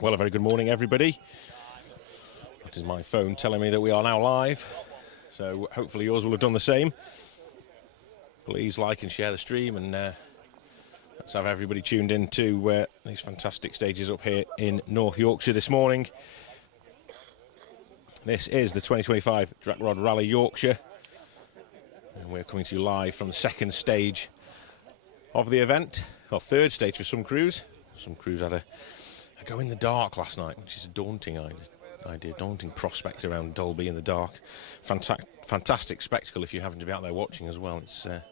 Well, a very good morning, everybody. That is my phone telling me that we are now live, so hopefully yours will have done the same. Please like and share the stream, and let's have everybody tuned in to these fantastic stages up here in North Yorkshire this morning. This is the 2025 Trackrod Rally Yorkshire, and we're coming to you live from the second stage of the event, or third stage for some crews. Some crews had a go in the dark last night, which is a daunting idea, daunting prospect around Dolby in the dark. Fantastic spectacle if you happen to be out there watching as well. It's a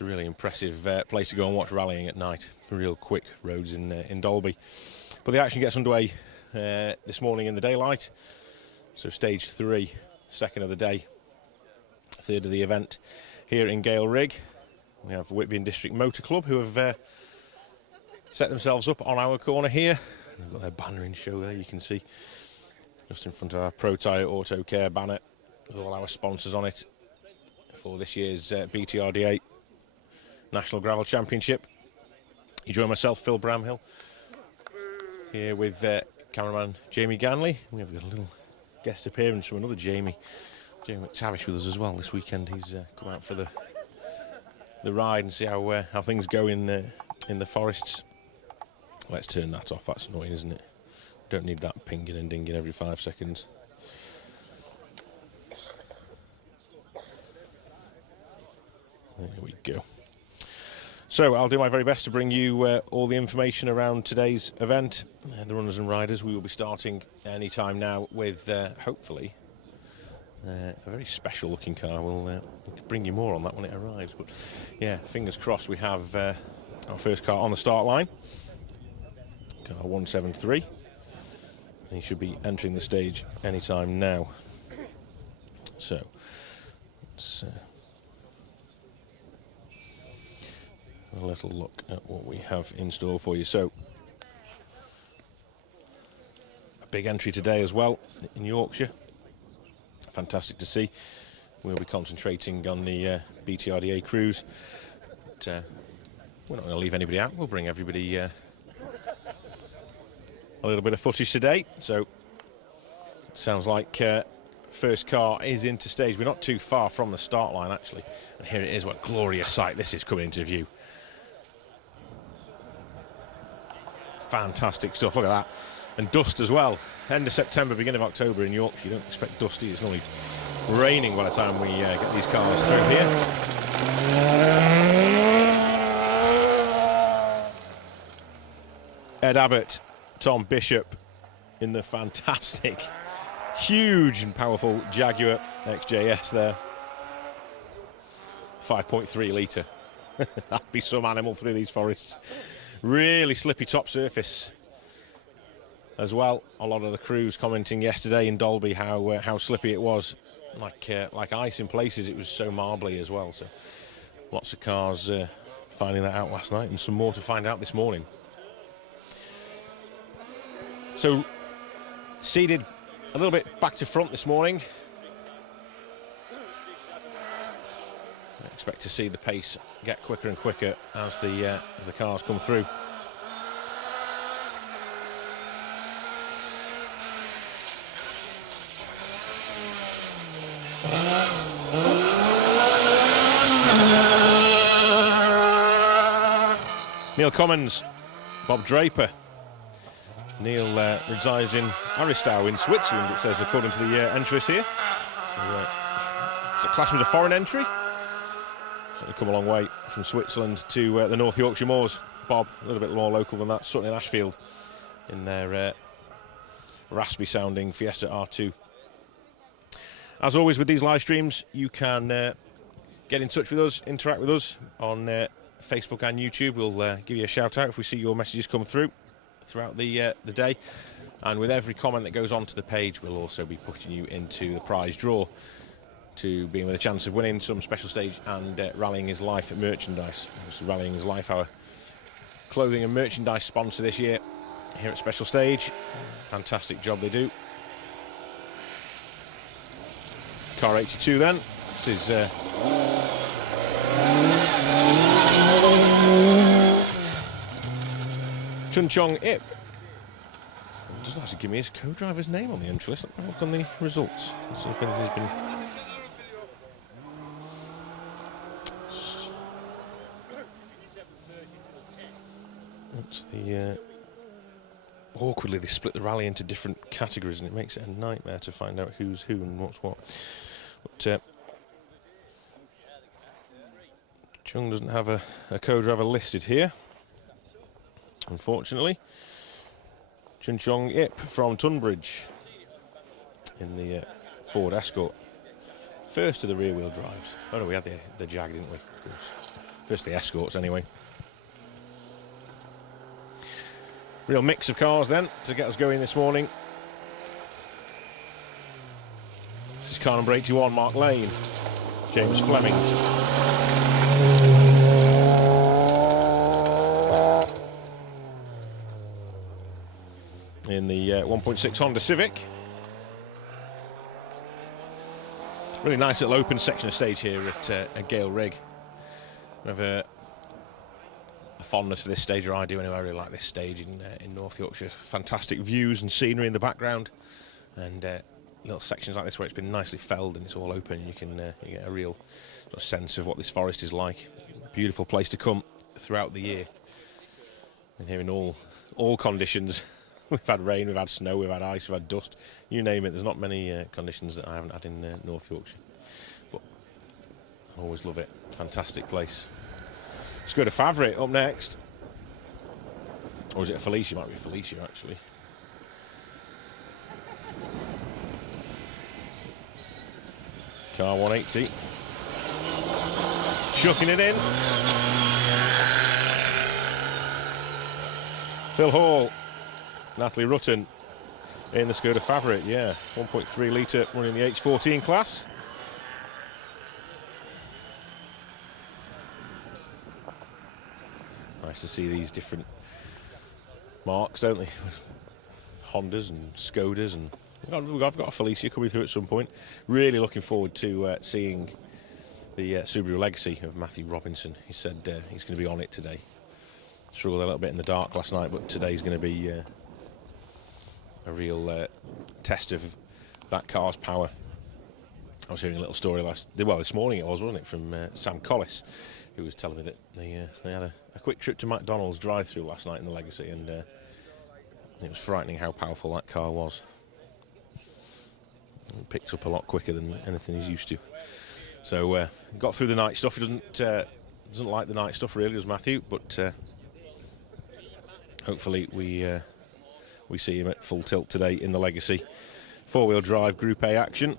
really impressive place to go and watch rallying at night. Real quick roads in Dolby. But the action gets underway this morning in the daylight. So stage 3, second of the day, third of the event here in Gale Rig. We have Whitby and District Motor Club, who have set themselves up on our corner here. They've got their banner in show there, you can see, just in front of our Protyre Auto Care banner with all our sponsors on it for this year's BTRDA National Gravel Championship. You join myself, Phil Bramhill, here with cameraman Jamie Ganley. We've got a little guest appearance from another Jamie McTavish with us as well this weekend. He's come out for the ride and see how things go in the forests. Let's turn that off, that's annoying, isn't it? Don't need that pinging and dinging every 5 seconds. There we go. So I'll do my very best to bring you all the information around today's event. The runners and riders, we will be starting any time now with, hopefully, a very special looking car. We'll bring you more on that when it arrives. But yeah, fingers crossed we have our first car on the start line. Car 173. He should be entering the stage anytime now. So let's a little look at what we have in store for you. So a big entry today as well in Yorkshire. Fantastic to see. We'll be concentrating on the BTRDA crews. But, we're not going to leave anybody out. We'll bring everybody a little bit of footage today. So it sounds like first car is into stage. We're not too far from the start line, actually. And here it is. What a glorious sight this is coming into view. Fantastic stuff. Look at that. And dust as well. End of September, beginning of October in Yorkshire. You don't expect dusty. It's normally raining by the time we get these cars through here. Ed Abbott, Tom Bishop in the fantastic, huge and powerful Jaguar XJS there. 5.3 litre. That'd be some animal through these forests. Really slippy top surface as well. A lot of the crews commenting yesterday in Dolby how slippy it was, like ice in places. It was so marbly as well. So lots of cars finding that out last night, and some more to find out this morning. So seeded a little bit back to front this morning. I expect to see the pace get quicker and quicker as the cars come through. Neil Commons, Bob Draper. Neil resides in Aristau in Switzerland, it says, according to the entries here. So, it's classed as a foreign entry. Certainly come a long way from Switzerland to the North Yorkshire Moors. Bob, a little bit more local than that, Sutton and Ashfield in their raspy sounding Fiesta R2. As always with these live streams, you can get in touch with us, interact with us on Facebook and YouTube. We'll give you a shout out if we see your messages come through throughout the day. And with every comment that goes onto the page, we'll also be putting you into the prize draw to being with a chance of winning some special stage and Rallying Is Life merchandise. Obviously, Rallying Is Life, our clothing and merchandise sponsor this year here at Special Stage. Fantastic job they do. Car 82 then. This is Chun Chong Ip. It doesn't actually give me his co-driver's name on the entry list. Let's have a look on the results. Let's see if anything's been... That's the... Awkwardly, they split the rally into different categories, and it makes it a nightmare to find out who's who and what's what. But Chung doesn't have a co-driver listed here, unfortunately. Chun Chong Ip from Tunbridge in the Ford Escort. First of the rear-wheel drives. Oh no, we had the Jag, didn't we? Of course. First the Escorts, anyway. Real mix of cars then to get us going this morning. This is car number 81, Mark Lane, James Fleming. In the 1.6 Honda Civic. Really nice little open section of stage here at Gale Rig. We have a fondness for this stage, or I do anyway. I really like this stage in North Yorkshire. Fantastic views and scenery in the background, and little sections like this where it's been nicely felled and it's all open. You can you get a real sort of sense of what this forest is like. Beautiful place to come throughout the year. And here in all conditions. We've had rain, we've had snow, we've had ice, we've had dust. You name it. There's not many conditions that I haven't had in North Yorkshire. But I always love it. Fantastic place. Let's go to Favourite up next. Or is it a Felicia? It might be a Felicia, actually. Car 180. Chucking it in. Phil Hall. Natalie Rutten in the Skoda Favourite, yeah. 1.3 litre running the H14 class. Nice to see these different marks, don't they? Hondas and Skodas, and I've got a Felicia coming through at some point. Really looking forward to seeing the Subaru Legacy of Matthew Robinson. He said he's going to be on it today. Struggled a little bit in the dark last night, but today's going to be a real test of that car's power. I was hearing a little story this morning it was, wasn't it, from Sam Collis, who was telling me that they had a quick trip to McDonald's drive-through last night in the Legacy, and it was frightening how powerful that car was. It picks up a lot quicker than anything he's used to. So got through the night stuff. He doesn't like the night stuff really, does Matthew, but hopefully we see him at full tilt today in the Legacy. Four-wheel drive Group A action.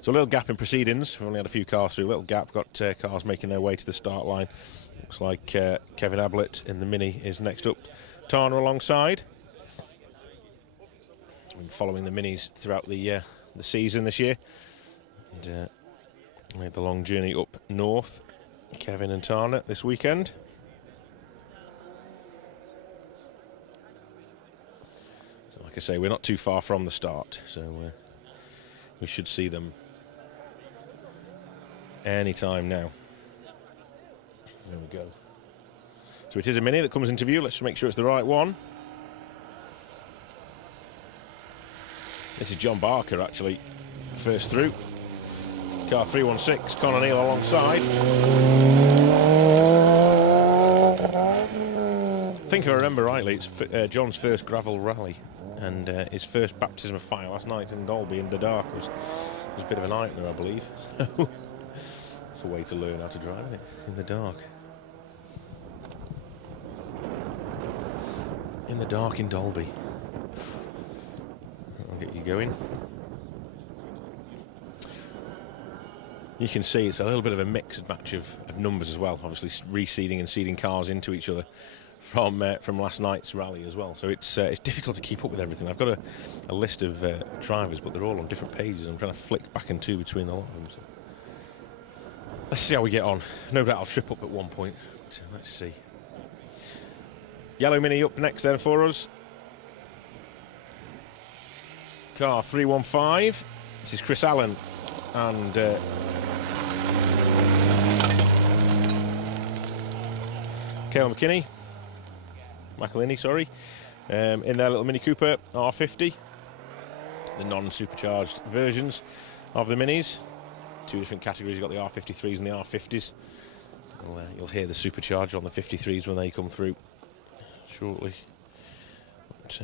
So a little gap in proceedings. We've only had a few cars through. A little gap. Got cars making their way to the start line. Looks like Kevin Ablett in the Mini is next up. Tana alongside. Been following the Minis throughout the season this year. And made the long journey up north. Kevin and Tana this weekend. So like I say, we're not too far from the start, so we should see them any time now. There we go. So it is a Mini that comes into view. Let's make sure it's the right one. This is John Barker, actually, first through. Car 316, Conor Neal alongside. I think if I remember rightly, it's John's first gravel rally, and his first baptism of fire last night in Dolby in the dark was a bit of a nightmare, I believe. So it's a way to learn how to drive it in the dark. In the dark in Dolby. I'll get you going. You can see it's a little bit of a mixed match of numbers as well. Obviously, reseeding and seeding cars into each other from last night's rally as well. So it's difficult to keep up with everything. I've got a list of drivers, but they're all on different pages. I'm trying to flick back and two between the lot of them. So let's see how we get on. No doubt I'll trip up at one point. But, let's see. Yellow Mini up next then for us. Car 315. This is Chris Allen and Cale McElhinney, sorry, in their little Mini Cooper R50, the non-supercharged versions of the Minis. Two different categories. You've got the R53s and the R50s. You'll hear the supercharger on the 53s when they come through shortly. But,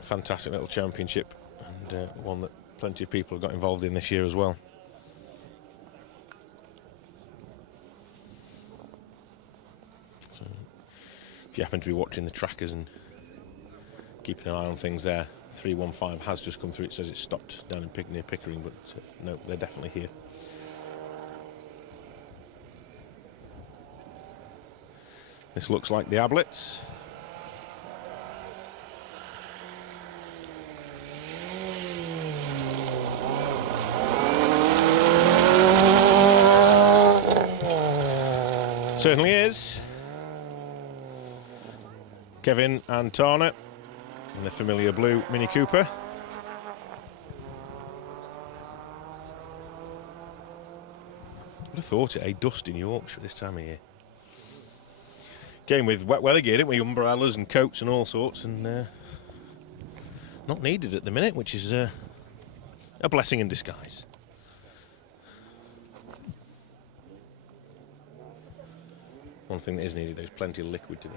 fantastic little championship, and one that plenty of people have got involved in this year as well. So, if you happen to be watching the trackers and keeping an eye on things there, 315 has just come through. It says it's stopped down in near Pickering, but no, they're definitely here. This looks like the Ablets. Certainly is. Kevin and Tana in the familiar blue Mini Cooper. Would have thought it a dust in Yorkshire this time of year. Came with wet weather gear, didn't we? Umbrellas and coats and all sorts, and not needed at the minute, which is a blessing in disguise. One thing that is needed, there's plenty of liquid today.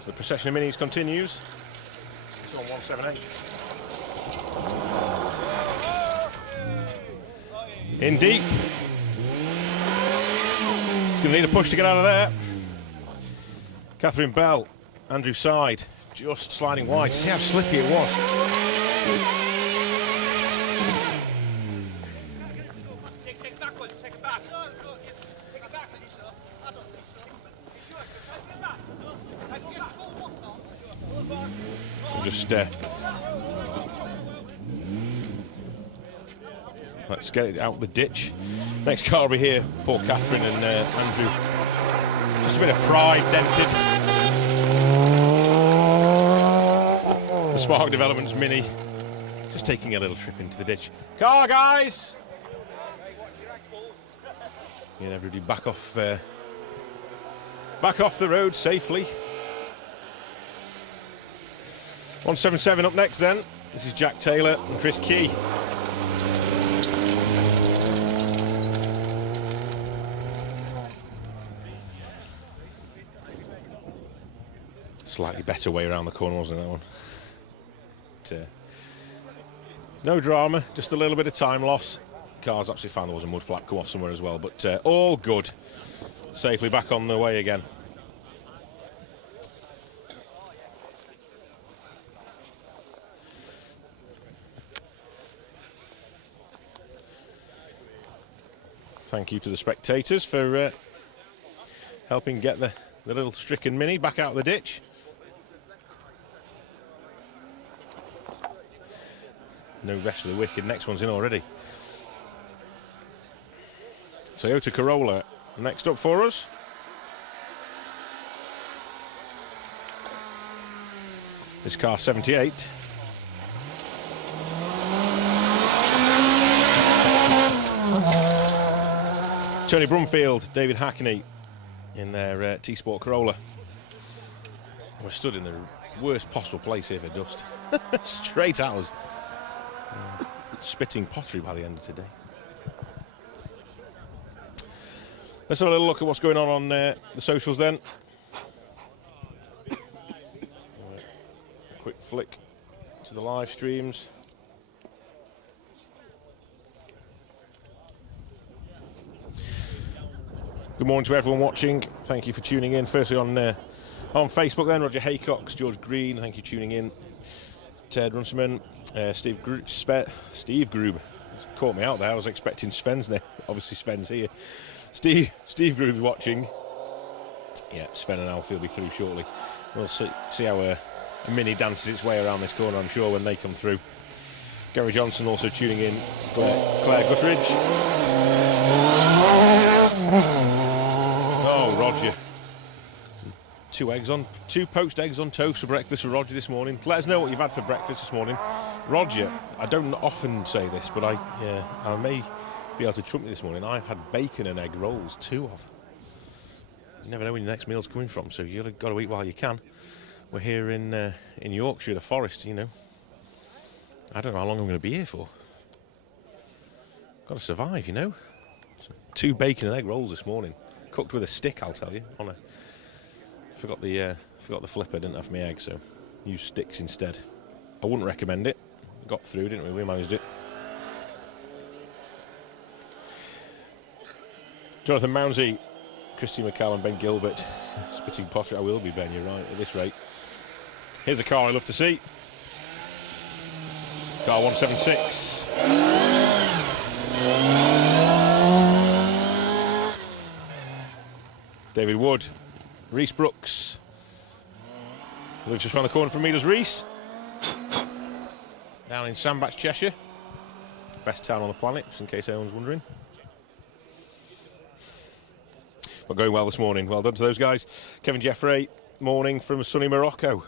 So the procession of minis continues. It's on 178. In deep. He's going to need a push to get out of there. Catherine Bell, Andrew Side, just sliding wide. See how slippy it was. Just let's get it out the ditch. Next car will be here. Poor Catherine and Andrew. Just a bit of pride dented. The Spark Developments Mini just taking a little trip into the ditch. Car, guys! Get everybody back off the road safely. 177 up next then. This is Jack Taylor and Chris Key. Slightly better way around the corner, wasn't that one? But, no drama, just a little bit of time loss. Car's absolutely fine. There was a mud flap come off somewhere as well, but all good. Safely back on the way again. Thank you to the spectators for helping get the little stricken Mini back out of the ditch. No rest for the wicked. Next one's in already. Toyota Corolla next up for us. This car 78. Tony Brumfield, David Hackney in their T-Sport Corolla. We're stood in the worst possible place here for dust. Straight at us. Spitting pottery by the end of today. Let's have a little look at what's going on the socials then. Quick flick to the live streams. Good morning to everyone watching. Thank you for tuning in. Firstly on Facebook, then Roger Haycox, George Green. Thank you for tuning in. Ted Runciman, Steve Grube. It's caught me out there. I was expecting Sven's name. Obviously Sven's here. Steve Grube's watching. Yeah, Sven and Alfie will be through shortly. We'll see how a mini dances its way around this corner, I'm sure, when they come through. Gary Johnson also tuning in. Claire Guttridge. Oh, Roger. Two poached eggs on toast for breakfast for Roger this morning. Let us know what you've had for breakfast this morning. Roger, I don't often say this, but I may be able to trump you this morning. I've had bacon and egg rolls, 2 of. You never know when your next meal's coming from, so you've got to eat while you can. We're here in Yorkshire, the forest, you know. I don't know how long I'm going to be here for. Got to survive, you know. So 2 bacon and egg rolls this morning, cooked with a stick, I'll tell you. Forgot the flipper, didn't have my egg, so used sticks instead. I wouldn't recommend it. Got through, didn't we? We managed it. Jonathan Mounsey, Christy McCallum, Ben Gilbert, spitting pottery. I will be, Ben, you're right, at this rate. Here's a car I love to see. Car 176. David Wood, Reese Brooks. Lives just round the corner from me, does Reese. Down in Sandbach, Cheshire. Best town on the planet, just in case anyone's wondering. But going well this morning. Well done to those guys. Kevin Jeffrey, morning from sunny Morocco.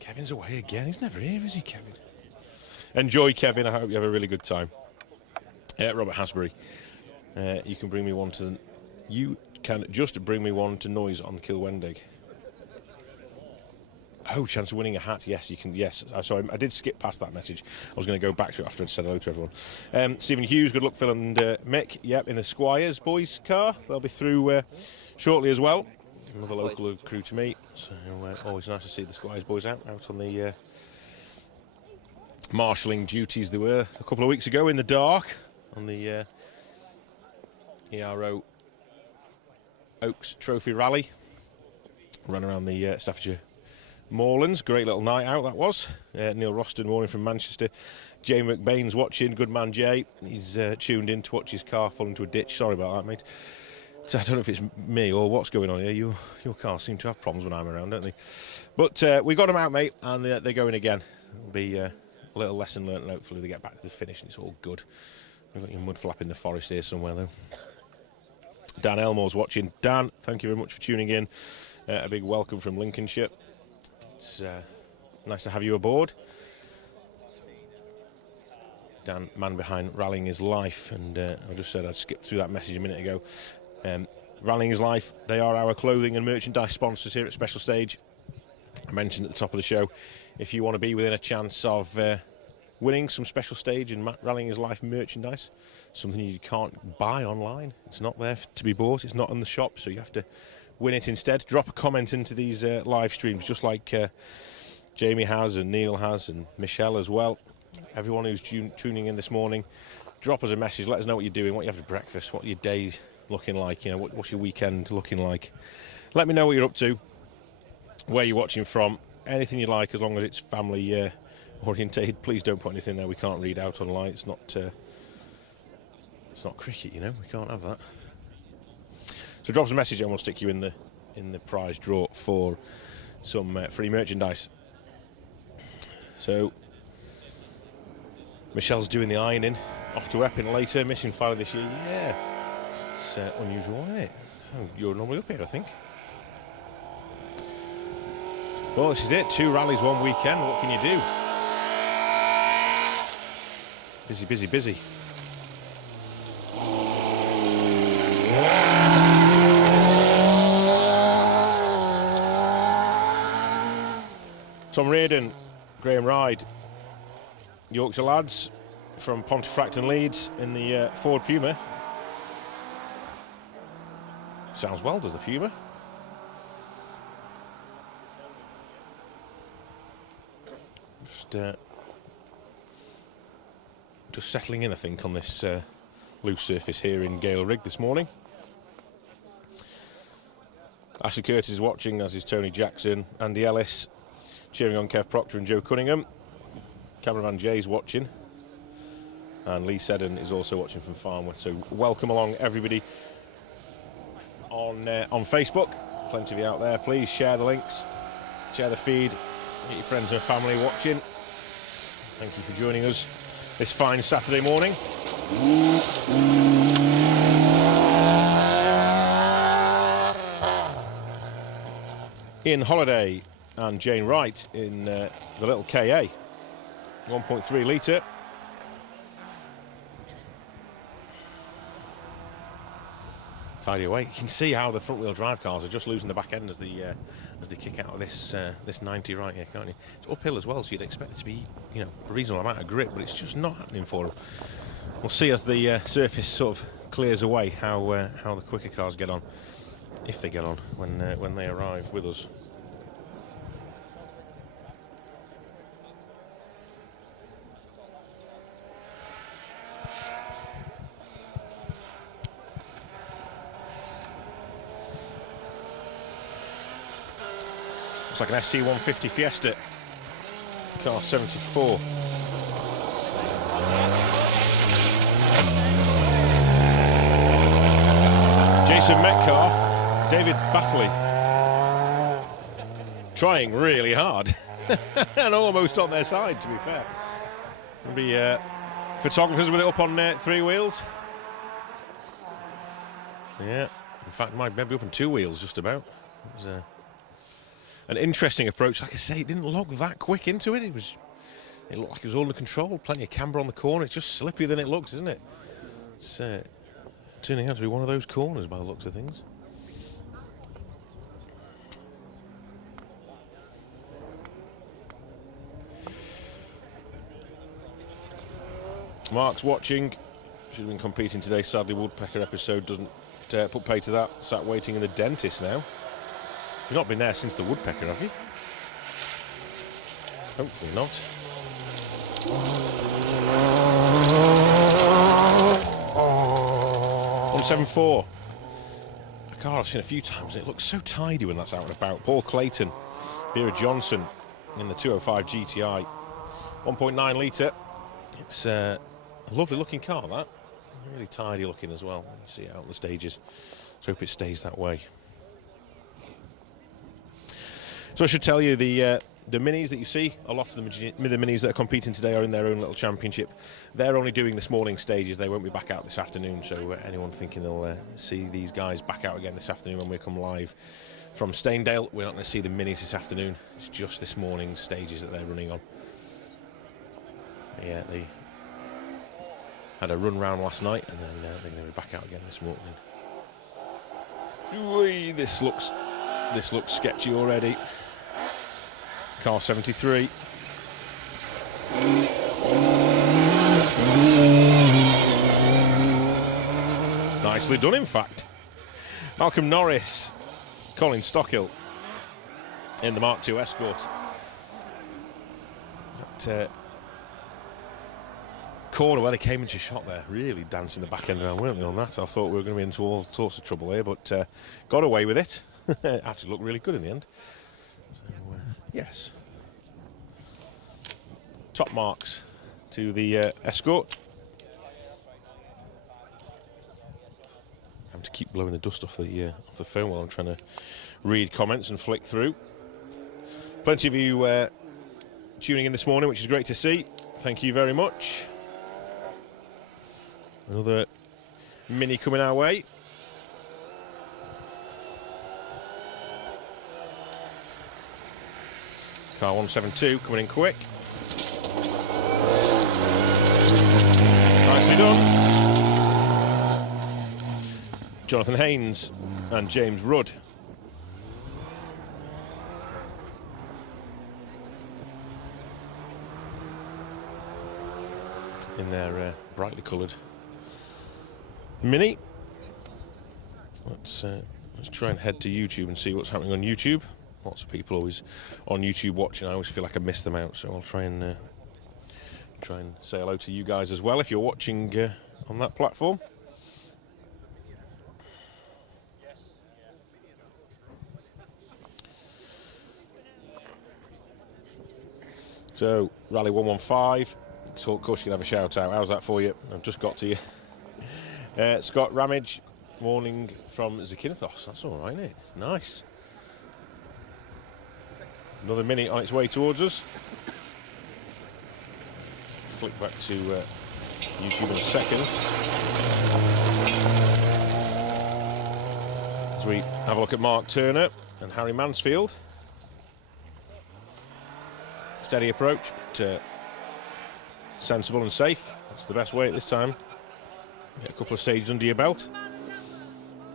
Kevin's away again. He's never here, is he, Kevin? Enjoy, Kevin. I hope you have a really good time. Robert Hasbury, you can bring me one to... You can just bring me one to Noise on the Kilwendig. Oh, chance of winning a hat. Yes, you can. Yes. Sorry, I did skip past that message. I was going to go back to it after I'd said hello to everyone. Stephen Hughes, good luck, Phil and Mick. Yep, in the Squires boys' car. They'll be through shortly as well. Another local crew to meet. So always nice to see the Squires boys out on the marshalling duties they were a couple of weeks ago in the dark on the ERO Oaks Trophy Rally. Run around the Staffordshire Moorlands. Great little night out that was. Neil Roston morning from Manchester. Jay McBain's watching. Good man Jay. He's tuned in to watch his car fall into a ditch. Sorry about that, mate. So I don't know if it's me or what's going on here. Your cars seem to have problems when I'm around, don't they? But we got them out, mate, and they're going again. It'll be a little lesson learnt, and hopefully they get back to the finish and it's all good. We've got your mud flap in the forest here somewhere, though. Dan Elmore's watching. Dan, thank you very much for tuning in. A big welcome from Lincolnshire. It's nice to have you aboard. Dan, man behind Rallying His Life, and I just said I'd skipped through that message a minute ago. Rallying His Life, they are our clothing and merchandise sponsors here at Special Stage. I mentioned at the top of the show, if you want to be within a chance of winning some Special Stage and Rallying His Life merchandise, something you can't buy online, it's not there to be bought, it's not in the shop, so you have to win it instead. Drop a comment into these live streams, just like Jamie has and Neil has and Michelle as well. Everyone who's tuning in this morning, drop us a message, let us know what you're doing, what you have for breakfast, what your day's looking like, you know, what's your weekend looking like. Let me know what you're up to, where you're watching from, anything you like, as long as it's family orientated. Please don't put anything there we can't read out online. It's not cricket, you know, we can't have that. So drop us a message and we'll stick you in the prize draw for some free merchandise. So Michelle's doing the ironing. Off to Epping later. Missing Friday this year. Yeah, it's unusual, isn't it? Oh, you're normally up here, I think. Well, this is it. 2 rallies, 1 weekend. What can you do? Busy, busy, busy. Tom Reardon, Graham Ride, Yorkshire lads from Pontefract and Leeds in the Ford Puma. Sounds well, does the Puma? Just settling in, I think, on this loose surface here in Gale Rig this morning. Ashley Curtis is watching, as is Tony Jackson, Andy Ellis, cheering on Kev Proctor and Joe Cunningham. Cameraman Jay's watching. And Lee Seddon is also watching from Farnworth. So welcome along, everybody, on Facebook. Plenty of you out there. Please share the links, share the feed, get your friends and family watching. Thank you for joining us this fine Saturday morning. Ian Holiday and Jane Wright in the little KA, 1.3 litre. Tidy away. You can see how the front-wheel drive cars are just losing the back end as they kick out of this 90 right here, can't you? It's uphill as well, so you'd expect it to be, you know, a reasonable amount of grip, but it's just not happening for them. We'll see as the surface sort of clears away how the quicker cars get on, if they get on when they arrive with us. Looks like an SC150 Fiesta, car 74. Jason Metcalf, David Battley, trying really hard and almost on their side, to be fair. There'll be photographers with it up on 3 wheels. Yeah, in fact, might maybe up on 2 wheels just about. It was an interesting approach. Like I say, it didn't log that quick into it. It looked like it was all under control. Plenty of camber on the corner. It's just slippier than it looks, isn't it? It's turning out to be one of those corners by the looks of things. Mark's watching. Should have been competing today. Sadly, Woodpecker episode doesn't put pay to that. Sat waiting in the dentist now. You've not been there since the Woodpecker, have you? Hopefully not. 174. A car I've seen a few times, and it looks so tidy when that's out and about. Paul Clayton, Vera Johnson in the 205 GTI. 1.9 litre. It's a lovely looking car, that. Really tidy looking as well. You see it out on the stages. Let's hope it stays that way. So I should tell you, the minis that you see, a lot of the minis that are competing today are in their own little championship. They're only doing this morning stages. They won't be back out this afternoon, so anyone thinking they'll see these guys back out again this afternoon when we come live from Staindale, we're not going to see the minis this afternoon. It's just this morning's stages that they're running on. Yeah, they had a run round last night, and then they're going to be back out again this morning. Whee, this looks sketchy already. Car 73. Nicely done, in fact. Malcolm Norris, Colin Stockhill in the Mark II Escort. That corner where they came into shot there, really dancing the back end around, weren't they, on that? I thought we were going to be into all sorts of trouble here, but got away with it. Actually looked really good in the end. So, yes. Top marks to the Escort. I'm to keep blowing the dust off the phone while I'm trying to read comments and flick through. Plenty of you tuning in this morning, which is great to see. Thank you very much. Another mini coming our way. Car 172 coming in quick. Nicely done. Jonathan Haynes and James Rudd. In their brightly coloured Mini. Let's try and head to YouTube and see what's happening on YouTube. Lots of people always on YouTube watching. I always feel like I miss them out, so I'll try and say hello to you guys as well if you're watching on that platform. So, Rally 115. So, of course, you can have a shout out. How's that for you? I've just got to you. Scott Ramage, morning from Zakynthos. That's all right, isn't it? Nice. Another Mini on its way towards us. Flick back to YouTube in a second. As we have a look at Mark Turner and Harry Mansfield. Steady approach, but sensible and safe. That's the best way at this time. Get a couple of stages under your belt.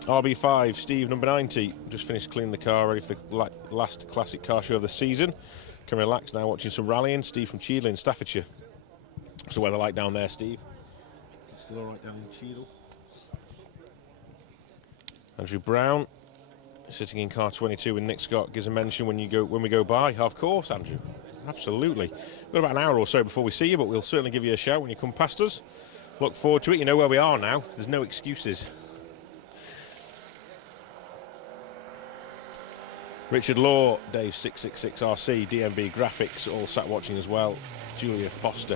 RB5, Steve, number 90, just finished cleaning the car, ready for the last classic car show of the season. Can relax now, watching some rallying. Steve from Cheadle in Staffordshire. What's the weather like down there, Steve? Still all right down in Cheadle. Andrew Brown, sitting in car 22 with Nick Scott, gives a mention when we go by. Of course, Andrew. Absolutely. We've got about an hour or so before we see you, but we'll certainly give you a shout when you come past us. Look forward to it. You know where we are now. There's no excuses. Richard Law, Dave 666RC, DMB Graphics, all sat watching as well. Julia Foster.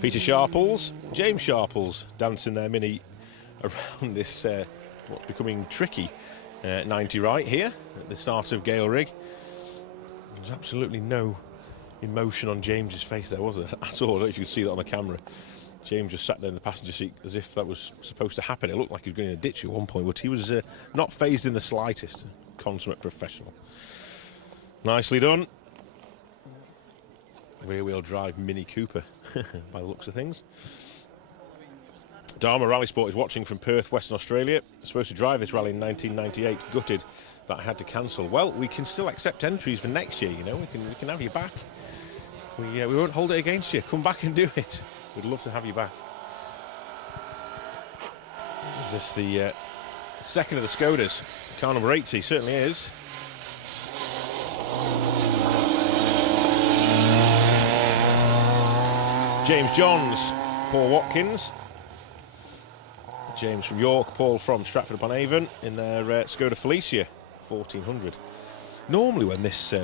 Peter Sharples, James Sharples, dancing their Mini around this what's becoming tricky 90 right here at the start of Gale Rig. There's absolutely no emotion on James's face there, was there, at all? I don't know if you could see that on the camera. James just sat there in the passenger seat as if that was supposed to happen. It looked like he was going in a ditch at one point, but he was not phased in the slightest. Consummate professional. Nicely done. Rear-wheel drive Mini Cooper, by the looks of things. Dharma Rally Sport is watching from Perth, Western Australia. Supposed to drive this rally in 1998. Gutted that I had to cancel. Well, we can still accept entries for next year. You know, we can have you back. We won't hold it against you. Come back and do it. We'd love to have you back. Is this the second of the Skodas? Car number 80 certainly is. James Johns, Paul Watkins. James from York, Paul from Stratford-upon-Avon in their Skoda Felicia 1400. Normally when this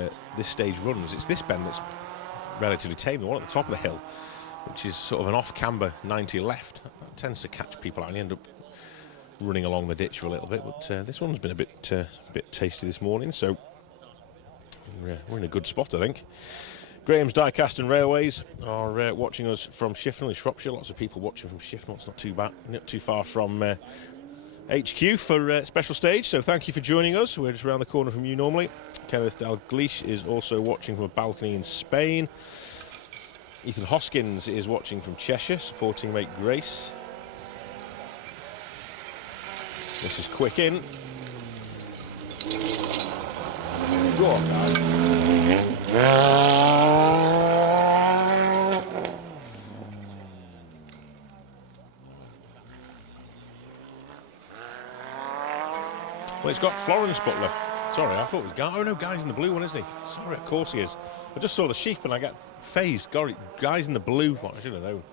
stage runs, it's this bend that's relatively tame, the one at the top of the hill, which is sort of an off-camber 90 left. That tends to catch people out and you end up running along the ditch for a little bit, but this one's been a bit tasty this morning, so we're in a good spot, I think. Graham's Diecast and Railways are watching us from Shifnal in Shropshire. Lots of people watching from Shifnal. It's not too bad, not too far from HQ for special stage. So thank you for joining us. We're just around the corner from you normally. Kenneth Dalglish is also watching from a balcony in Spain. Ethan Hoskins is watching from Cheshire, supporting mate Grace. This is quick in. Go on, guys. Well, it's got Florence Butler. Sorry, I thought it was Guy. Oh no, Guy's in the blue one, isn't he? Sorry, of course he is. I just saw the sheep and I got phased. Guy's in the blue one. I should have known.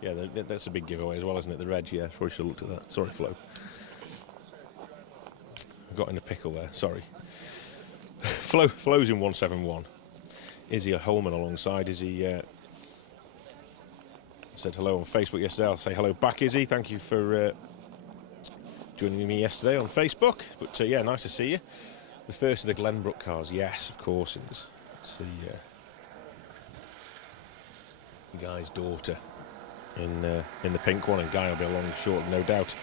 Yeah, that's a big giveaway as well, isn't it? The red, yeah. Probably should have looked at that. Sorry, Flo. I got in a pickle there. Sorry. Flo's in 171. Izzy Holman alongside. Izzy said hello on Facebook yesterday. I'll say hello back, Izzy. Thank you for joining me yesterday on Facebook. But yeah, nice to see you. The first of the Glenbrook cars. Yes, of course it is. It's the Guy's daughter in the pink one, and Guy will be along short, no doubt,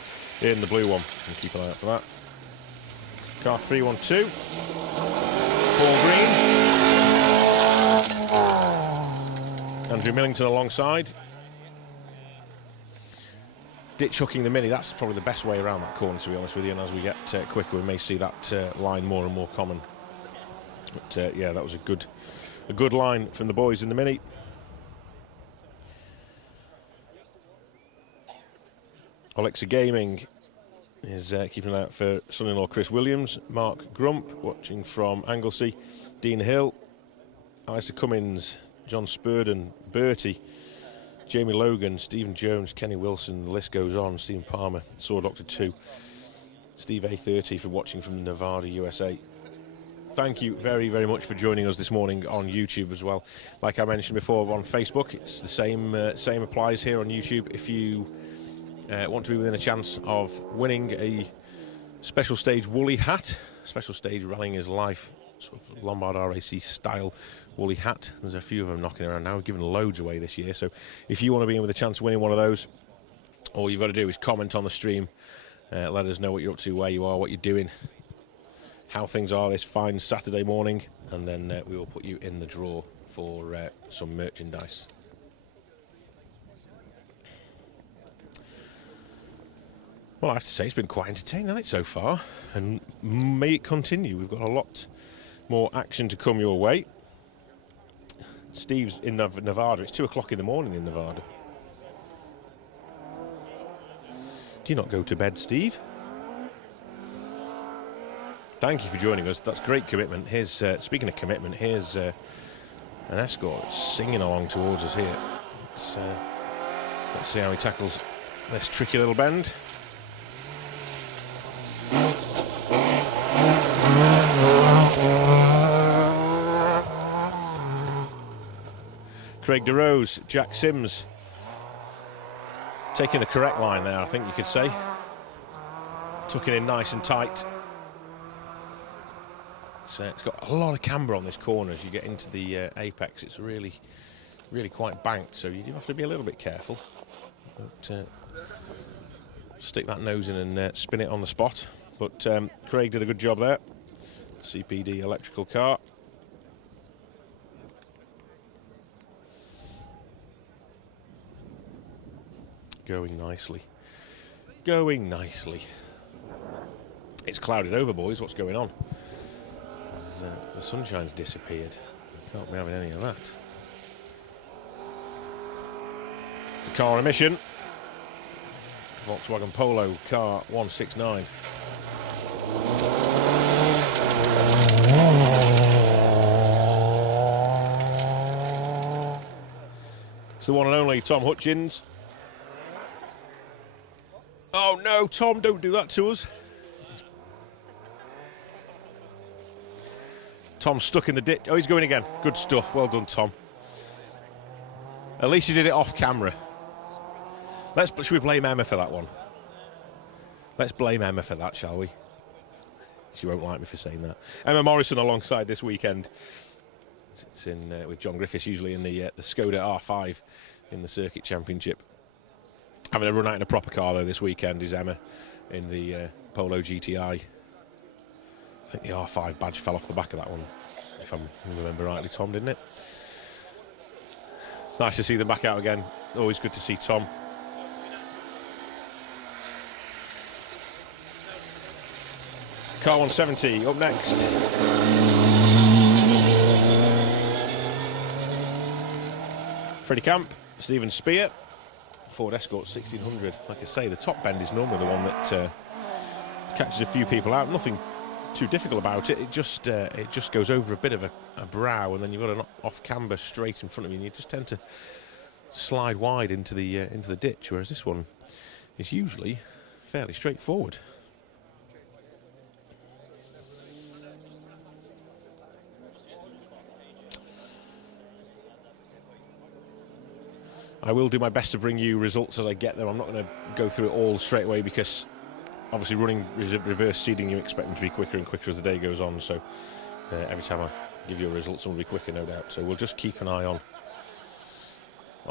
in the blue one. And keep an eye out for that. Car 312. Paul Green. Andrew Millington alongside. Ditch hooking the Mini, that's probably the best way around that corner, to be honest with you, and as we get quicker we may see that line more and more common. But yeah, that was a good line from the boys in the Mini. Alexa Gaming is keeping an eye out for son-in-law Chris Williams. Mark Grump watching from Anglesey. Dean Hill, Alistair Cummins, John Spurden, Bertie, Jamie Logan, Stephen Jones, Kenny Wilson, the list goes on. Stephen Palmer, Saw Doctor 2. Steve A30 for watching from Nevada, USA. Thank you very, very much for joining us this morning on YouTube as well. Like I mentioned before on Facebook, it's the same applies here on YouTube. If you want to be within a chance of winning a special stage woolly hat, special stage Rallying is Life, sort of Lombard RAC style woolly hat. There's a few of them knocking around now. We've given loads away this year, so if you want to be in with a chance of winning one of those, all you've got to do is comment on the stream, let us know what you're up to, where you are, what you're doing, how things are this fine Saturday morning, and then we will put you in the draw for some merchandise. Well, I have to say, it's been quite entertaining, hasn't it, so far? And may it continue. We've got a lot more action to come your way. Steve's in Nevada. It's 2 o'clock in the morning in Nevada. Do you not go to bed, Steve? Thank you for joining us. That's great commitment. Here's, speaking of commitment, here's an Escort singing along towards us here. Let's see how he tackles this tricky little bend. Craig DeRose, Jack Sims, taking the correct line there, I think you could say. Tucking in nice and tight. It's got a lot of camber on this corner as you get into the apex. It's really quite banked, so you do have to be a little bit careful. But, stick that nose in and spin it on the spot. But Craig did a good job there. CPD electrical car. Going nicely. Going nicely. It's clouded over, boys. What's going on? The sunshine's disappeared. Can't be having any of that. The car emission. Volkswagen Polo car 169. It's the one and only Tom Hutchins. Oh no, Tom, don't do that to us. Tom's stuck in the ditch. Oh, he's going again. Good stuff. Well done, Tom. At least you did it off camera. Should we blame Emma for that one? Let's blame Emma for that, shall we? She won't like me for saying that. Emma Morrison alongside this weekend. It's in with John Griffiths, usually in the Skoda R5 in the Circuit Championship. Having a run out in a proper car, though, this weekend is Emma in the Polo GTI. I think the R5 badge fell off the back of that one, if I remember rightly, Tom, didn't it? It's nice to see them back out again. Always good to see Tom. Car 170 up next. Freddie Camp, Stephen Spear, Ford Escort 1600. Like I say, the top bend is normally the one that catches a few people out. Nothing too difficult about it. It just goes over a bit of a brow, and then you've got an off camber straight in front of you, and you just tend to slide wide into the ditch. Whereas this one is usually fairly straightforward. I will do my best to bring you results as I get them. I'm not going to go through it all straight away because obviously running reverse seeding, you expect them to be quicker and quicker as the day goes on. So every time I give you a result, some will be quicker, no doubt. So we'll just keep an eye on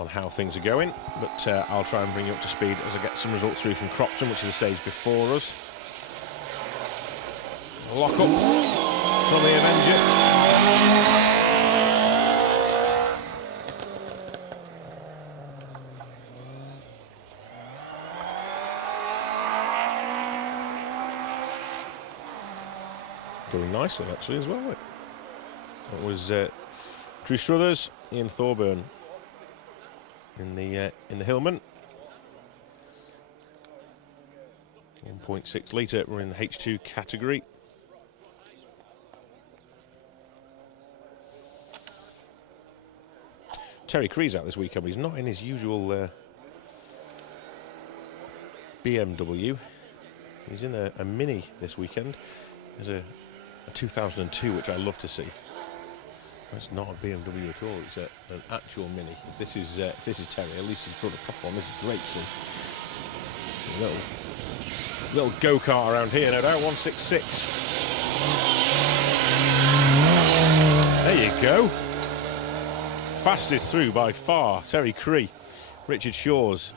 how things are going. But I'll try and bring you up to speed as I get some results through from Cropton, which is the stage before us. Lock up from the Avenger. Going nicely, actually, as well. That was Drew Struthers, Ian Thorburn in the Hillman. 1.6 litre. We're in the H2 category. Terry Cree's out this weekend, but he's not in his usual BMW. He's in a Mini this weekend. There's a 2002, which I love to see. It's not a BMW at all. It's an actual Mini. If this is Terry, at least he's brought a proper one. This is great. See, little go-kart around here, no doubt. 166. There you go. Fastest through by far. Terry Cree, Richard Shaw's.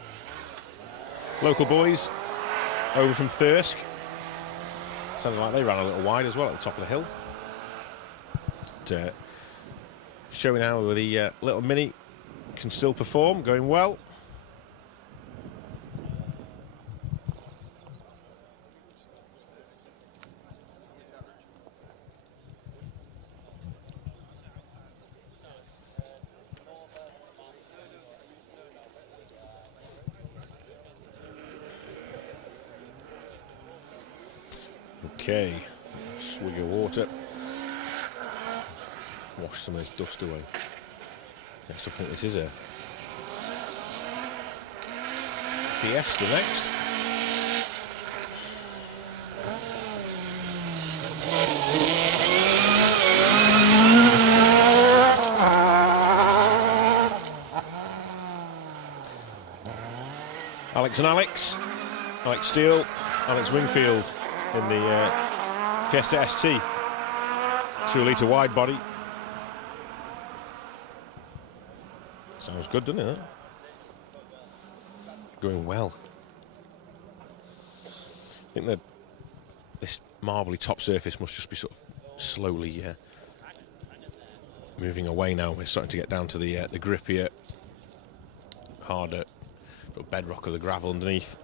Local boys over from Thirsk. Sounded like they ran a little wide as well at the top of the hill. But, showing how the little Mini can still perform, going well. Okay, swig of water. Wash some of this dust away. Next up, I think this is a Fiesta next. Alex and Alex Steele, Alex Wingfield in the Fiesta ST 2-litre wide body. Sounds good, doesn't it? Going well. I think that this marbly top surface must just be sort of slowly moving away now. We're starting to get down to the grippier, harder bedrock of the gravel underneath.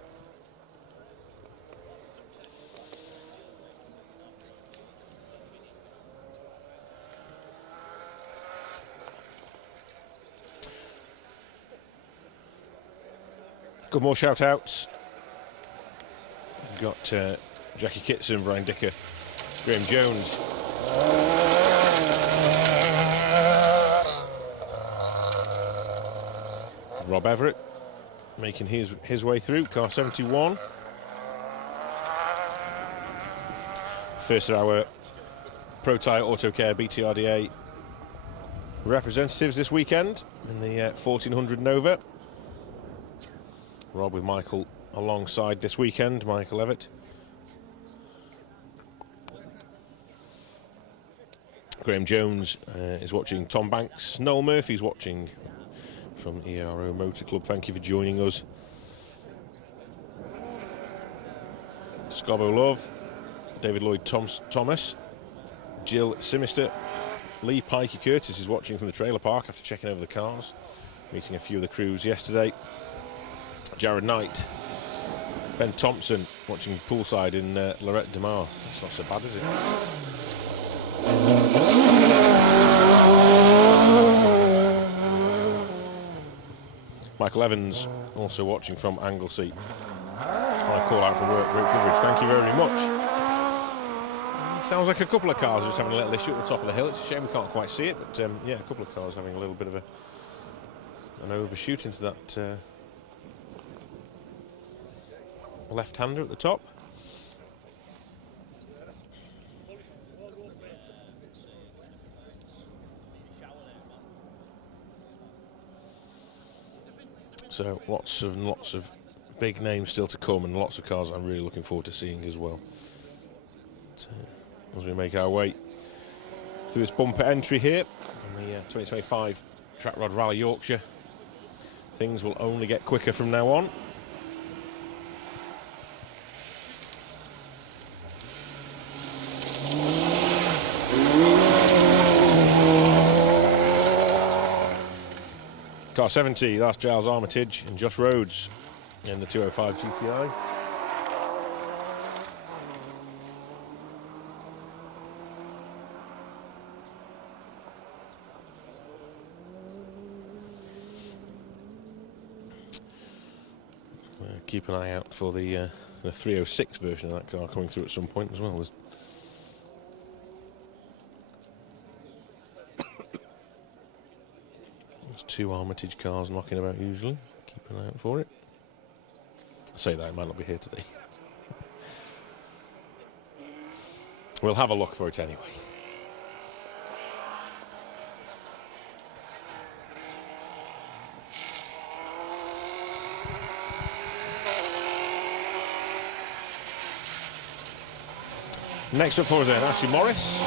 Couple more shout-outs. We've got Jackie Kitson, Brian Dicker, Graham Jones. Rob Everett making his way through, car 71. First of our Protyre Auto Care BTRDA representatives this weekend in the 1400 Nova. Rob with Michael alongside this weekend, Michael Everett. Graham Jones is watching Tom Banks. Noel Murphy's watching from ERO Motor Club. Thank you for joining us. Scobbo Love, David Lloyd Thomas, Jill Simister, Lee Pikey Curtis is watching from the trailer park after checking over the cars, meeting a few of the crews yesterday. Jared Knight, Ben Thompson watching poolside in Lorette de Mar. That's not so bad, is it? Michael Evans also watching from Anglesey. I call out for work, great coverage. Thank you very much. Sounds like a couple of cars are just having a little issue at the top of the hill. It's a shame we can't quite see it, but yeah, a couple of cars having a little bit of an overshoot into that left-hander at the top. So lots of big names still to come, and lots of cars I'm really looking forward to seeing as well. So, as we make our way through this bumper entry here on the 2025 Trackrod Rally Yorkshire, things will only get quicker from now on. Car 70, that's Giles Armitage and Josh Rhodes in the 205 GTI. Keep an eye out for the 306 version of that car coming through at some point as well. There's two Armitage cars knocking about usually. Keep an eye out for it. I say that, it might not be here today. We'll have a look for it anyway. Next up for us then, Ashley Morris.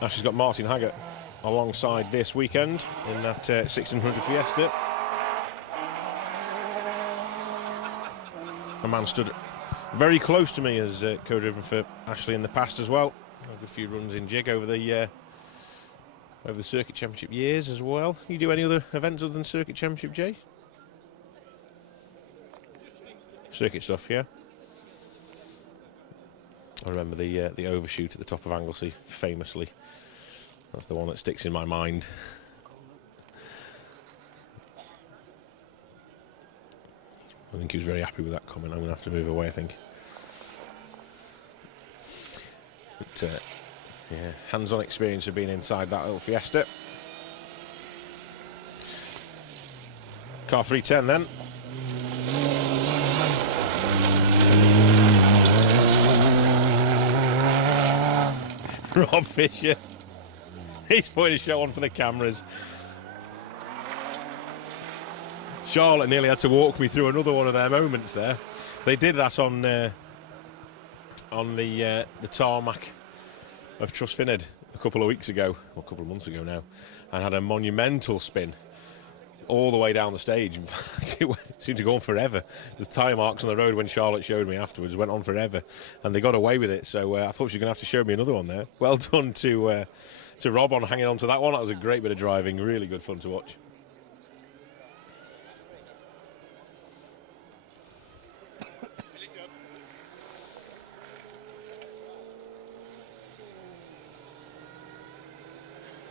Ashley's got Martin Haggart alongside this weekend in that 1600 Fiesta. A man stood very close to me as co-driven for Ashley in the past as well. A good few runs in jig over the Circuit Championship years as well. You do any other events other than Circuit Championship, Jay? Circuit stuff, yeah. I remember the overshoot at the top of Anglesey, famously. That's the one that sticks in my mind. I think he was very happy with that comment. I'm going to have to move away, I think. But, yeah, hands-on experience of being inside that little Fiesta. Car 310 then. Rob Fisher. He's putting a show on for the cameras. Charlotte nearly had to walk me through another one of their moments there. They did that on the tarmac of Trustfinid a couple of weeks ago, or a couple of months ago now, and had a monumental spin all the way down the stage. In fact, it seemed to go on forever. The tyre marks on the road when Charlotte showed me afterwards went on forever, and they got away with it. So I thought she was going to have to show me another one there. Well done to Rob on hanging on to that one. That was a great bit of driving, really good fun to watch.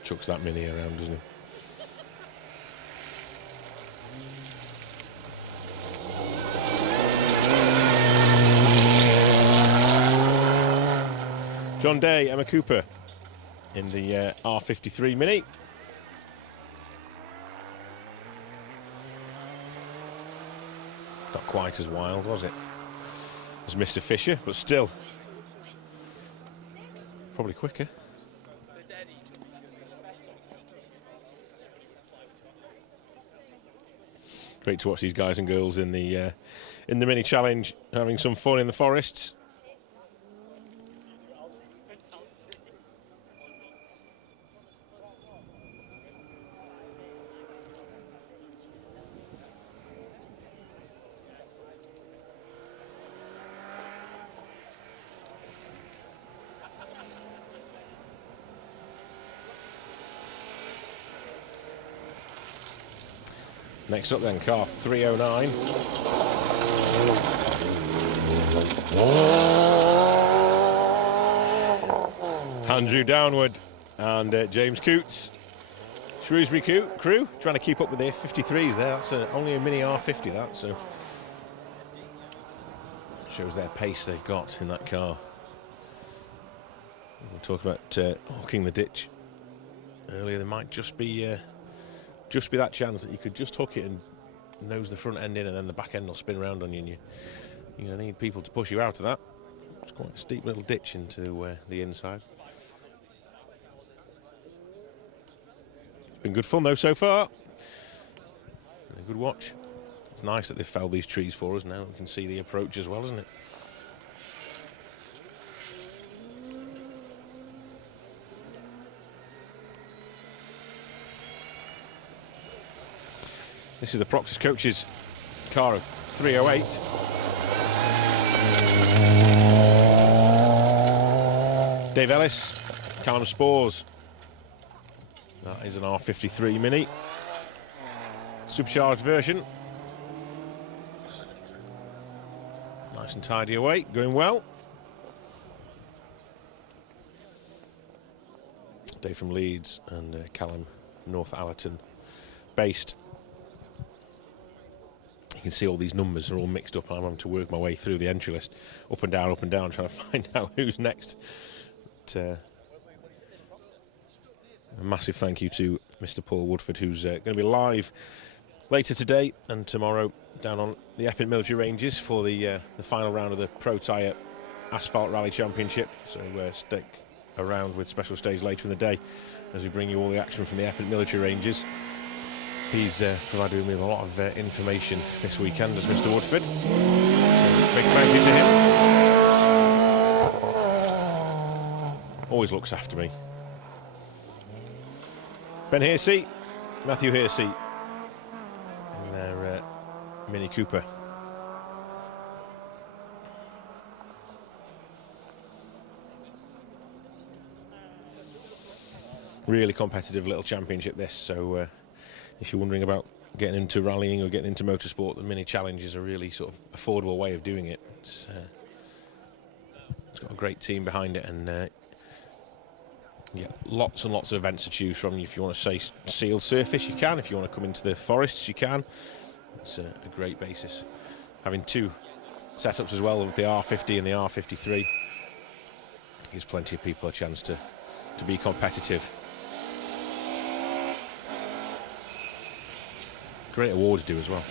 Chucks that Mini around, doesn't he? John Day, Emma Cooper in the R53 Mini. Not quite as wild, was it, as Mr. Fisher, but still probably quicker. Great to watch these guys and girls in the Mini Challenge having some fun in the forests. Next up then, car 309. Andrew Downward and James Coots. Shrewsbury crew trying to keep up with their 53s there. That's only a Mini R50 that, so shows their pace they've got in that car. We were talking about hooking the ditch earlier. There might just be that chance that you could just hook it and nose the front end in, and then the back end will spin around on you, and you're going to need people to push you out of that. It's quite a steep little ditch into the inside. It's been good fun though so far. A good watch. It's nice that they've felled these trees for us now. We can see the approach as well, isn't it? This is the Proxys Coaches car of 308. Dave Ellis, Callum Spores. That is an R53 Mini. Supercharged version. Nice and tidy away, going well. Dave from Leeds and Callum North Allerton based. You can see all these numbers are all mixed up, and I'm having to work my way through the entry list up and down, trying to find out who's next. But, a massive thank you to Mr. Paul Woodford, who's going to be live later today and tomorrow down on the Epic Military Ranges for the final round of the Protyre Asphalt Rally Championship. So stick around with special stays later in the day as we bring you all the action from the Epic Military Ranges. He's provided me with a lot of information this weekend as Mr. Woodford. So big thank you to him. Always looks after me. Ben Hearsey, Matthew Hearsey in their Mini Cooper. Really competitive little championship this, so if you're wondering about getting into rallying or getting into motorsport, the Mini Challenge is a really sort of affordable way of doing it. It's got a great team behind it, and yeah, lots and lots of events to choose from. If you want to say sealed surface, you can. If you want to come into the forests, you can. It's a great basis. Having two setups as well with the R50 and the R53 gives plenty of people a chance to be competitive. Great awards do as well.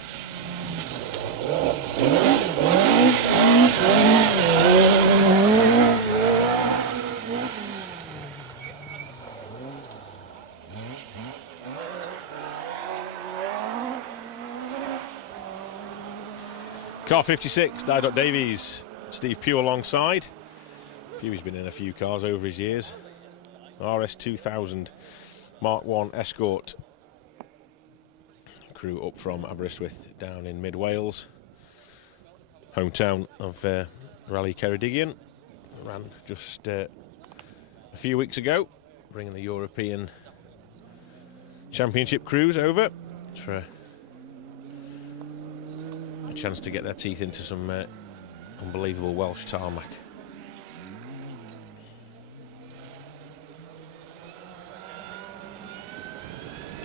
Car 56, Didot Davies, Steve Pugh alongside. Pugh's been in a few cars over his years. RS 2000 Mark 1 Escort. Crew up from Aberystwyth down in mid Wales, hometown of Rally Ceredigion. Ran just a few weeks ago, bringing the European Championship crews over for a chance to get their teeth into some unbelievable Welsh tarmac.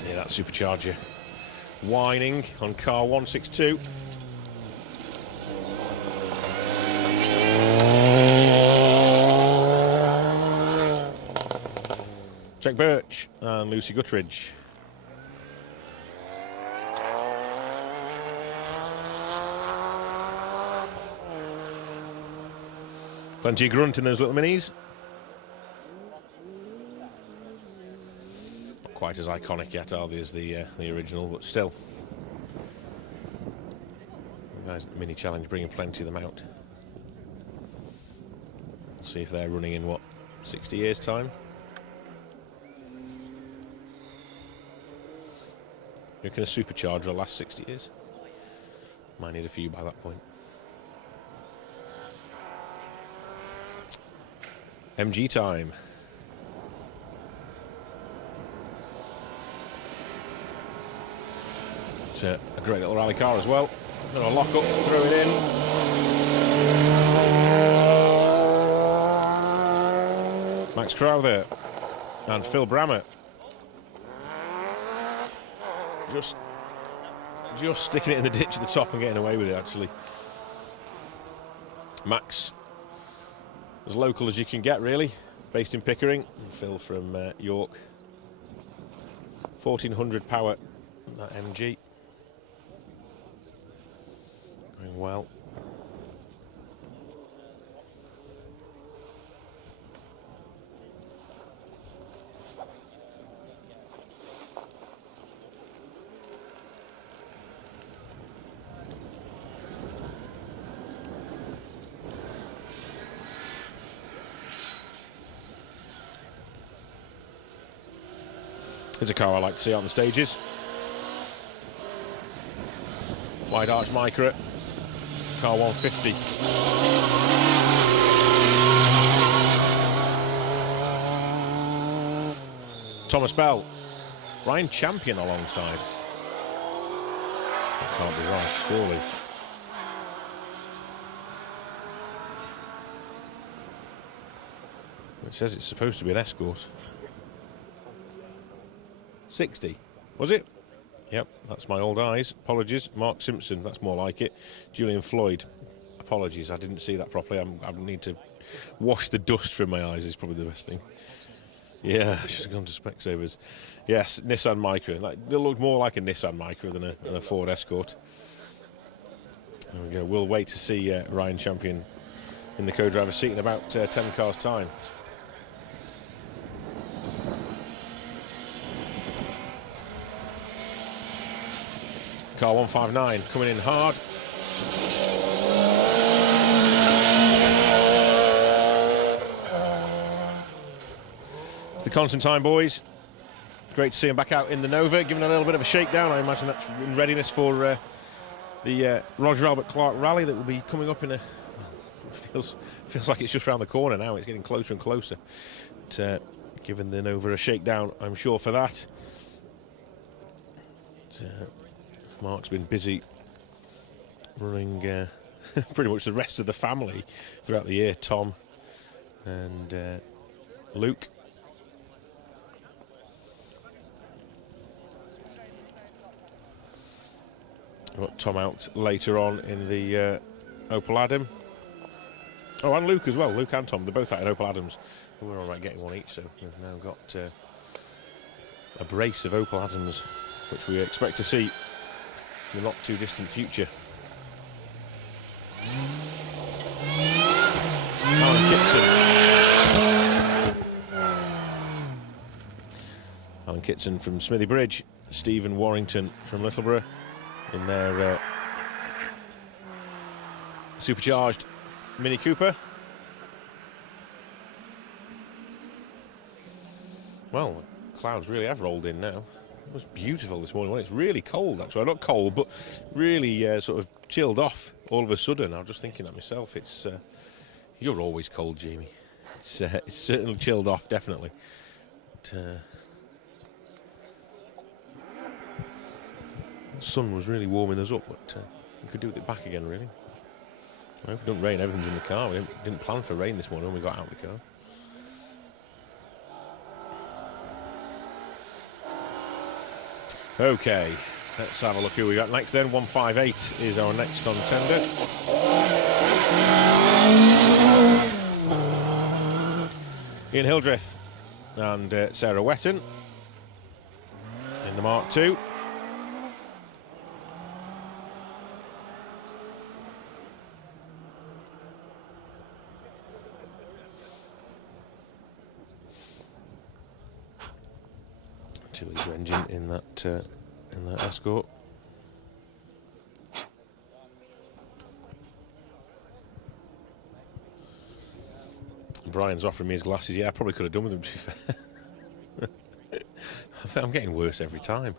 Yeah, that supercharger whining on car 162. Jack Birch and Lucy Guttridge. Plenty of grunt in those little minis. Not quite as iconic yet, are they, as the original, but still. The guys at the Mini Challenge bringing plenty of them out. We'll see if they're running in, what, 60 years' time? You reckon a supercharger will last 60 years? Might need a few by that point. MG time. It's a great little rally car as well. Got a lock up, throw it in. Max Crowther and Phil Brammer. Just sticking it in the ditch at the top and getting away with it, actually. Max, as local as you can get, really, based in Pickering. And Phil from York. 1400 power, that MG. Going well. Here's a car I like to see on the stages. Wide arch Micra, car 150. Thomas Bell, Ryan Champion alongside. That can't be right, surely. It says it's supposed to be an Escort. 60, was it? Yep, that's my old eyes. Apologies. Mark Simpson, that's more like it. Julian Floyd, apologies, I didn't see that properly. I need to wash the dust from my eyes, is probably the best thing. Yeah, I should have gone to Specsavers. Yes, Nissan Micra. Like, they'll look more like a Nissan Micra than a Ford Escort. There we go. We'll wait to see Ryan Champion in the co-driver's seat in about 10 cars' time. Car 159 coming in hard. It's the Constantine boys. Great to see them back out in the Nova, giving a little bit of a shakedown. I imagine that's in readiness for the Roger Albert Clark Rally that will be coming up in a... Feels like it's just around the corner now. It's getting closer and closer. But, giving the Nova a shakedown, I'm sure, for that. Mark's been busy running pretty much the rest of the family throughout the year. Tom and Luke. Got Tom out later on in the Opel Adam. Oh, and Luke as well. Luke and Tom, they're both out in Opel Adams. We're all right getting one each, so we've now got a brace of Opel Adams, which we expect to see in the not too distant future. Alan Kitson from Smithy Bridge, Stephen Warrington from Littleborough in their supercharged Mini Cooper. Well, the clouds really have rolled in now. It was beautiful this morning. Well, it's really cold, actually. Not cold, but really sort of chilled off all of a sudden. I was just thinking that myself. It's you're always cold, Jamie. It's certainly chilled off, definitely. But, the sun was really warming us up, but we could do with it back again, really. I hope it don't rain. Everything's in the car. We didn't plan for rain this morning when we got out of the car. Okay, let's have a look who we got next then. 158 is our next contender. Ian Hildreth and Sarah Wetton in the Mark II. Two-litre engine in that Escort. Brian's offering me his glasses. Yeah, I probably could have done with them, to be fair. I think I'm getting worse every time.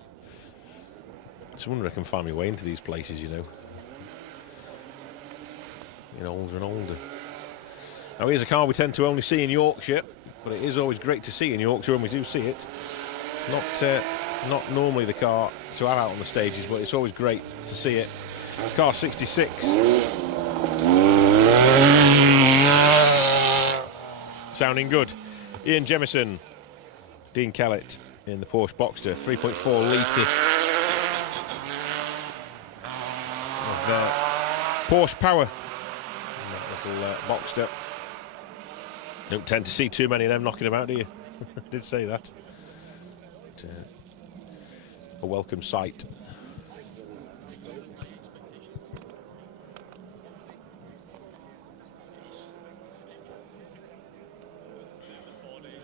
I just wonder if I can find my way into these places, you know. Getting older and older. Now, here's a car we tend to only see in Yorkshire, but it is always great to see in Yorkshire when we do see it. Not normally the car to have out on the stages, but it's always great to see it. Car 66. Sounding good. Ian Jemison, Dean Kellett in the Porsche Boxster, 3.4 litre of Porsche power in that little Boxster. Don't tend to see too many of them knocking about, do you? I did say that. A welcome sight.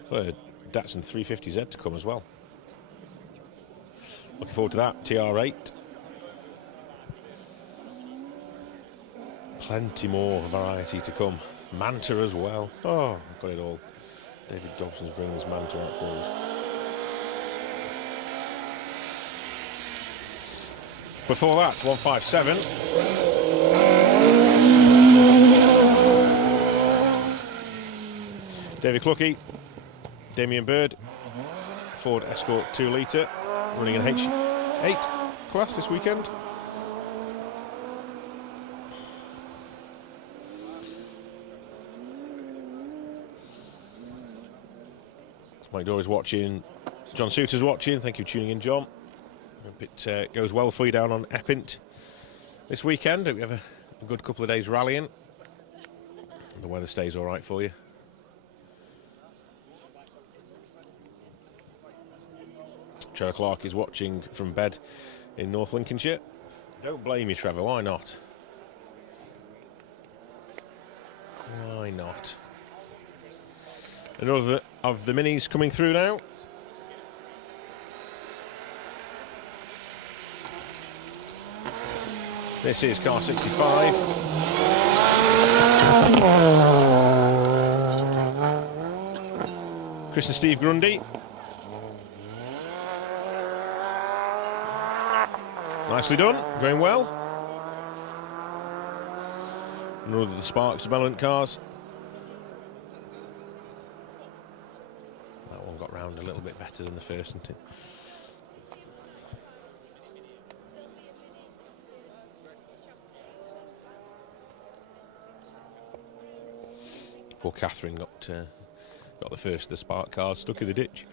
Well, a Datsun 350Z to come as well. Looking forward to that. TR8. Plenty more variety to come. Manta as well. Oh, I've got it all. David Dobson's bringing this Manta out for us. Before that, 157. David Clucky, Damien Bird, Ford Escort 2 litre, running an H8 class this weekend. Mike Dory's watching, John Suter's watching. Thank you for tuning in, John. Hope it goes well for you down on Eppint this weekend. Hope you have a good couple of days rallying. The weather stays all right for you. Trevor Clark is watching from bed in North Lincolnshire. Don't blame you, Trevor, why not? Why not? Another of the minis coming through now. This is car 65. Chris and Steve Grundy. Nicely done, going well. Another of the Sparks development cars. That one got round a little bit better than the first, didn't it? Poor Catherine got the first of the Spark cars stuck in the ditch.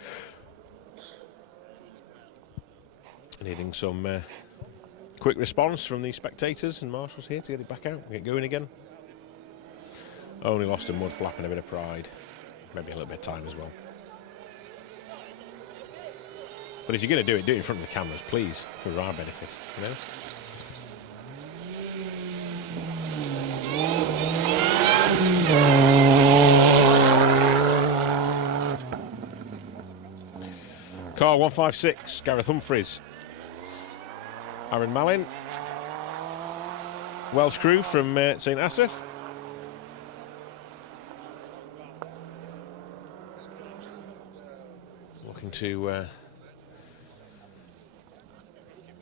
Needing some quick response from the spectators and marshals here to get it back out, get going again. Only lost a mud flap and a bit of pride. Maybe a little bit of time as well. But if you're going to do it in front of the cameras, please, for our benefit, you know? Car 156, Gareth Humphreys. Aaron Mallin. Welsh crew from St Asaph. Looking to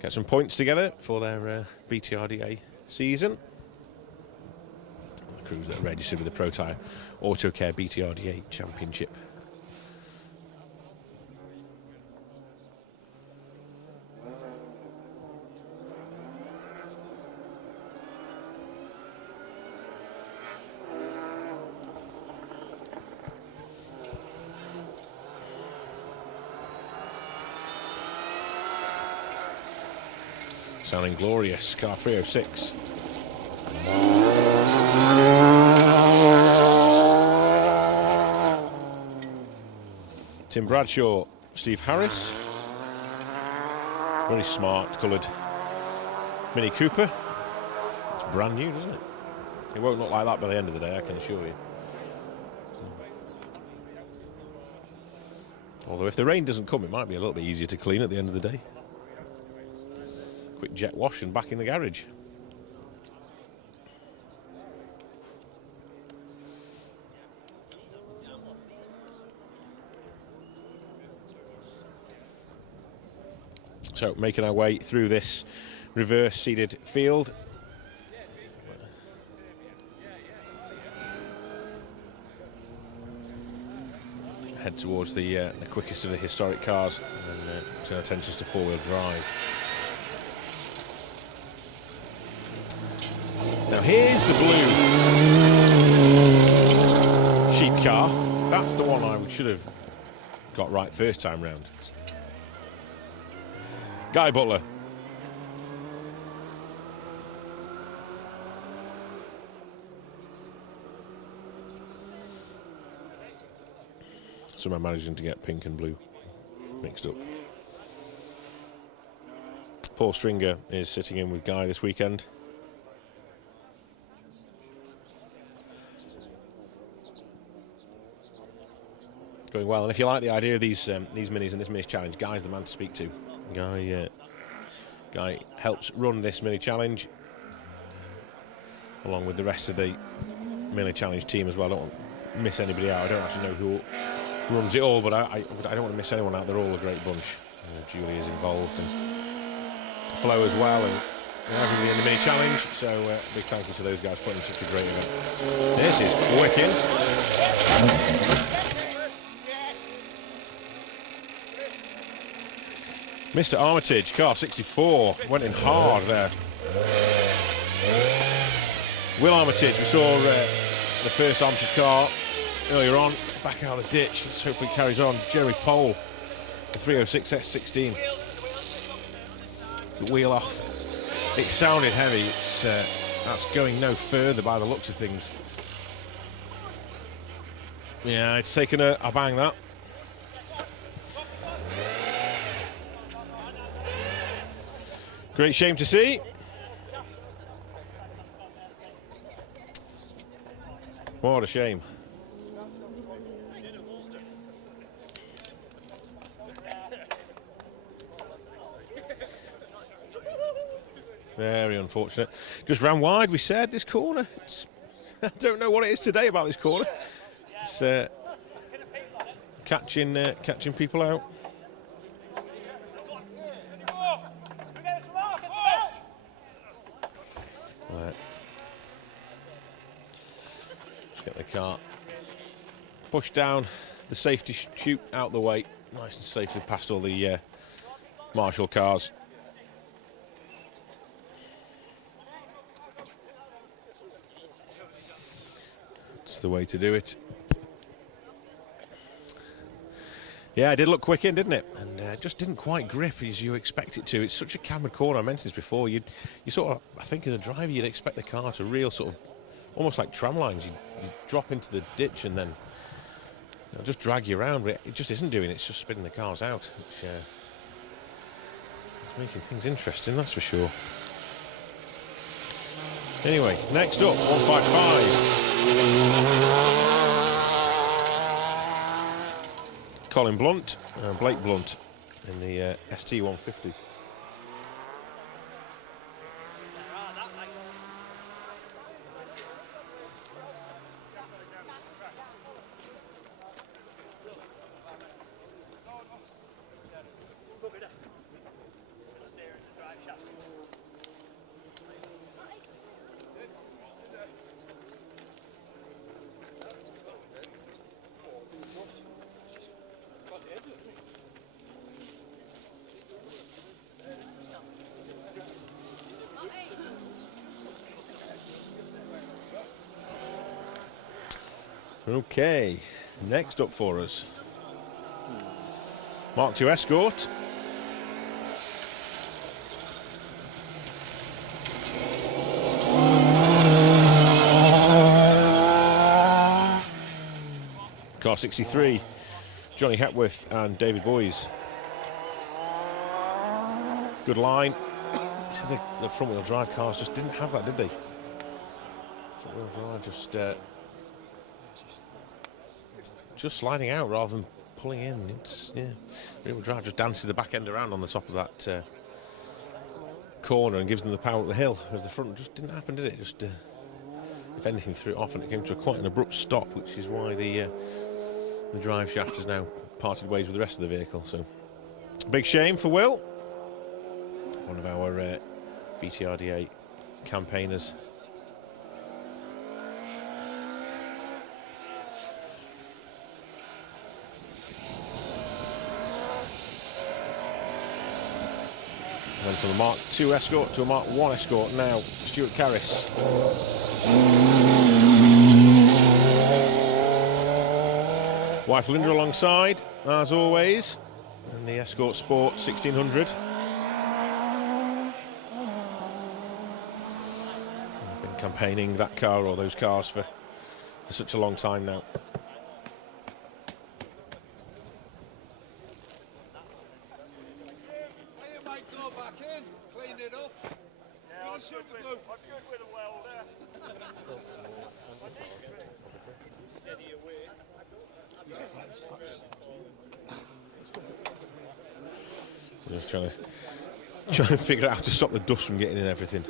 get some points together for their BTRDA season. The crews that are registered with the Protyre Autocare BTRDA Championship. Sounding glorious, car 306. Tim Bradshaw, Steve Harris. Very smart coloured Mini Cooper. It's brand new, doesn't it? It won't look like that by the end of the day, I can assure you. Although if the rain doesn't come, it might be a little bit easier to clean at the end of the day. Quick jet wash and back in the garage. So making our way through this reverse seeded field. Head towards the quickest of the historic cars and turn our attentions to four-wheel drive. Now here's the blue sheep car. That's the one I should have got right first time round. Guy Butler. Somehow managing to get pink and blue mixed up. Paul Stringer is sitting in with Guy this weekend. Going well, and if you like the idea of these minis and this minis challenge, Guy's the man to speak to. Guy helps run this mini challenge along with the rest of the mini challenge team as well. I don't want to miss anybody out. I don't actually know who runs it all, but I don't want to miss anyone out. They're all a great bunch. Julie is involved and Flo as well, and everybody in the mini challenge. So big thank you to those guys putting such a great event. This is wicked. Mr. Armitage, car 64, went in hard there. Will Armitage, we saw the first Armitage car earlier on, back out of the ditch. Let's hope it carries on. Jeremy Pole, the 306 S16. The wheel off. It sounded heavy. It's that's going no further by the looks of things. Yeah, it's taken a bang, that. Great shame to see. What a shame. Very unfortunate. Just ran wide, we said, this corner. I don't know what it is today about this corner. It's catching people out. Right. Just get the car pushed down, the safety chute out the way, nice and safely past all the marshal cars. That's the way to do it. Yeah, it did look quick in, didn't it? And it just didn't quite grip as you expect it to. It's such a cambered corner. I mentioned this before. You sort of, I think as a driver, you'd expect the car to reel sort of, almost like tram lines. You drop into the ditch and then it'll just drag you around. But it just isn't doing it. It's just spinning the cars out, which is making things interesting, that's for sure. Anyway, next up, 155. Colin Blunt, Blake Blunt in the ST150. Okay, next up for us, Mark II Escort. Car 63, Johnny Hepworth and David Boys. Good line. See, the front-wheel drive cars just didn't have that, did they? Front-wheel drive just sliding out rather than pulling in. It's, yeah, rear-wheel drive just dances the back end around on the top of that corner and gives them the power up the hill. Whereas the front just didn't happen, did it? Just, if anything, threw it off and it came to quite an abrupt stop, which is why the drive shaft has now parted ways with the rest of the vehicle. So, big shame for Will, one of our BTRDA campaigners. Went from a Mark II Escort to a Mark I Escort now. Stuart Carris. Wife Linda alongside, as always. And the Escort Sport 1600. I've been campaigning that car or those cars for such a long time now. Just trying to figure out how to stop the dust from getting in everything.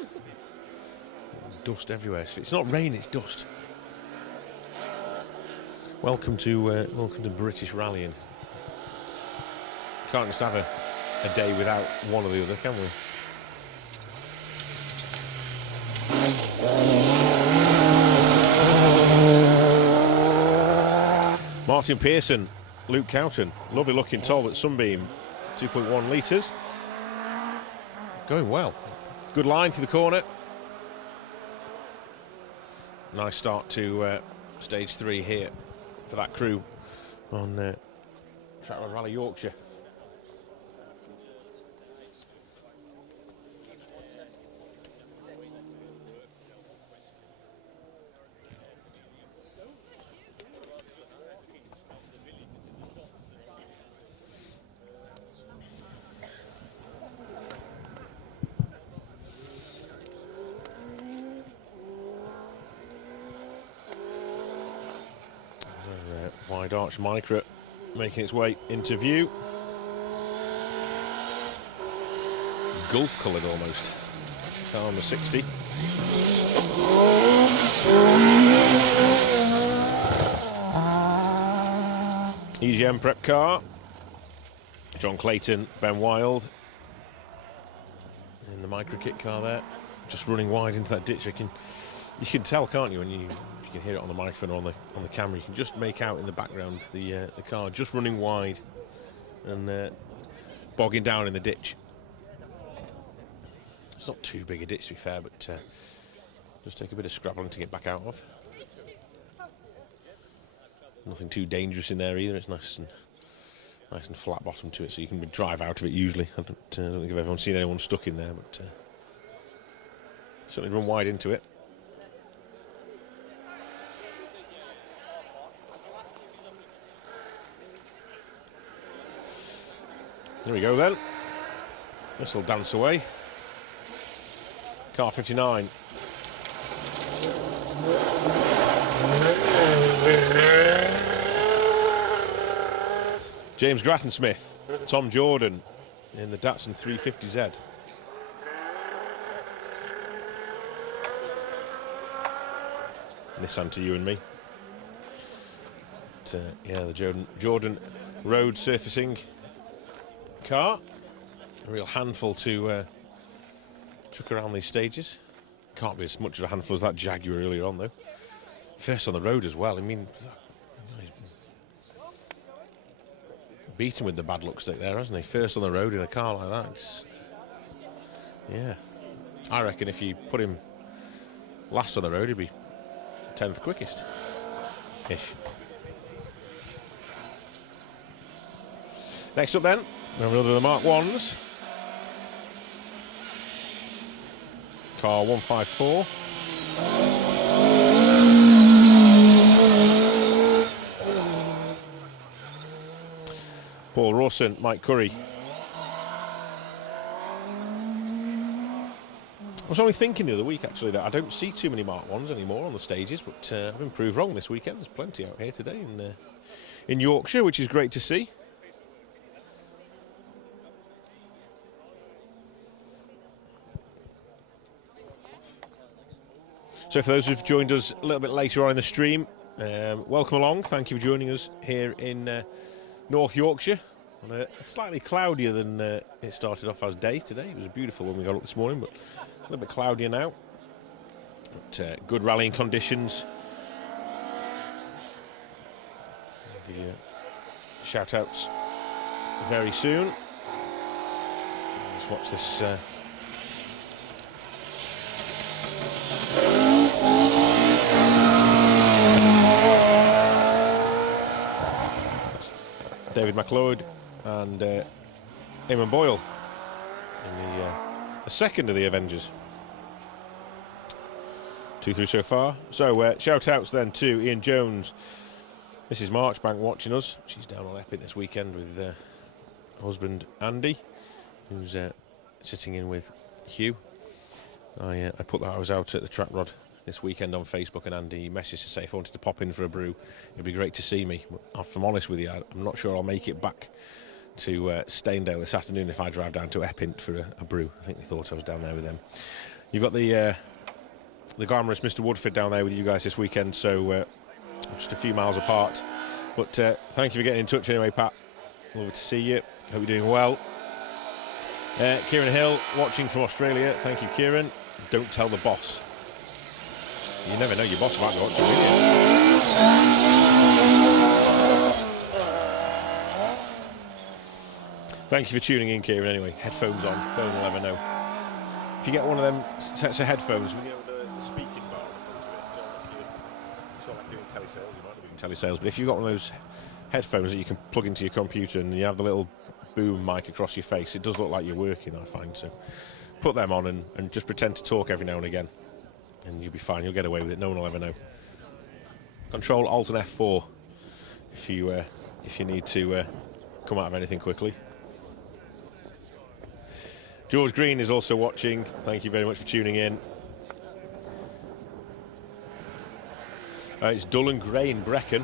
There's dust everywhere. It's not rain, it's dust. Welcome to British rallying. Can't just have a day without one or the other, can we? Martin Pearson, Luke Cowton, lovely looking Talbot Sunbeam, 2.1 litres. Going well. Good line to the corner. Nice start to stage 3 here for that crew on Trackrod Rally Yorkshire. Wide arch Micra making its way into view. Gulf coloured almost. Car on the 60. EGM prep car. John Clayton, Ben Wild in the Micra kit car there, just running wide into that ditch. You can tell, can't you, when you can hear it on the microphone or on the camera. You can just make out in the background the car just running wide and bogging down in the ditch. It's not too big a ditch, to be fair, but just take a bit of scrabbling to get back out of. Nothing too dangerous in there either. It's nice and flat bottom to it, so you can drive out of it usually. I don't think I've ever seen anyone stuck in there, but certainly run wide into it. There we go then. This will dance away. Car 59. James Grattensmith, Tom Jordan in the Datsun 350Z. Nissan to you and me. But, yeah, the Jordan road surfacing car. A real handful to truck around these stages. Can't be as much of a handful as that Jaguar earlier on though. First on the road as well. I mean, he's beaten with the bad luck stick there, hasn't he? First on the road in a car like that. Yeah. I reckon if you put him last on the road, he'd be 10th quickest. Ish. Next up then, we have another of the Mark 1s. Car 154. Paul Rawson, Mike Curry. I was only thinking the other week actually that I don't see too many Mark 1s anymore on the stages, but I've been proved wrong this weekend. There's plenty out here today in Yorkshire, which is great to see. So for those who've joined us a little bit later on in the stream, welcome along. Thank you for joining us here in North Yorkshire. On a slightly cloudier than it started off as day today. It was beautiful when we got up this morning, but a little bit cloudier now. But good rallying conditions. I'll give you shout outs very soon. Let's watch this. David McLeod and Eamon Boyle in the second of the Avengers. 2 through so far. So shout outs then to Ian Jones, Mrs. Marchbank watching us. She's down on Epic this weekend with her husband Andy, who's sitting in with Hugh. I put that I was out at the Trackrod this weekend on Facebook, and Andy messaged to say if I wanted to pop in for a brew, it'd be great to see me. But if I'm honest with you, I'm not sure I'll make it back to Staindale this afternoon if I drive down to Epping for a brew. I think they thought I was down there with them. You've got the glamorous Mr. Woodford down there with you guys this weekend, so just a few miles apart. But thank you for getting in touch anyway, Pat. Lovely to see you. Hope you're doing well. Kieran Hill watching from Australia. Thank you, Kieran. Don't tell the boss. You never know, your boss might be watching, do you? Thank you for tuning in, Kieran, anyway. Headphones on, no one will ever know. If you get one of them sets of headphones, you know, the speaking bar at the front of it, it's not like doing telesales, you might be doing telesales, but if you've got one of those headphones that you can plug into your computer and you have the little boom mic across your face, it does look like you're working, I find. So put them on and just pretend to talk every now and again, and you'll be fine. You'll get away with it. No one will ever know. Control Alt and F4 if you need to come out of anything quickly. George Green is also watching. Thank you very much for tuning in. It's dull and grey in Brecon.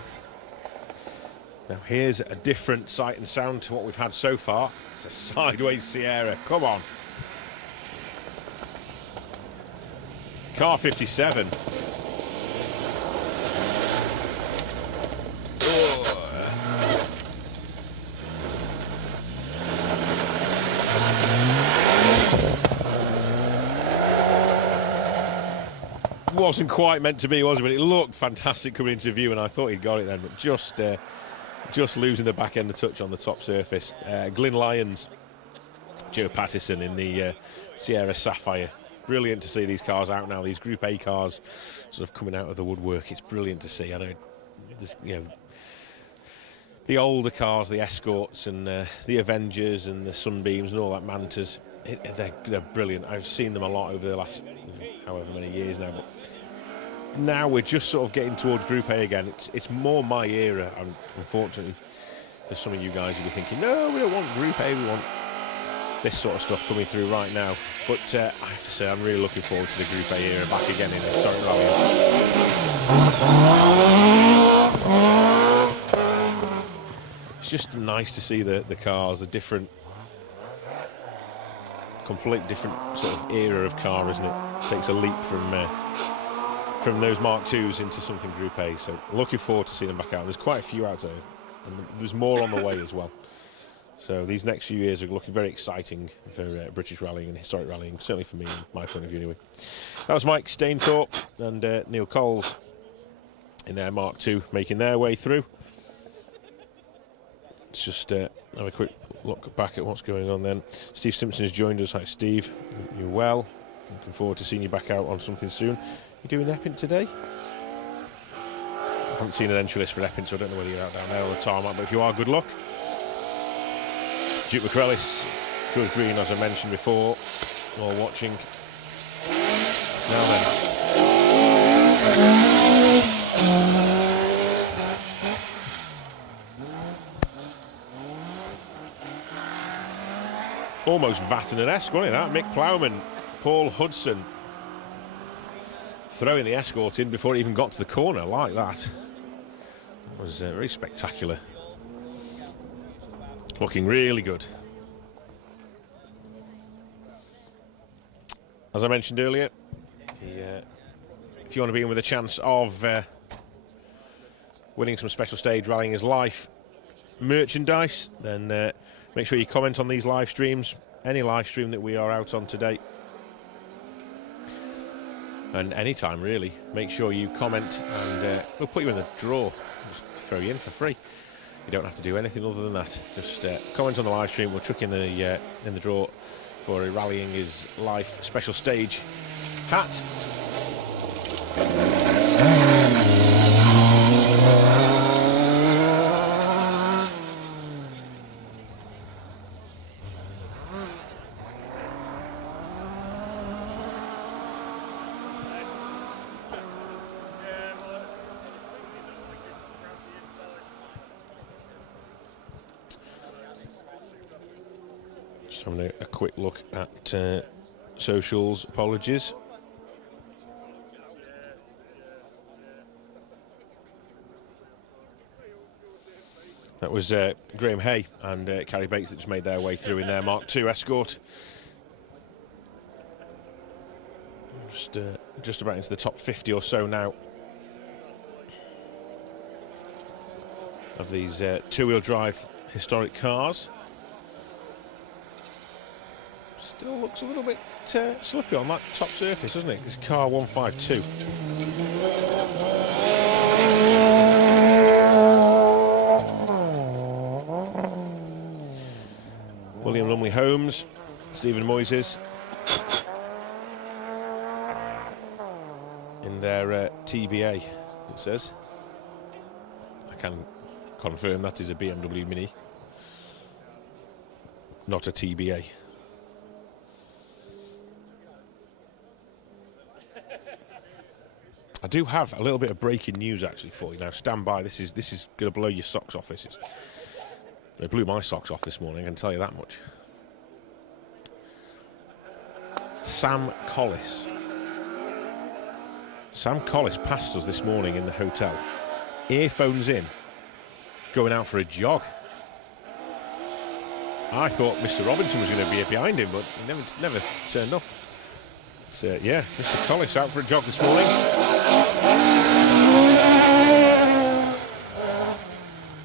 Now here's a different sight and sound to what we've had so far. It's a sideways Sierra, come on. Car 57. Wasn't quite meant to be, was it? But it looked fantastic coming into view, and I thought he'd got it then, but just losing the back end of touch on the top surface. Glyn Lyons, Joe Pattison in the Sierra Sapphire. Brilliant to see these cars out now, these Group A cars sort of coming out of the woodwork. It's brilliant to see. I know, the older cars, the Escorts and the Avengers and the Sunbeams and all that, Mantas, they're brilliant. I've seen them a lot over the last however many years now. But now we're just sort of getting towards Group A again. It's more my era, and unfortunately for some of you guys, you'll be thinking, no, we don't want Group A, we want this sort of stuff coming through right now. But I have to say, I'm really looking forward to the Group A era back again in historic rallying. It's just nice to see the cars, the different, complete different sort of era of car, isn't it? Takes a leap from those Mark IIs into something Group A. So looking forward to seeing them back out. There's quite a few out there, and there's more on the way as well. So these next few years are looking very exciting for British rallying and historic rallying, certainly for me, and my point of view anyway. That was Mike Stainthorpe and Neil Coles in their Mark II making their way through. Let's just have a quick look back at what's going on then. Steve Simpson has joined us. Hi Steve, you're well. Looking forward to seeing you back out on something soon. You doing Epping today? I haven't seen an entry list for Epping, so I don't know whether you're out down there all the time, but if you are, good luck. Duke McCrellis, George Green, as I mentioned before, all watching. Now then. Almost Vatanen-esque, wasn't it, that? Mick Plowman, Paul Hudson throwing the Escort in before it even got to the corner, like that. It was very spectacular. Looking really good. As I mentioned earlier, if you want to be in with a chance of winning some special stage Rallying Is Life merchandise, then make sure you comment on these live streams, any live stream that we are out on today. And anytime really, make sure you comment and we'll put you in the draw, just throw you in for free. You don't have to do anything other than that. Just comment on the live stream. We'll chuck in the draw for a Rallying Is Life special stage hat. Having a quick look at socials. Apologies. That was Graham Hay and Carrie Bates that just made their way through in their Mark II Escort. Just about into the top 50 or so now of these two-wheel drive historic cars. Still looks a little bit slippy on that top surface, doesn't it? It's car 152. William Lumley Holmes, Stephen Moises in their TBA, it says. I can confirm that is a BMW Mini, not a TBA. I do have a little bit of breaking news actually for you now. Stand by. This is going to blow your socks off. It blew my socks off this morning, I can tell you that much. Sam Collis. Sam Collis passed us this morning in the hotel. Earphones in, going out for a jog. I thought Mr. Robinson was going to be behind him, but he never turned up. So, yeah, Mr. Collis out for a jog this morning.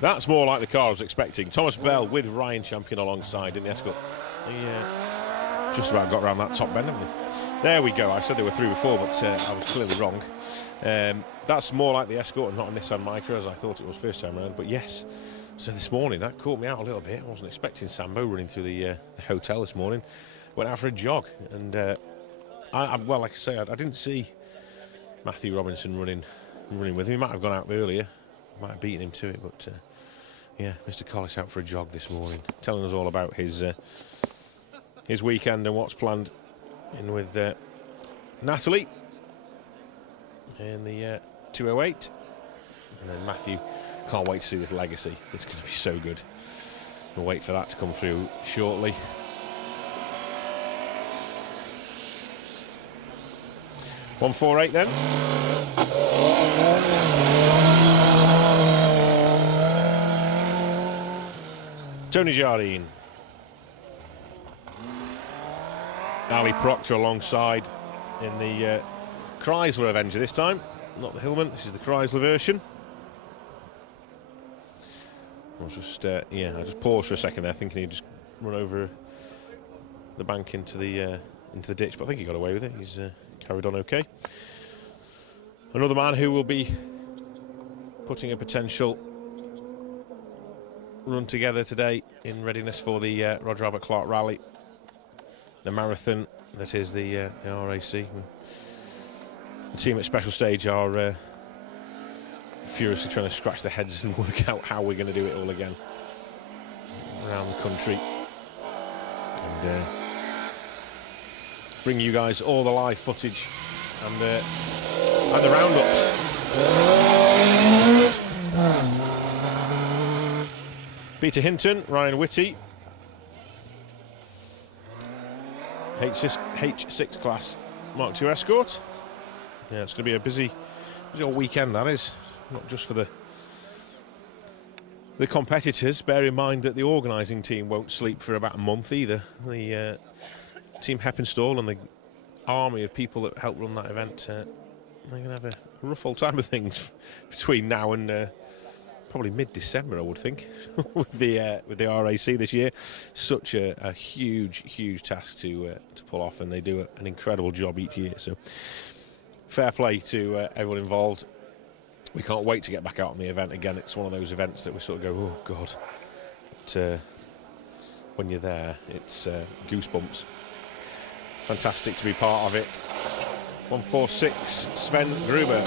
That's more like the car I was expecting. Thomas Bell with Ryan Champion alongside in the Escort. He just about got around that top bend, haven't they? There we go. I said they were through before, but I was clearly wrong. That's more like the Escort and not a Nissan Micra as I thought it was first time around. But yes, so this morning that caught me out a little bit. I wasn't expecting Sambo running through the hotel this morning. Went out for a jog, and well, like I say, I didn't see Matthew Robinson running with him. He might have gone out earlier, might have beaten him to it, but yeah, Mr. Collis out for a jog this morning, telling us all about his weekend and what's planned in with Natalie in the 208, and then Matthew. Can't wait to see this Legacy. It's going to be so good. We'll wait for that to come through shortly. $148 then. Tony Jardine. Ali Proctor alongside in the Chrysler Avenger this time. Not the Hillman, this is the Chrysler version. I was just, I just paused for a second there, thinking he'd just run over the bank into the ditch, but I think he got away with it. He's carried on okay. Another man who will be putting a potential run together today in readiness for the Roger Albert Clark Rally, the marathon that is the RAC. The team at Special Stage are furiously trying to scratch their heads and work out how we're going to do it all again around the country, and bring you guys all the live footage and the roundups. Peter Hinton, Ryan Whitty, H6 class Mark II Escort. Yeah, it's going to be a busy old weekend, that is. Not just for the competitors. Bear in mind that the organising team won't sleep for about a month either. The Team Heppenstall and the army of people that help run that event, they're going to have a rough old time of things between now and probably mid-December, I would think, with the RAC this year. Such a huge task to pull off, and they do an incredible job each year. So fair play to everyone involved. We can't wait to get back out on the event again. It's one of those events that we sort of go, oh God. But when you're there, it's goosebumps. Fantastic to be part of it. 146, Sven Gruber.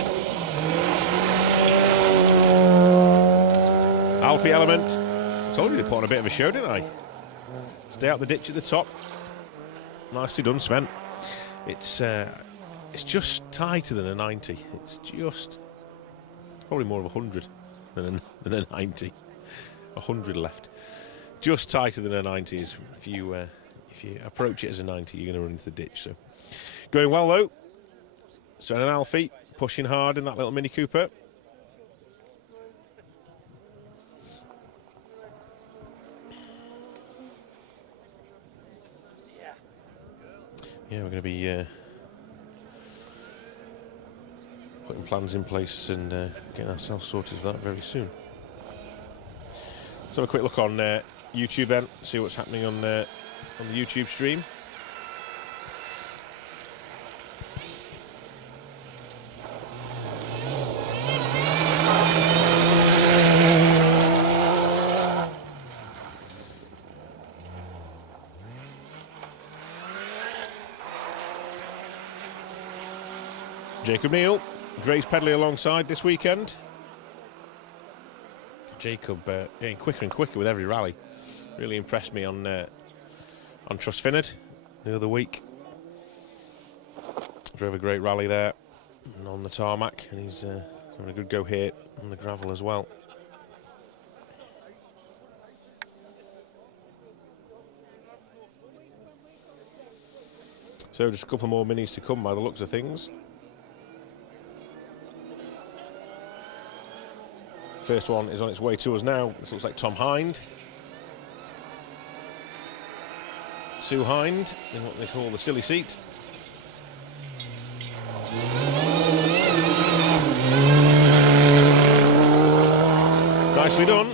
Alfie Element. I told you they put on a bit of a show, didn't I? Stay out the ditch at the top. Nicely done, Sven. It's just tighter than a 90. It's just probably more of 100 than a 90. 100 left. Just tighter than a 90 is if you approach it as a 90, you're going to run into the ditch. So going well though. Sven and Alfie pushing hard in that little Mini Cooper. Yeah, we're going to be putting plans in place and getting ourselves sorted for that very soon. Let's have a quick look on YouTube then, see what's happening on the YouTube stream. Jacob Neal, Grace Pedley alongside this weekend. Jacob getting quicker and quicker with every rally. Really impressed me on Trustfinned the other week. Drove a great rally there and on the tarmac, and he's having a good go here on the gravel as well. So just a couple more minis to come by the looks of things. First one is on its way to us now. This looks like Tom Hind. Sue Hind, in what they call the silly seat. Nicely done.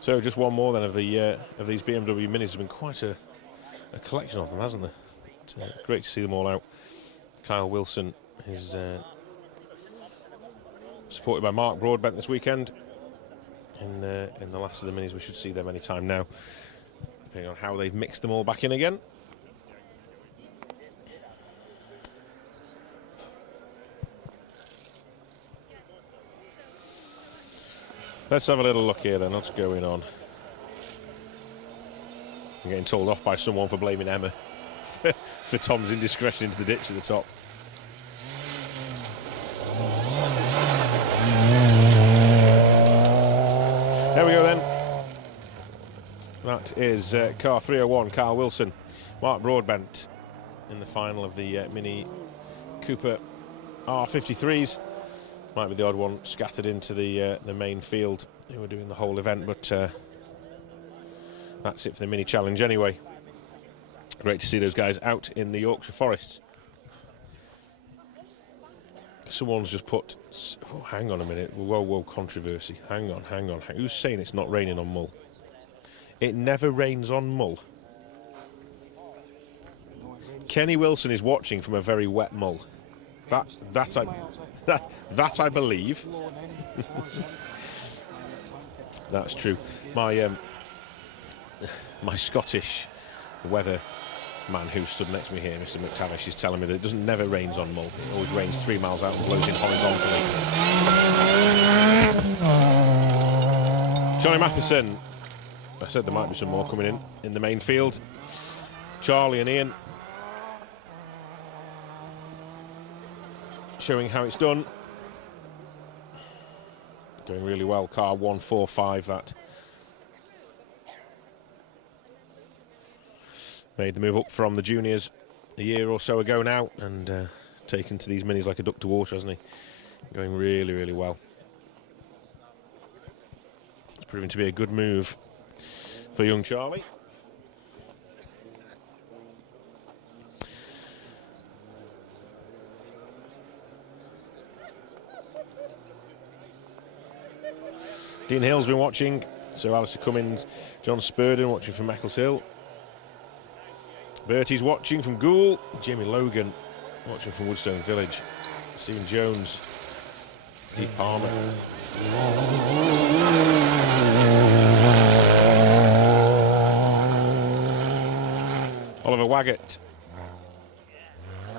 So just one more then of these BMW Minis. There's been quite a collection of them, hasn't there? Great to see them all out. Kyle Wilson is supported by Mark Broadbent this weekend. In the last of the Minis, we should see them any time now, depending on how they've mixed them all back in again. Let's have a little look here then, what's going on. I'm getting told off by someone for blaming Emma for Tom's indiscretion into the ditch at the top. There we go then. That is car 301, Carl Wilson, Mark Broadbent in the final of the Mini Cooper R53s. Might be the odd one scattered into the main field who were doing the whole event, but that's it for the Mini Challenge anyway. Great to see those guys out in the Yorkshire forests. Someone's just put, oh, hang on a minute, whoa, controversy. Hang on. Who's saying it's not raining on Mull? It never rains on Mull. Kenny Wilson is watching from a very wet Mull. That I believe. That's true. My Scottish weather man who stood next to me here, Mr. McTavish, is telling me that it never rains on Mull. It always rains 3 miles out and blows in horizontally. Johnny Matheson. I said there might be some more coming in the main field. Charlie and Ian showing how it's done. Going really well. Car 145, that. Made the move up from the juniors a year or so ago now, and taken to these Minis like a duck to water, hasn't he? Going really well. It's proving to be a good move for young Charlie. Dean Hill's been watching, so Alistair Cummins, John Spurden watching from Eccleshill. Bertie's watching from Goole. Jimmy Logan watching from Woodstone Village. Stephen Jones. Steve Palmer. Oliver Waggett.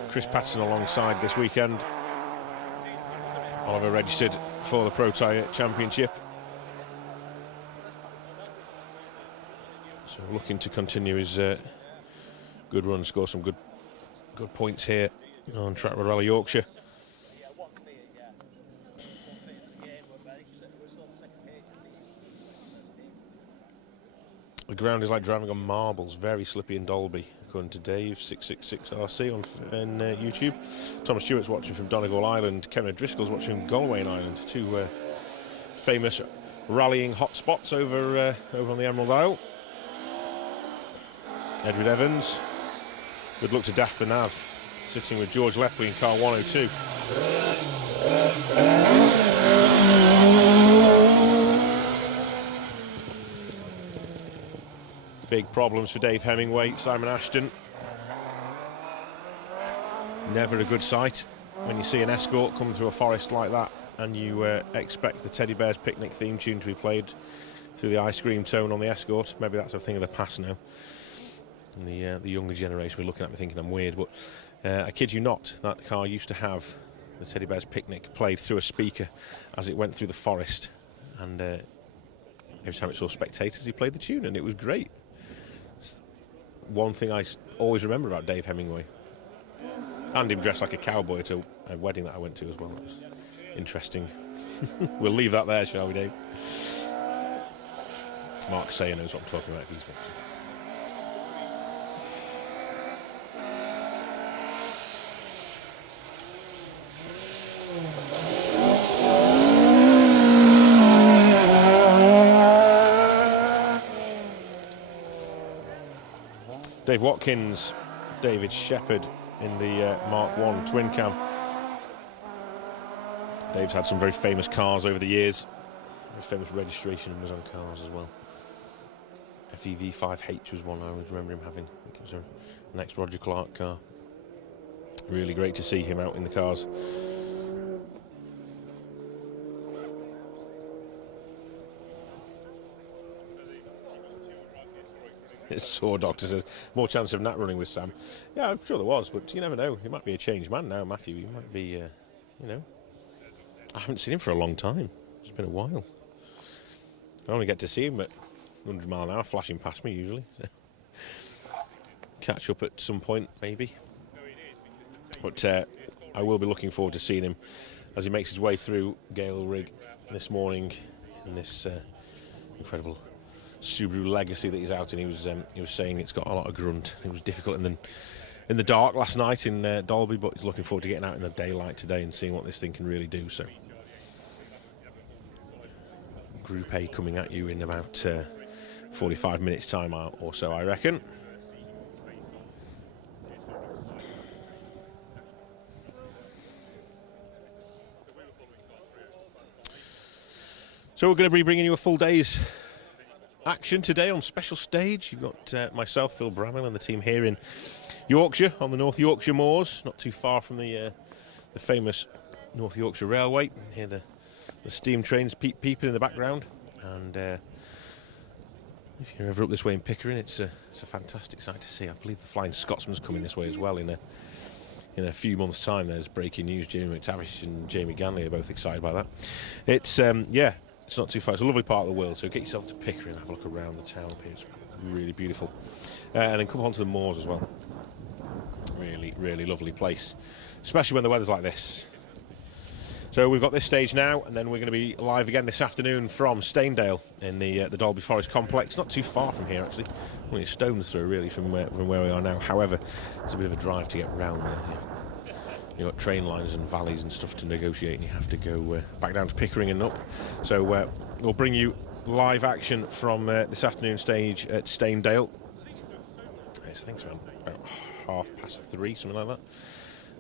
Chris Patterson alongside this weekend. Oliver registered for the Protyre Championship. So looking to continue his good run, score some good points here on Trackrod Rally Yorkshire. The ground is like driving on marbles, very slippy in Dalby, according to Dave 666RC on YouTube. Thomas Stewart's watching from Donegal Island. Kevin O'Driscoll's watching from Galway Island. Two famous rallying hotspots over on the Emerald Isle. Edward Evans. Good luck to Daft the Nav, sitting with George Lepley in car 102. Big problems for Dave Hemingway, Simon Ashton. Never a good sight when you see an escort come through a forest like that and you expect the Teddy Bears Picnic theme tune to be played through the ice cream tone on the escort. Maybe that's a thing of the past now. And the younger generation will be looking at me thinking I'm weird, but I kid you not, that car used to have the Teddy Bears Picnic played through a speaker as it went through the forest, and every time it saw spectators he played the tune, and it was great. It's one thing I always remember about Dave Hemingway, and him dressed like a cowboy to a wedding that I went to as well. It was interesting We'll leave that there, shall we, Dave? Mark Sayer knows what I'm talking about if he's watching. Dave Watkins, David Shepherd in the Mark 1 twin cam. Dave's had some very famous cars over the years. Very famous registration numbers on cars as well. FEV5H was one I always remember him having. I think it was an ex-Roger Clark car. Really great to see him out in the cars. Saw Doctor says, more chance of nat running with Sam. Yeah, I'm sure there was, but you never know. He might be a changed man now, Matthew. He might be, you know. I haven't seen him for a long time. It's been a while. I only get to see him at 100 mile an hour flashing past me usually. Catch up at some point, maybe. But I will be looking forward to seeing him as he makes his way through Gale Rig this morning in this incredible Subaru Legacy that he's out in. He was saying it's got a lot of grunt. It was difficult in the dark last night in Dalby, but he's looking forward to getting out in the daylight today and seeing what this thing can really do. So, Group A coming at you in about 45 minutes time or so, I reckon. So we're going to be bringing you a full day's action today on special stage. You've got myself, Phil Bramwell, and the team here in Yorkshire on the North Yorkshire moors, not too far from the famous North Yorkshire Railway. You hear the steam trains peeping in the background, and if you're ever up this way in Pickering, it's a fantastic sight to see. I believe the Flying Scotsman's coming this way as well in a few months' time. There's breaking news. Jamie McTavish and Jamie Ganley are both excited by that. It's it's not too far. It's a lovely part of the world, so get yourself to Pickering, have a look around the town. It's really beautiful. And then come on to the moors as well. Really, really lovely place, especially when the weather's like this. So we've got this stage now, and then we're going to be live again this afternoon from Staindale in the Dalby Forest complex. Not too far from here, actually. Only a stone's throw, really, from where we are now. However, it's a bit of a drive to get round there. You've got train lines and valleys and stuff to negotiate, and you have to go back down to Pickering and up. So we'll bring you live action from this afternoon stage at Staindale. I think it's around about 3:30, something like that.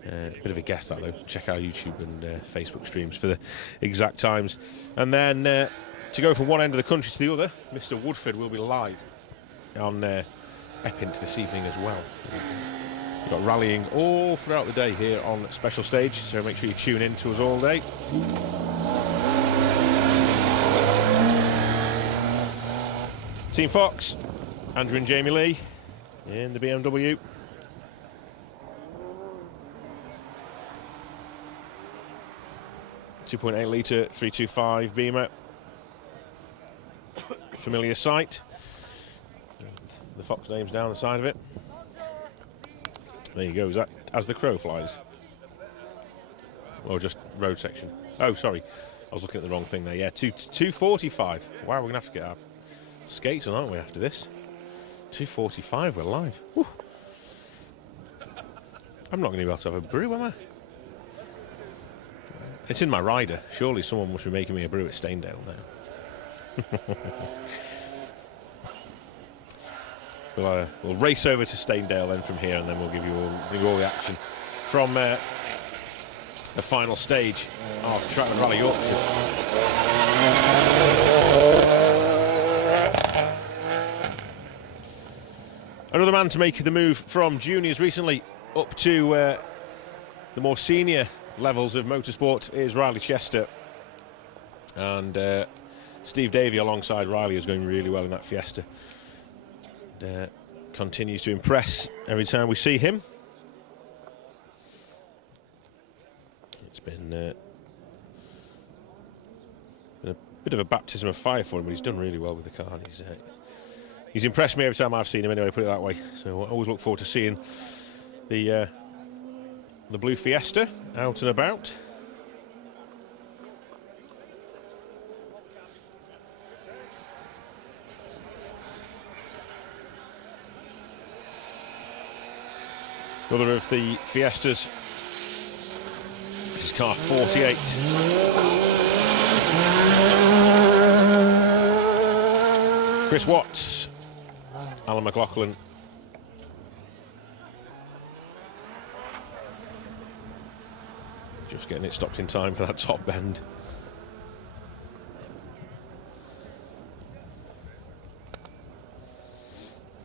A bit of a guess that, though. Check our YouTube and Facebook streams for the exact times. And then to go from one end of the country to the other, Mr. Woodford will be live on Epping this evening as well. We've got rallying all throughout the day here on special stage, so make sure you tune in to us all day. Team Fox, Andrew and Jamie Lee in the BMW. .8 litre 325 Beamer. Familiar sight. The Fox name's down the side of it. There you go. Is that as the crow flies? Or just road section? Oh, sorry. I was looking at the wrong thing there. Yeah, 245. Wow, we're going to have to get our skates on, aren't we, after this? 245, we're live. Woo. I'm not going to be able to have a brew, am I? It's in my rider. Surely someone must be making me a brew at Staindale now. We'll race over to Staindale then from here, and then we'll give you all the action from the final stage of Trackrod Rally Yorkshire. Another man to make the move from juniors recently up to the more senior levels of motorsport is Riley Chester, and Steve Davey alongside Riley is going really well in that Fiesta. Continues to impress every time we see him. It's been a bit of a baptism of fire for him, but he's done really well with the car. And he's impressed me every time I've seen him, anyway, put it that way. So I always look forward to seeing the blue Fiesta out and about. Another of the Fiestas. This is car 48. Chris Watts, Alan McLaughlin. Just getting it stopped in time for that top bend.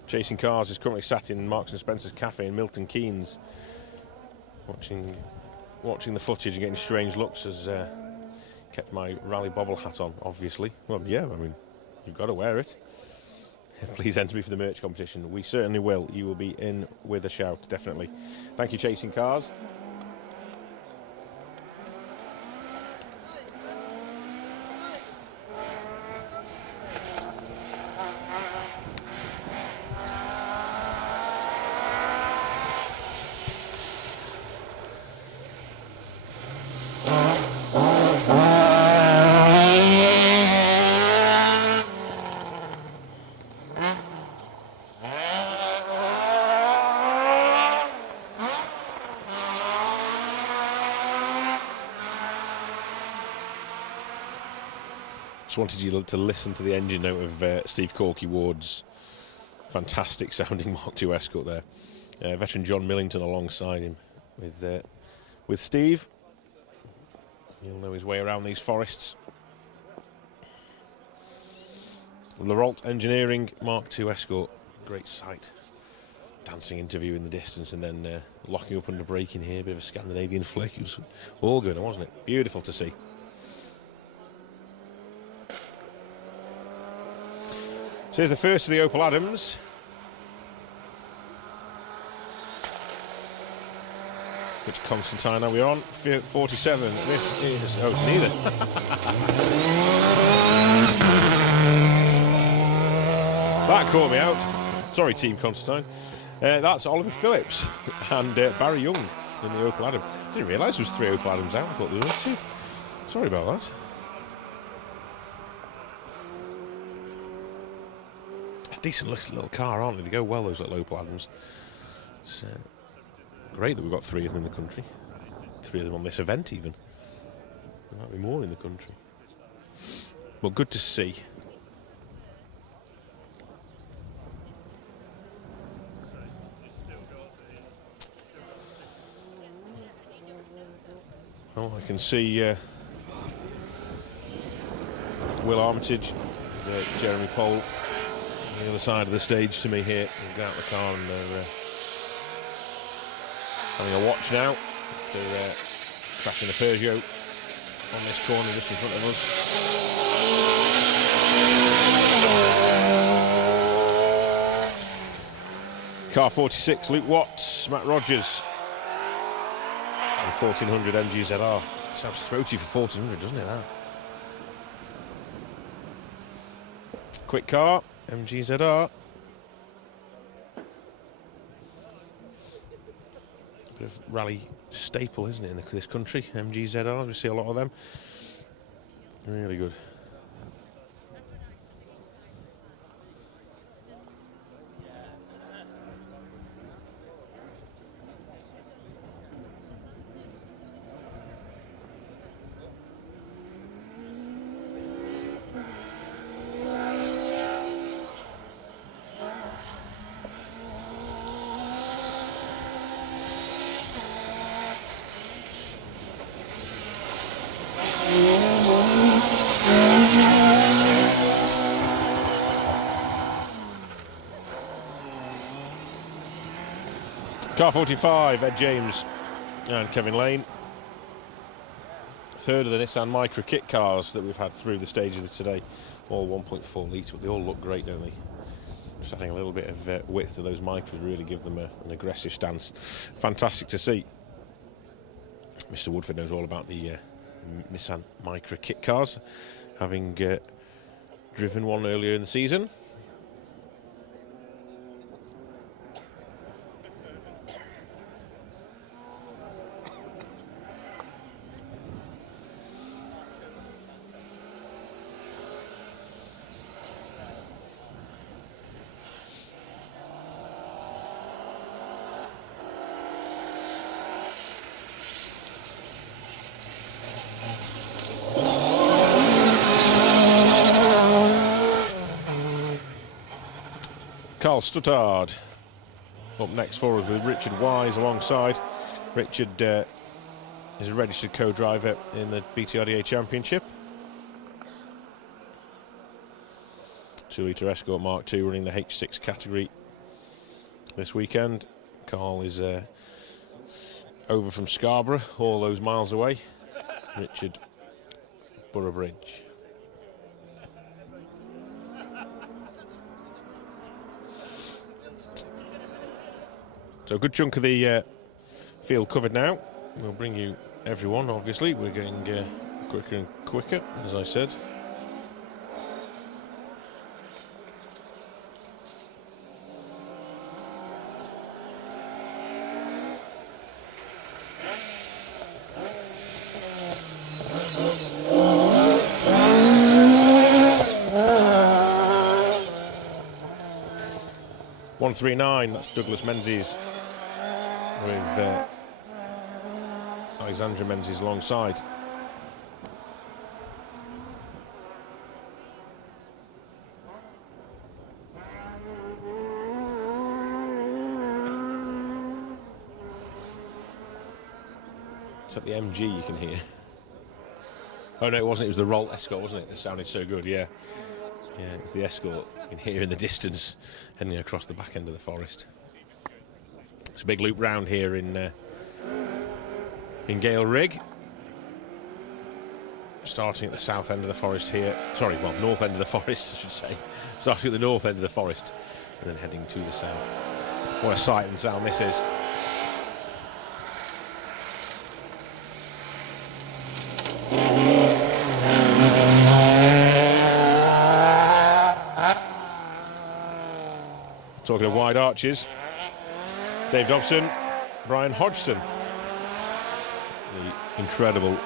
Chasing Cars is currently sat in Marks and Spencer's cafe in Milton Keynes, watching the footage and getting strange looks. Has kept my rally bobble hat on, obviously. Well, yeah, I mean, you've got to wear it. Please enter me for the merch competition. We certainly will. You will be in with a shout, definitely. Thank you, Chasing Cars. Just wanted you to listen to the engine note of Steve Corky Ward's fantastic sounding Mark II Escort there. Veteran John Millington alongside him with Steve. He'll know his way around these forests. Laurent Engineering Mark II Escort, great sight. Dancing interview in the distance and then locking up under braking here, a bit of a Scandinavian flick. It was all good, wasn't it? Beautiful to see. So here's the first of the Opel Adams. Which Constantine are we on? 47. This is... oh, neither. That caught me out. Sorry, Team Constantine. That's Oliver Phillips and Barry Young in the Opel Adam. I didn't realise there was 3 Opel Adams out. I thought there were 2. Sorry about that. Decent little car, aren't they? They go well, those little Opel Adams. It's great that we've got 3 of them in the country. 3 of them on this event, even. There might be more in the country. Well, good to see. Oh, I can see Will Armitage and Jeremy Pole on the other side of the stage to me here. We'll get out the car and they're having a watch now after crashing the Peugeot on this corner just in front of us. Car 46, Luke Watts, Matt Rogers. And 1400 MGZR. Sounds throaty for 1400, doesn't it, that? Quick car, MGZR. Bit of rally staple, isn't it, in this country? MGZRs, we see a lot of them. Really good. Car 45, Ed James and Kevin Lane. Third of the Nissan Micra kit cars that we've had through the stages of today. All 1.4 litre, but they all look great, don't they? Just adding a little bit of width to those Micras really give them an aggressive stance. Fantastic to see. Mr. Woodford knows all about the Nissan Micra kit cars, having driven one earlier in the season. Carl Stuttard up next for us with Richard Wise alongside. Richard is a registered co-driver in the BTRDA Championship. 2-litre Escort Mark II running the H6 category this weekend. Carl is over from Scarborough, all those miles away. Richard, Borough Bridge. So a good chunk of the field covered now. We'll bring you everyone, obviously. We're getting quicker and quicker, as I said. .139, that's Douglas Menzies with Alexandra Menzies alongside. It's like the MG you can hear. Oh no, it wasn't, it was the Rolt Escort, wasn't it? It sounded so good, yeah. Yeah, it was the Escort. You can hear in the distance heading across the back end of the forest. It's a big loop round here in Gale Rig. Starting at the south end of the forest here. Sorry, well, north end of the forest, I should say. Starting at the north end of the forest and then heading to the south. What a sight and sound this is. Talking of wide arches, Dave Dobson, Brian Hodgson. The incredible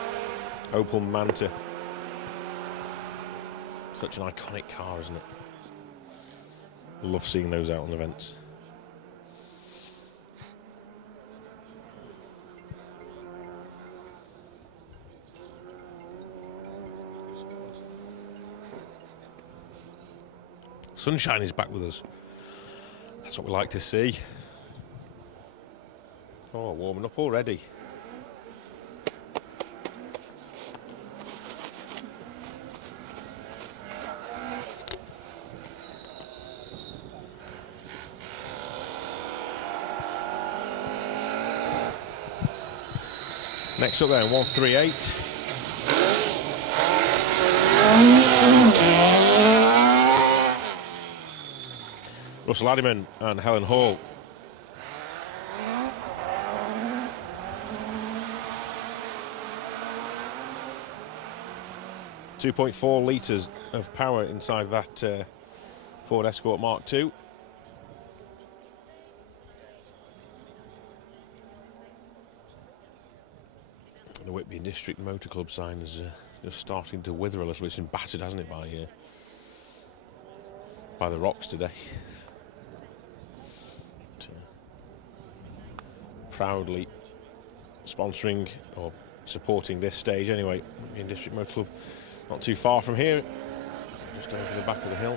Opel Manta. Such an iconic car, isn't it? Love seeing those out on events. Sunshine is back with us. That's what we like to see. Oh, warming up already. Next up then, 138. Russell Addyman and Helen Hall. .4 litres of power inside that Ford Escort Mark II. The Whitby District Motor Club sign is just starting to wither a little. It's been battered, hasn't it, by the rocks today. Proudly sponsoring or supporting this stage anyway. In District Motor Club, not too far from here, just over the back of the hill.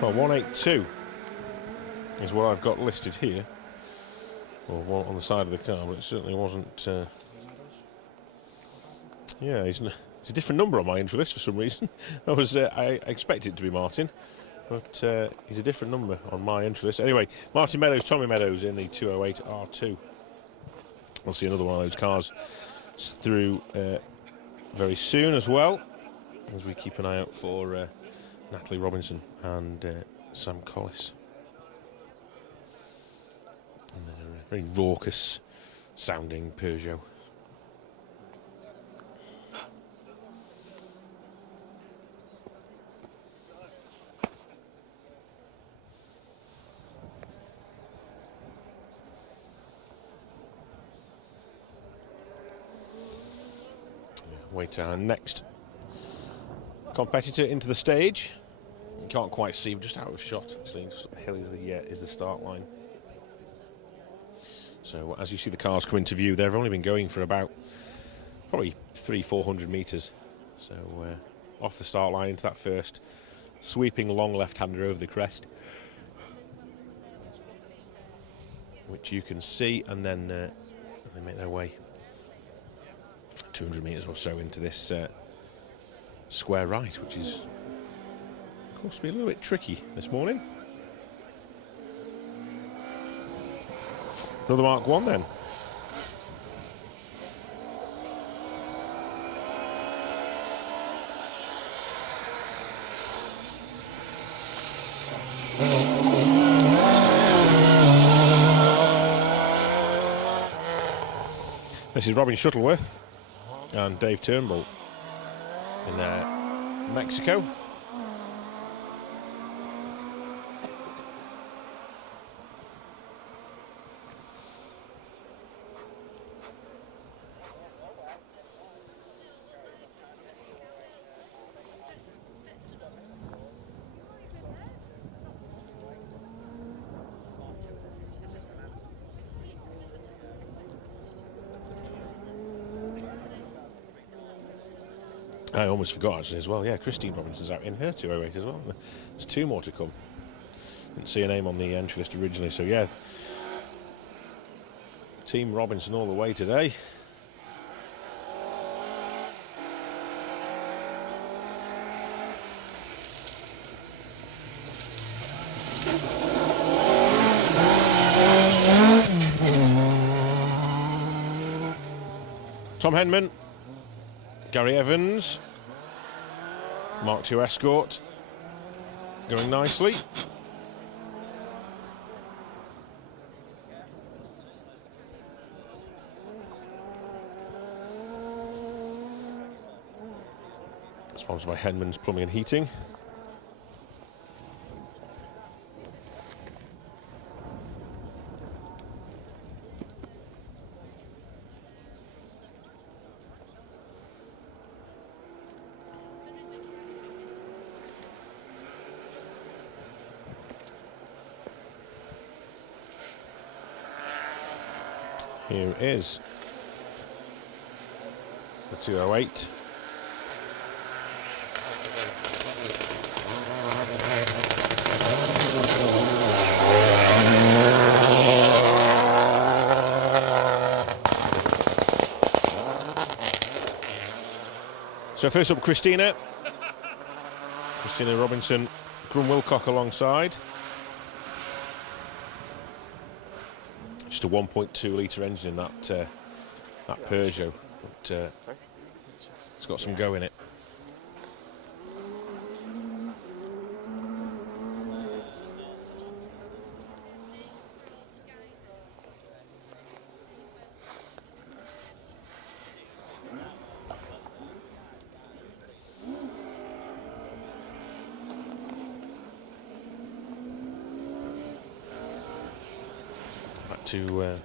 Well, 182 is what I've got listed here, or one on the side of the car, but it certainly wasn't. Yeah, it's a different number on my entry list for some reason. I expected it to be Martin, but he's a different number on my entry list. Anyway, Martin Meadows, Tommy Meadows in the 208 R2. We'll see another one of those cars through very soon as well, as we keep an eye out for Natalie Robinson and Sam Collis. And they're a very raucous sounding Peugeot. Wait our next competitor into the stage. You can't quite see, we're just out of shot actually. Just up the hill is the start line. So as you see the cars come into view, they've only been going for about probably 300-400 metres. So off the start line into that first sweeping long left-hander over the crest, which you can see, and then they make their way 200 metres or so into this square right, which is, of course, be a little bit tricky this morning. Another Mark 1 then. This is Robin Shuttleworth and Dave Turnbull in Mexico. I almost forgot actually as well. Yeah, Christine Robinson's out in her 208 as well. There's 2 more to come. Didn't see a name on the entry list originally, so yeah. Team Robinson all the way today. Tom Henman, Gary Evans, Mark II Escort, going nicely. Sponsored by Henman's Plumbing and Heating. Here is the 208. So first up, Christina Robinson, Grum Wilcock alongside. Just a 1.2 litre engine in that Peugeot, but it's got some go in it. To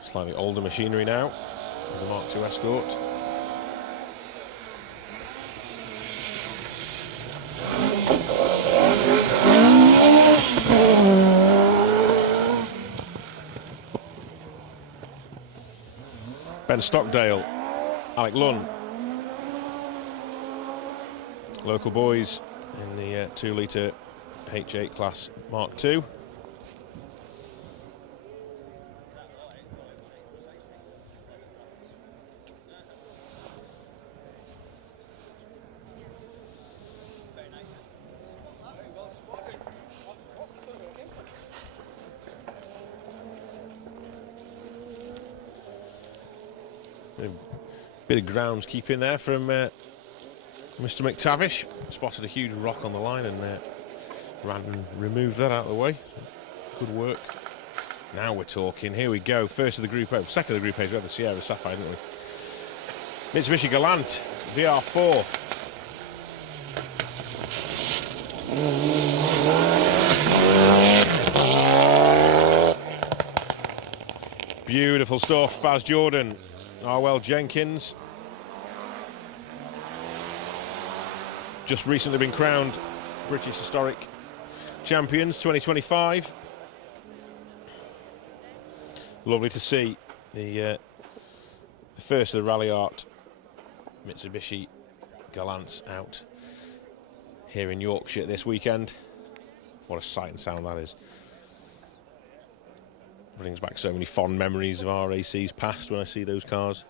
slightly older machinery now, with the Mark II Escort. Ben Stockdale, Alec Lunn, local boys in the 2 litre H8 class Mark II. A bit of groundskeeping there from Mr. McTavish. Spotted a huge rock on the line and ran and removed that out of the way. Good work. Now we're talking. Here we go. First of the Group A. Second of the Group A. We had the Sierra Sapphire, didn't we? Mitsubishi Galant VR4. Beautiful stuff. Baz Jordan, Arwell Jenkins, just recently been crowned British Historic Champions 2025. Lovely to see the first of the Rally Art Mitsubishi Gallants out here in Yorkshire this weekend. What a sight and sound that is. Brings back so many fond memories of RAC's past when I see those cars.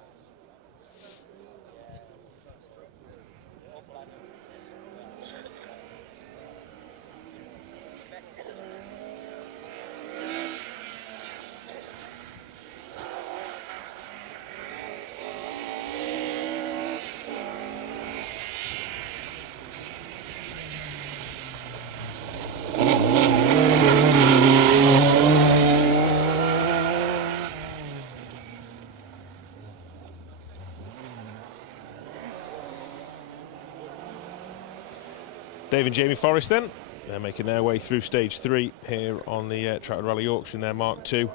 Dave and Jamie Forrest then, they're making their way through stage 3 here on the Trackrod Rally Auction, their Mark II.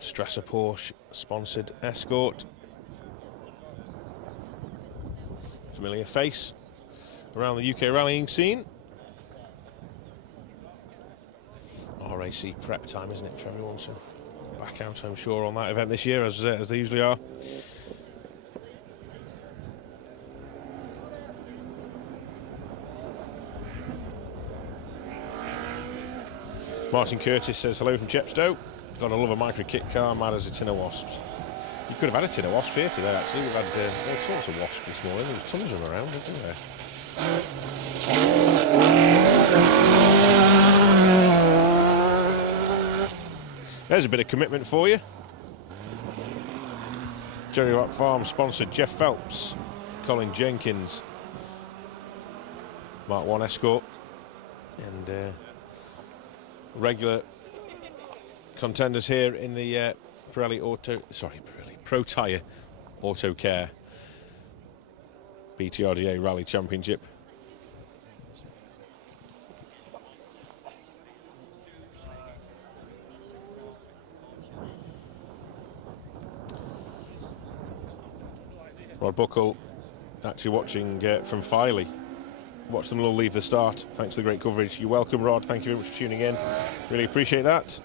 Strasser Porsche sponsored Escort. Familiar face around the UK rallying scene. RAC prep time, isn't it, for everyone? So back out, I'm sure, on that event this year, as they usually are. Martin Curtis says hello from Chepstow. Gotta love a micro kit car, mad as a tin of wasps. You could have had a tin of wasp here today, actually. We've had all sorts of wasps this morning. There was tons of them around, wasn't there? There's a bit of commitment for you. Jerry Rock Farm sponsored Jeff Phelps, Colin Jenkins, Mark 1 Escort, and regular contenders here in the Protyre Auto Care BTRDA Rally Championship. Rod Buckle actually watching from Filey. Watch them all leave the start. Thanks for the great coverage. You're welcome, Rod. Thank you very much for tuning in. Really appreciate that.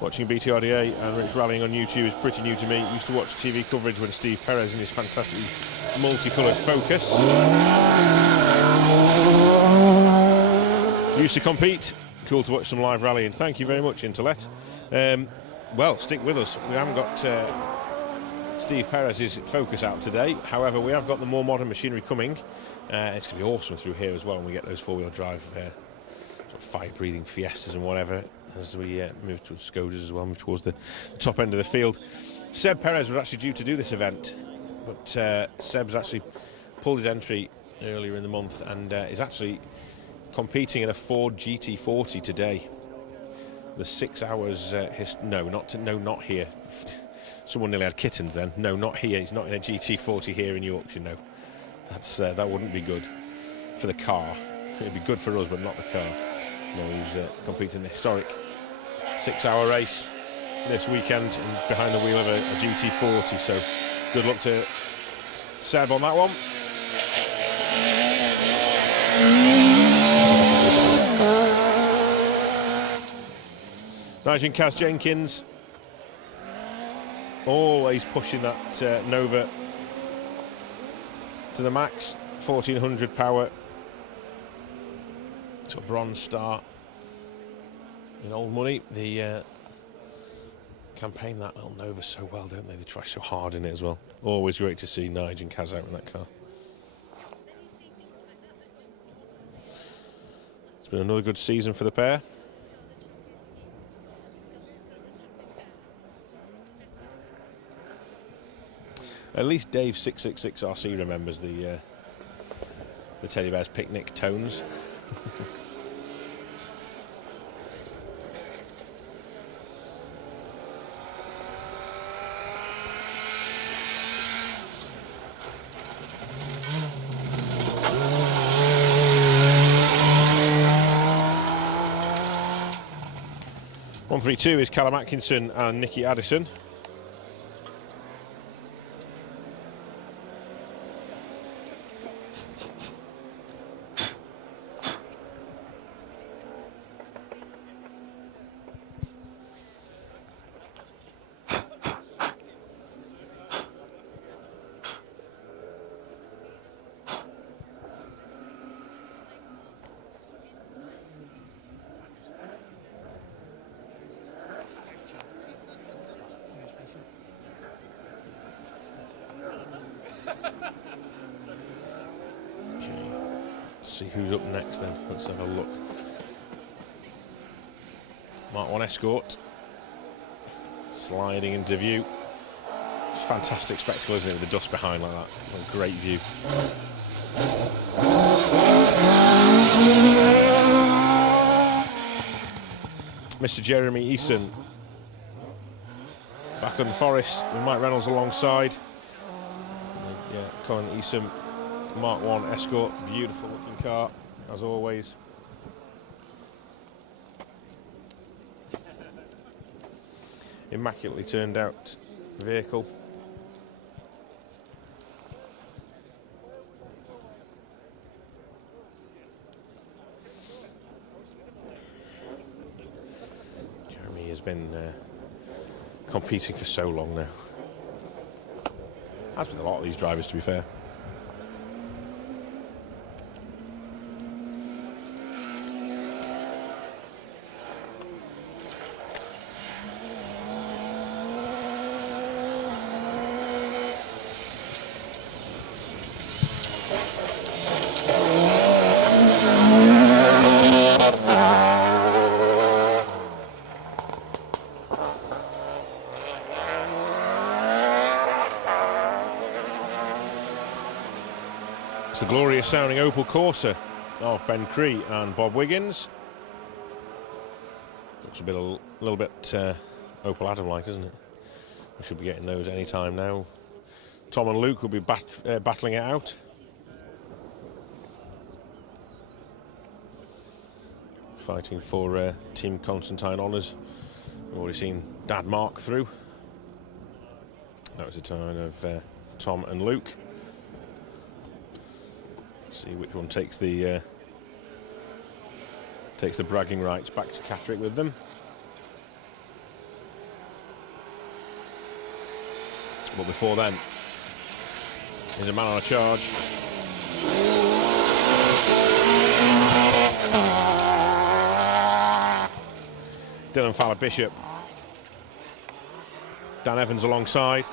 Watching BTRDA and Rich rallying on YouTube is pretty new to me. Used to watch TV coverage when Steve Perez in his fantastically multicoloured Focus used to compete. Cool to watch some live rallying. Thank you very much, Interlet. Well, stick with us. We haven't got Steve Perez's Focus out today. However, we have got the more modern machinery coming. It's going to be awesome through here as well when we get those four-wheel drive sort of fire-breathing Fiestas and whatever, as we move towards Skodas as well, move towards the top end of the field. Seb Perez was actually due to do this event, but Seb's actually pulled his entry earlier in the month and is actually competing in a Ford GT40 today. The 6 hours, not here. Someone nearly had kittens then. No, not here. He's not in a GT40 here in Yorkshire, no. That wouldn't be good for the car. It'd be good for us, but not the car. No, he's competing in a historic 6-hour race this weekend and behind the wheel of a GT40. So good luck to Seb on that one. Nigel Kaz Jenkins always pushing that Nova to the max, 1400 power. To a bronze star in old money. The campaign that little Nova so well, don't they? They try so hard in it as well. Always great to see Nigel and Kaz out in that car. It's been another good season for the pair. At least Dave 666 RC remembers the Teddy Bears Picnic tones. (132) is Callum Atkinson and Nicky Addison. see who's up next then. Let's have a look. Mark 1 Escort sliding into view. It's a fantastic spectacle, isn't it, with the dust behind like that. What a great view. Mr. Jeremy Eason back on the Forest with Mike Reynolds alongside. Yeah, Colin Eason, Mark 1 Escort, beautiful looking car as always. Immaculately turned out vehicle. Jeremy has been competing for so long now. As with a lot of these drivers, to be fair. It's the glorious sounding Opel Corsa of Ben Cree and Bob Wiggins. Looks a little bit Opel Adam-like, doesn't it? We should be getting those any time now. Tom and Luke will be battling it out. Fighting for Team Constantine honours. We've already seen Dad Mark through. That was the time of Tom and Luke. See which one takes the bragging rights back to Catterick with them. But before then, there's a man on a charge. Dylan Fowler Bishop. Dan Evans alongside.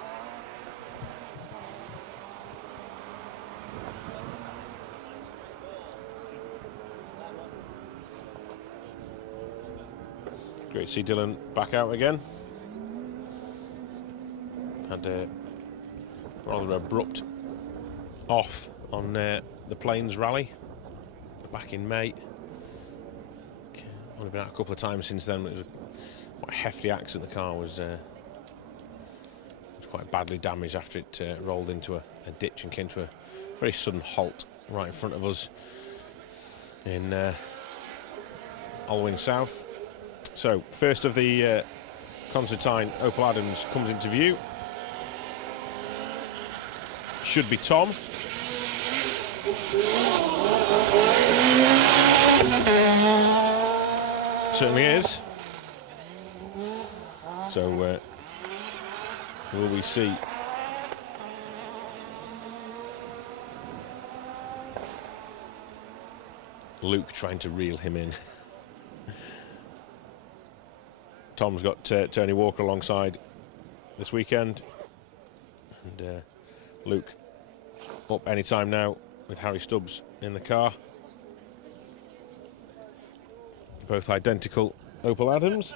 Great to see Dylan back out again. Had a rather abrupt off on the Plains Rally back in May. Only been out a couple of times since then. It was quite a hefty accident. The car was quite badly damaged after it rolled into a ditch and came to a very sudden halt right in front of us in Alwyn South. So, first of the Constantine Opel Adams comes into view. Should be Tom. Certainly is. So, will we see Luke trying to reel him in? Tom's got Tony Walker alongside this weekend, and Luke up any time now with Harry Stubbs in the car. Both identical Opel Adams,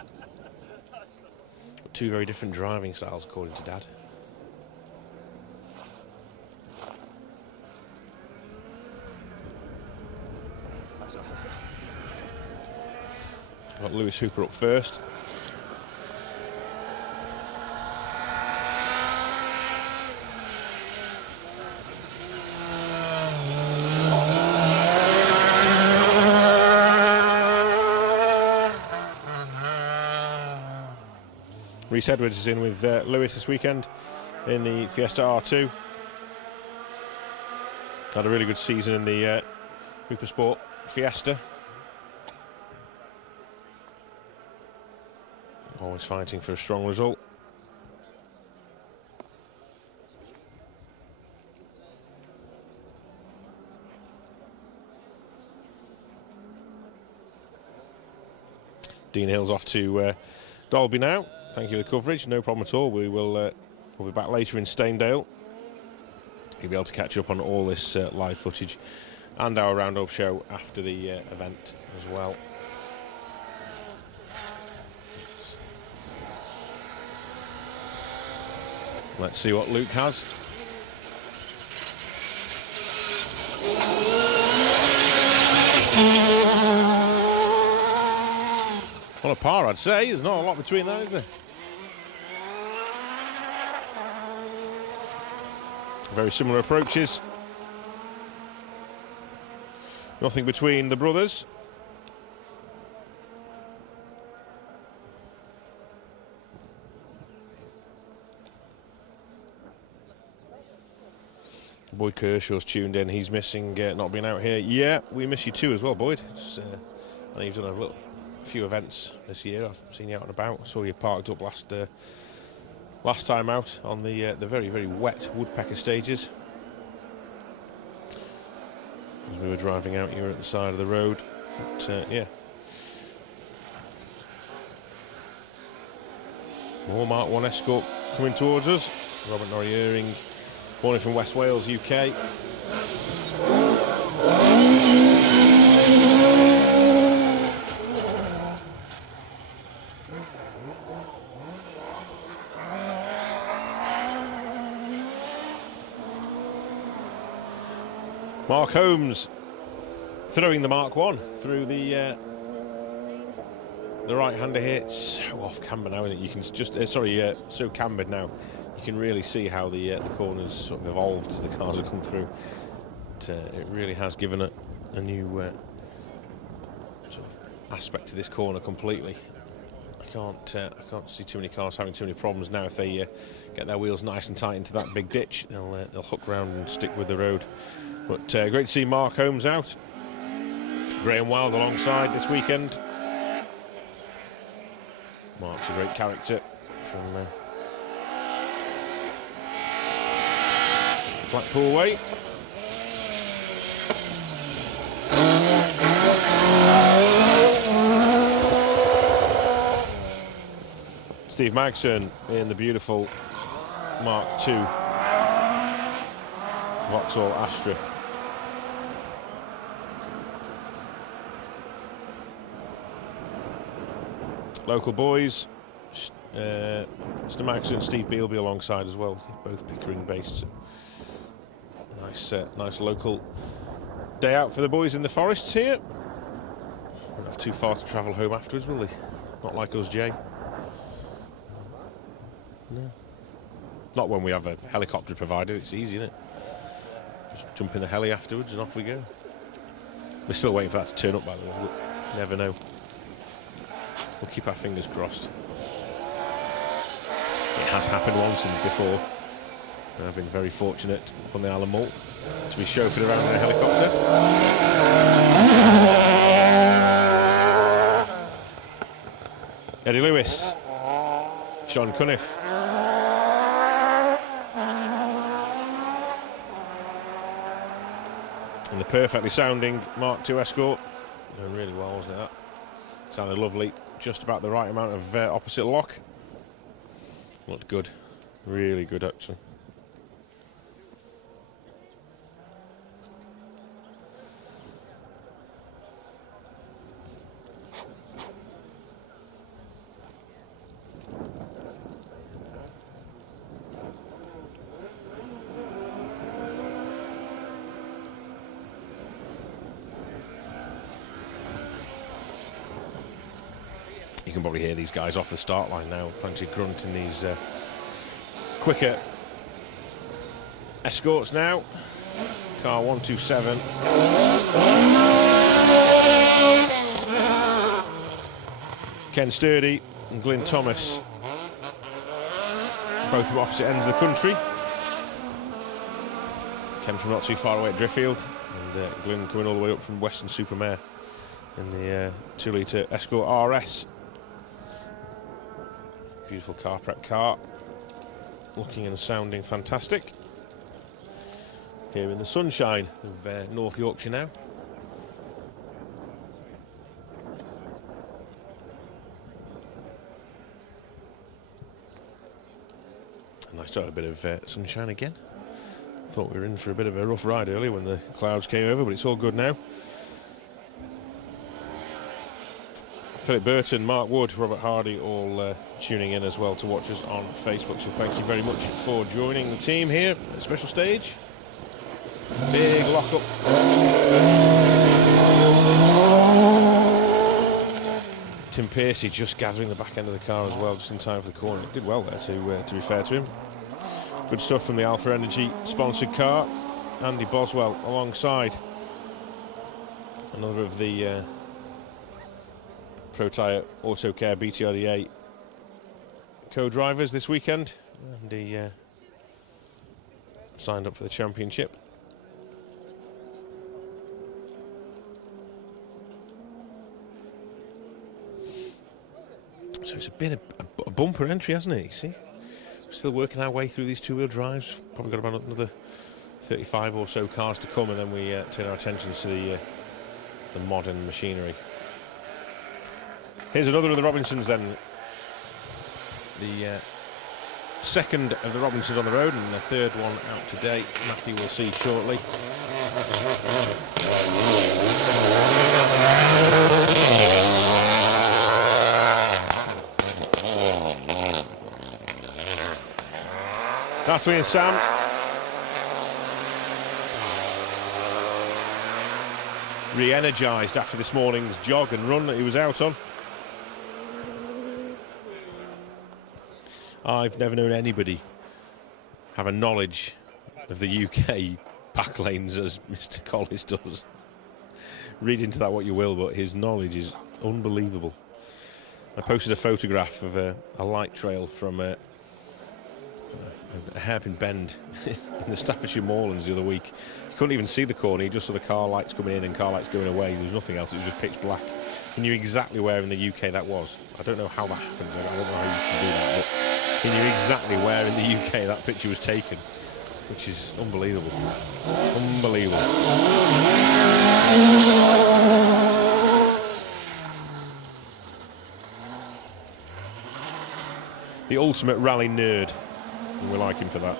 but two very different driving styles according to Dad. Got Lewis Hooper up first. Rhys Edwards is in with Lewis this weekend in the Fiesta R2. Had a really good season in the Hooper Sport Fiesta. Always fighting for a strong result. Dean Hill's off to Dalby now. Thank you for the coverage. No problem at all. We'll be back later in Staindale. You'll be able to catch up on all this live footage and our round-up show after the event as well. Let's see what Luke has. On a par, I'd say. There's not a lot between that, is there? Very similar approaches. Nothing between the brothers. Boyd Kershaw's tuned in. He's missing not being out here. Yeah, we miss you too as well, Boyd. I know you've done a few events this year. I've seen you out and about. I saw you parked up last time out on the very, very wet woodpecker stages. As we were driving out, you were at the side of the road. But, yeah. More Mark 1 Escort coming towards us. Robert Norrie-Earing, morning from West Wales, UK. Mark Holmes throwing the Mark 1 through the right-hander here. It's so off camber now, isn't it? You can just so cambered now. You can really see how the corners sort of evolved as the cars have come through. It really has given it a new sort of aspect to this corner completely. I can't see too many cars having too many problems now. If they get their wheels nice and tight into that big ditch, they'll hook round and stick with the road. But great to see Mark Holmes out. Graham Wild alongside this weekend. Mark's a great character from Blackpool way. Steve Magson in the beautiful Mark II Vauxhall Astra. Local boys, Mr. Magson and Steve Beale be alongside as well, both Pickering based. Nice local day out for the boys in the forests here. Won't have too far to travel home afterwards, will they? Not like us, Jay. No. Not when we have a helicopter provided, it's easy, isn't it? Just jump in the heli afterwards and off we go. We're still waiting for that to turn up, by the way, but never know. We'll keep our fingers crossed. It has happened once before. I've been very fortunate on the Isle of Mull to be chauffeured around in a helicopter. Eddie Lewis, Sean Cunniff. And the perfectly sounding Mark II Escort. Going really well, wasn't it, that? Sounded lovely. Just about the right amount of opposite lock. Looked good. Really good, actually. You can probably hear these guys off the start line now. Plenty of grunt in these quicker Escorts now. Car 127. Ken Sturdy and Glyn Thomas, both from opposite ends of the country. Ken from not too far away at Driffield, and Glyn coming all the way up from Weston-super-Mare in the 2-litre Escort RS. Beautiful car prep car, looking and sounding fantastic. Here in the sunshine of North Yorkshire now. Nice to have a bit of sunshine again. Thought we were in for a bit of a rough ride earlier when the clouds came over, but it's all good now. Philip Burton, Mark Wood, Robert Hardy all tuning in as well to watch us on Facebook. So thank you very much for joining the team here at the special stage. Big lock-up. Tim Piercy just gathering the back end of the car as well, just in time for the corner. He did well there, to be fair to him. Good stuff from the Alpha Energy sponsored car. Andy Boswell alongside another of the Protyre Autocare BTRDA co-drivers this weekend, and he signed up for the championship. So it's been a bumper entry, hasn't it? You see, we're still working our way through these two-wheel drives. Probably got about another 35 or so cars to come, and then we turn our attentions to the modern machinery. Here's another of the Robinsons then. The second of the Robinsons on the road, and the third one out today. Matthew will see shortly. Natalie and Sam. Re-energised after this morning's jog and run that he was out on. I've never known anybody have a knowledge of the UK back lanes as Mr. Collis does. Read into that what you will, but his knowledge is unbelievable. I posted a photograph of a light trail from a hairpin bend in the Staffordshire Moorlands the other week. You couldn't even see the corner, you just saw the car lights coming in and car lights going away. There was nothing else, it was just pitch black. He knew exactly where in the UK that was. I don't know how that happens, I don't know how you can do that, but he knew exactly where in the UK that picture was taken, which is unbelievable. Unbelievable. The ultimate rally nerd, and we like him for that.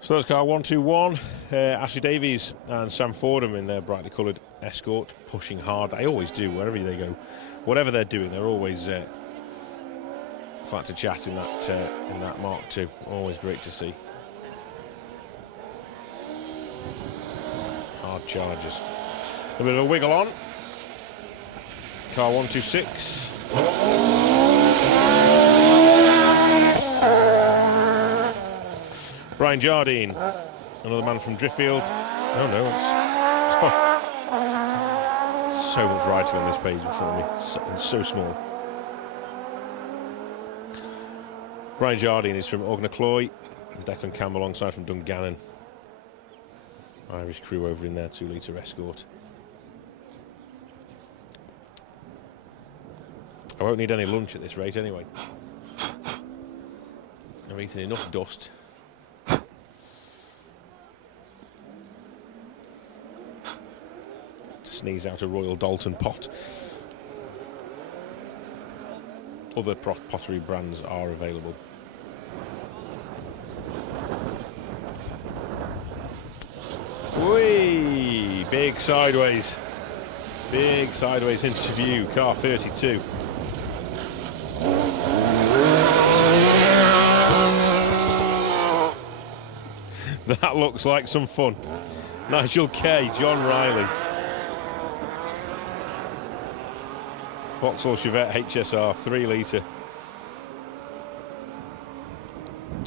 So that's car 121, Ashley Davies and Sam Fordham in their brightly coloured Escort, pushing hard. They always do, wherever they go. Whatever they're doing, they're always flat to chat in that Mark II. Always great to see. Hard charges. A bit of a wiggle on. Car 126. Brian Jardine, another man from Driffield. Oh no, it's so much writing on this page in front of me. It's so small. Brian Jardine is from Orgnacloy, and Declan Campbell alongside from Dungannon. Irish crew over in their 2-litre Escort. I won't need any lunch at this rate anyway. I've eaten enough dust. Sneeze out a Royal Dalton pot. Other pottery brands are available. Whee! Big sideways into view, car 32. That looks like some fun. Nigel Kay, John Riley. Vauxhall Chevette HSR 3-litre.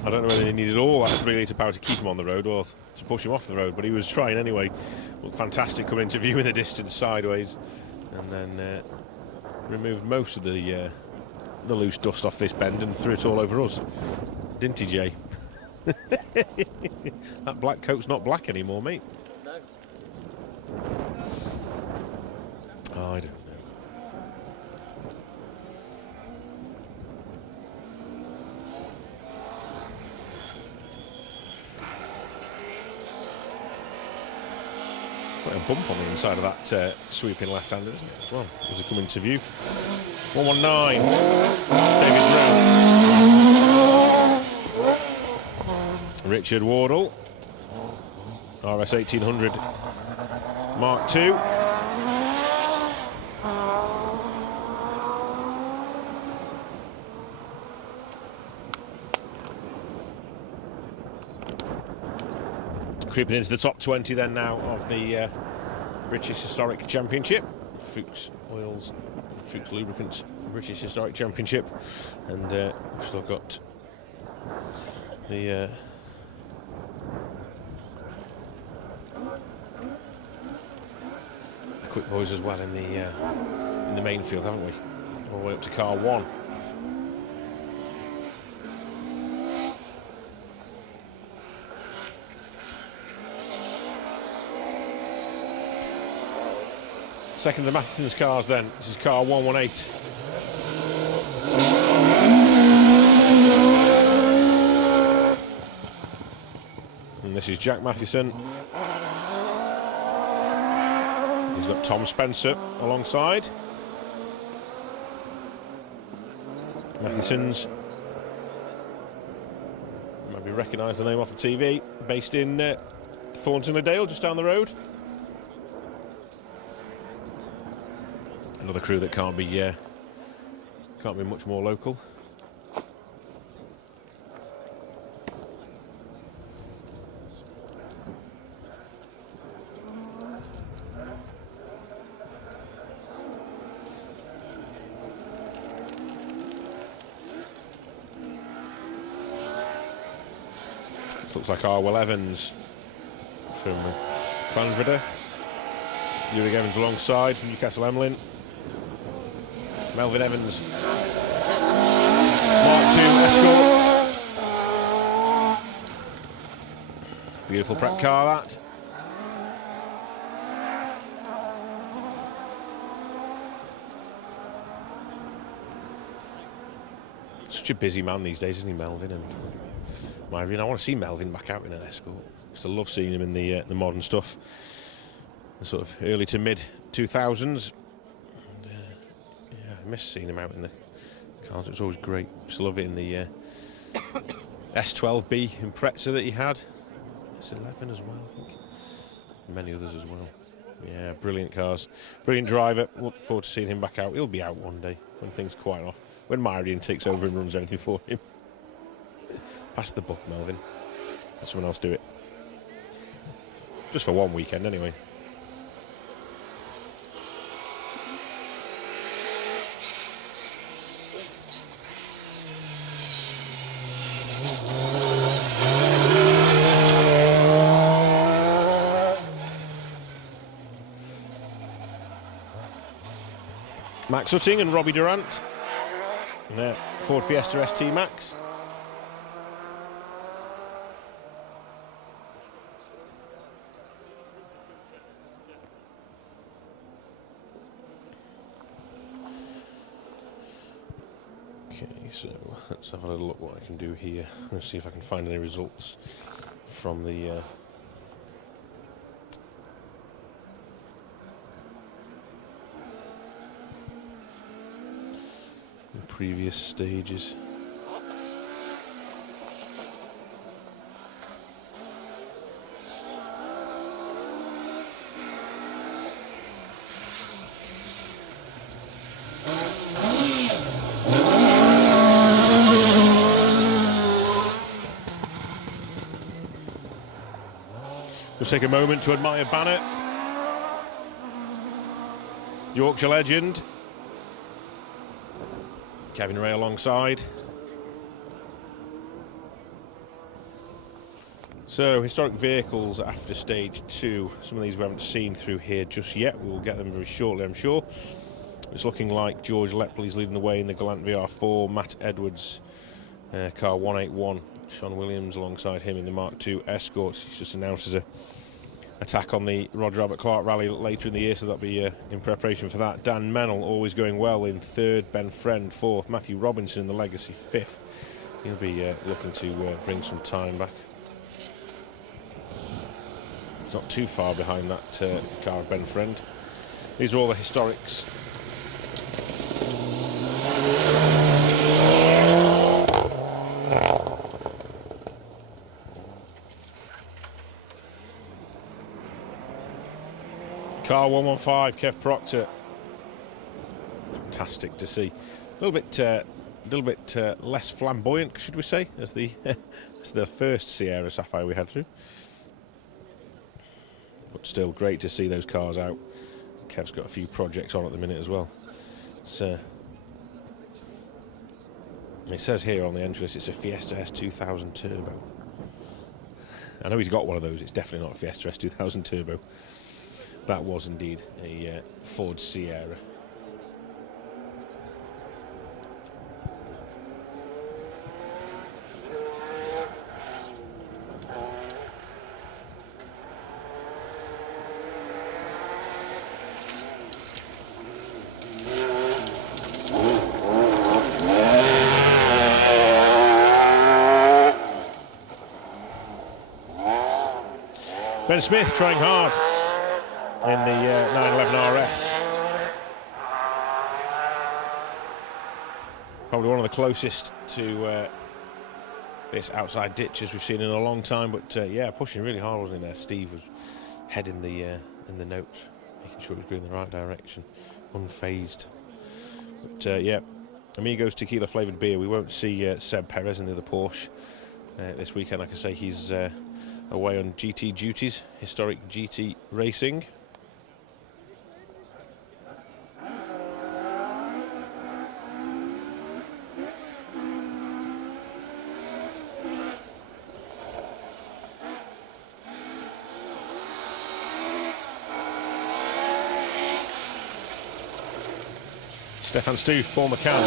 I don't know whether he needed all that 3-litre power to keep him on the road or to push him off the road, but he was trying anyway. Looked fantastic coming into view in the distance sideways, and then removed most of the loose dust off this bend and threw it all over us. Didn't he, Jay? That black coat's not black anymore, mate. No. Oh, I don't know. Quite a bump on the inside of that sweeping left-hander, isn't it, as well, as they come into view. 119, David Rowe. Richard Wardle, RS 1800 Mark II. Creeping into the top 20 then now of the British Historic Championship. Fuchs Oils, Fuchs Lubricants British Historic Championship. And we've still got the quick boys as well in the main field, haven't we? All the way up to car 1. Second of the Matheson's cars then. This is car 118. And this is Jack Matheson. He's got Tom Spencer alongside. Matheson's, maybe recognise the name off the TV, based in Thornton-le-Dale, just down the road. Another crew that can't be much more local. This looks like Arwell Evans from Clanford. Uric Evans alongside from Newcastle Emlyn. Melvin Evans, Mark II Escort. Beautiful prep car, that. Such a busy man these days, isn't he, Melvin? And Myrian, I want to see Melvin back out in an Escort. I still love seeing him in the modern stuff, the sort of early to mid 2000s. I miss seeing him out in the cars. It was always great. Just love it in the S12B Impreza that he had. S11 as well, I think. And many others as well. Yeah, brilliant cars. Brilliant driver. Look forward to seeing him back out. He'll be out one day when things quiet off. When Myrian takes over and runs everything for him. Pass the buck, Melvin. Let someone else do it. Just for one weekend, anyway. Max Hutting and Robbie Durant in their Ford Fiesta ST Max. Okay, so let's have a little look what I can do here. Let's see if I can find any results from the previous stages. Just take a moment to admire Banner, Yorkshire legend. Kevin Ray alongside. So, historic vehicles after stage 2. Some of these we haven't seen through here just yet. We will get them very shortly, I'm sure. It's looking like George Lepley's leading the way in the Galant VR4. Matt Edwards, car 181. Sean Williams alongside him in the Mark II Escorts. He's just announced as a attack on the Roger Albert Clark Rally later in the year, so that'll be in preparation for that. Dan Mennell always going well in 3rd, Ben Friend 4th, Matthew Robinson in the Legacy 5th. He'll be looking to bring some time back. It's not too far behind that car of Ben Friend. These are all the historics. Car 115, Kev Proctor. Fantastic to see. A little bit less flamboyant, should we say, as the as the first Sierra Sapphire we had through. But still great to see those cars out. Kev's got a few projects on at the minute as well. It says here on the entry list it's a Fiesta S2000 Turbo. I know he's got one of those. It's definitely not a Fiesta S2000 Turbo. That was indeed a Ford Sierra. Ben Smith trying hard in the 911 RS. Probably one of the closest to this outside ditch as we've seen in a long time, but yeah, pushing really hard, wasn't he there? Steve was heading in the notes, making sure he was going in the right direction, unfazed. But yeah, Amigos tequila flavoured beer. We won't see Seb Perez in the other Porsche this weekend. Like I say, he's away on GT duties, historic GT racing. Stefan Stoof, Paul McCann.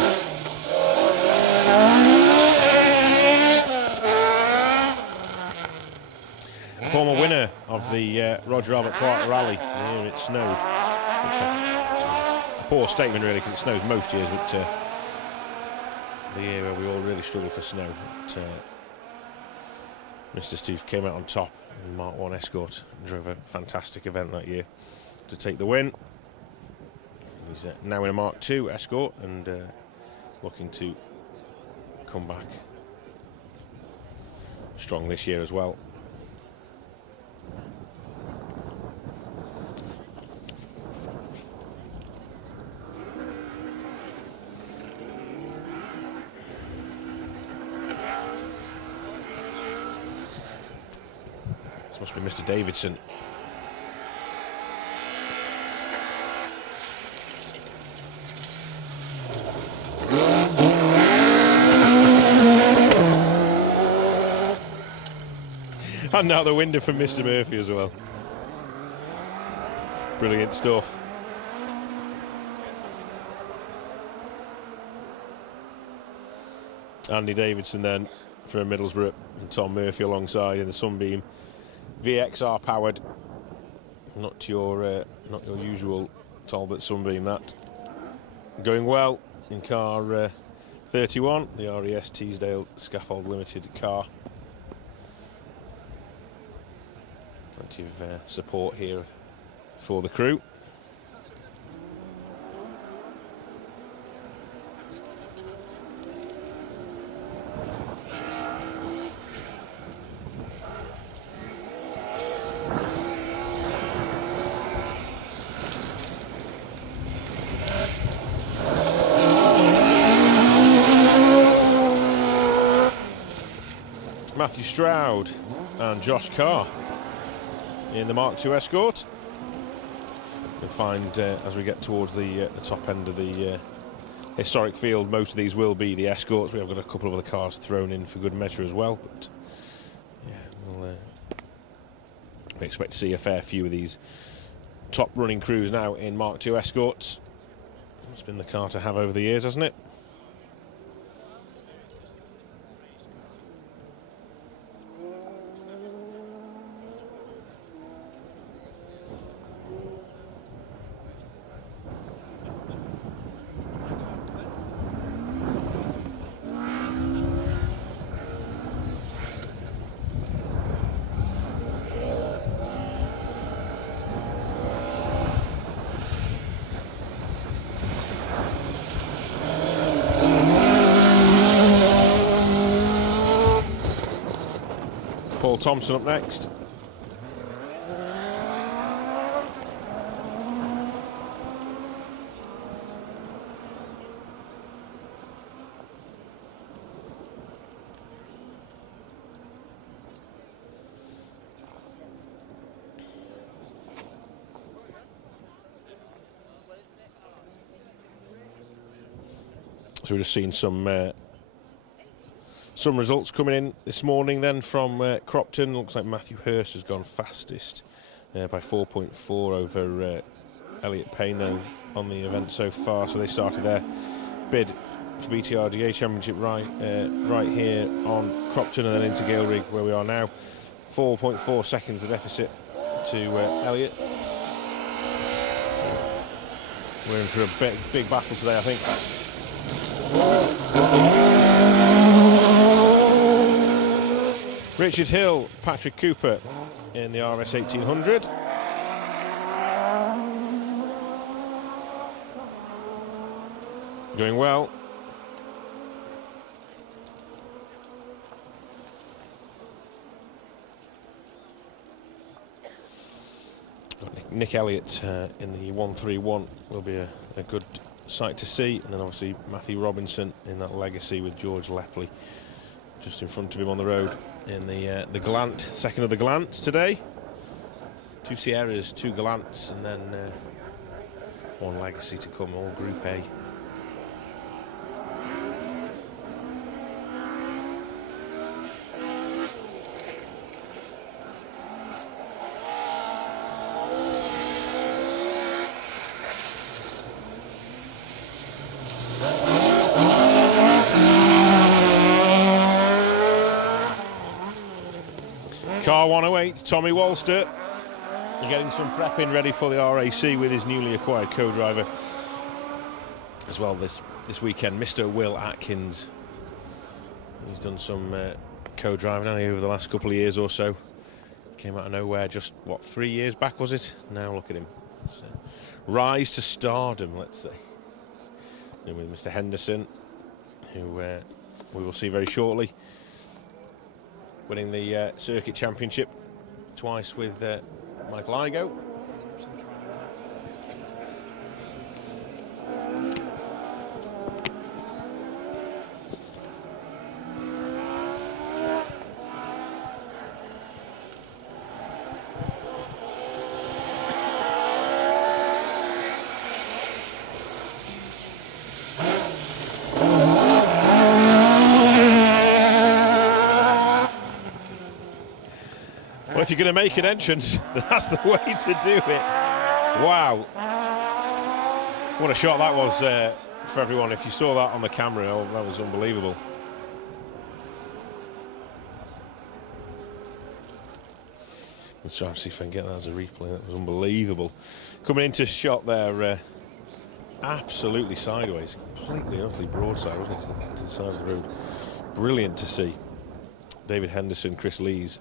Former winner of the Roger Albert Clark Rally. The year it snowed. Which a poor statement really, because it snows most years, but the year where we all really struggled for snow. But, Mr. Steve came out on top in the Mark 1 Escort and drove a fantastic event that year to take the win. He's now in a Mark 2 Escort and looking to come back strong this year as well. This must be Mr. Davidson. And now the window from Mr. Murphy as well. Brilliant stuff. Andy Davidson then from Middlesbrough and Tom Murphy alongside in the Sunbeam. VXR powered. Not your usual Talbot Sunbeam that. Going well in car 31, the RES Teesdale Scaffold Limited car. Plenty of support here for the crew. Matthew Stroud and Josh Carr in the Mark II Escort. You'll find as we get towards the top end of the historic field, most of these will be the Escorts. We have got a couple of other cars thrown in for good measure as well, but yeah, we expect to see a fair few of these top running crews now in Mark II Escorts. It's been the car to have over the years, hasn't it? Paul Thompson up next. So we're just seeing some results coming in this morning then from Cropton. Looks like Matthew Hurst has gone fastest by 4.4 over Elliot Payne then on the event so far. So they started their bid for BTRDA Championship right here on Cropton and then into Gailrig where we are now. 4.4 seconds the deficit to Elliot. We're in for a big battle today, I think. Richard Hill, Patrick Cooper in the RS 1800. Going well. Nick Elliott in the 131 will be a good sight to see, and then obviously Matthew Robinson in that legacy with George Lepley just in front of him on the road in the Galant, second of the Galants today. 2 Sierras, 2 Galants, and then 1 legacy to come, all Group A. Car 108, Tommy Walster, getting some prepping ready for the RAC with his newly acquired co-driver as well this weekend, Mr. Will Atkins. He's done some co-driving over the last couple of years or so. Came out of nowhere just, what, 3 years back was it? Now look at him. So, rise to stardom, let's say. And with Mr. Henderson, who we will see very shortly, winning the circuit championship twice with Michael Igoe. Well, if you're going to make an entrance, that's the way to do it. Wow. What a shot that was for everyone. If you saw that on the camera, oh, that was unbelievable. Let's try and see if I can get that as a replay. That was unbelievable. Coming into shot there, absolutely sideways. Completely and utterly broadside, wasn't it, to the side of the road. Brilliant to see. David Henderson, Chris Lees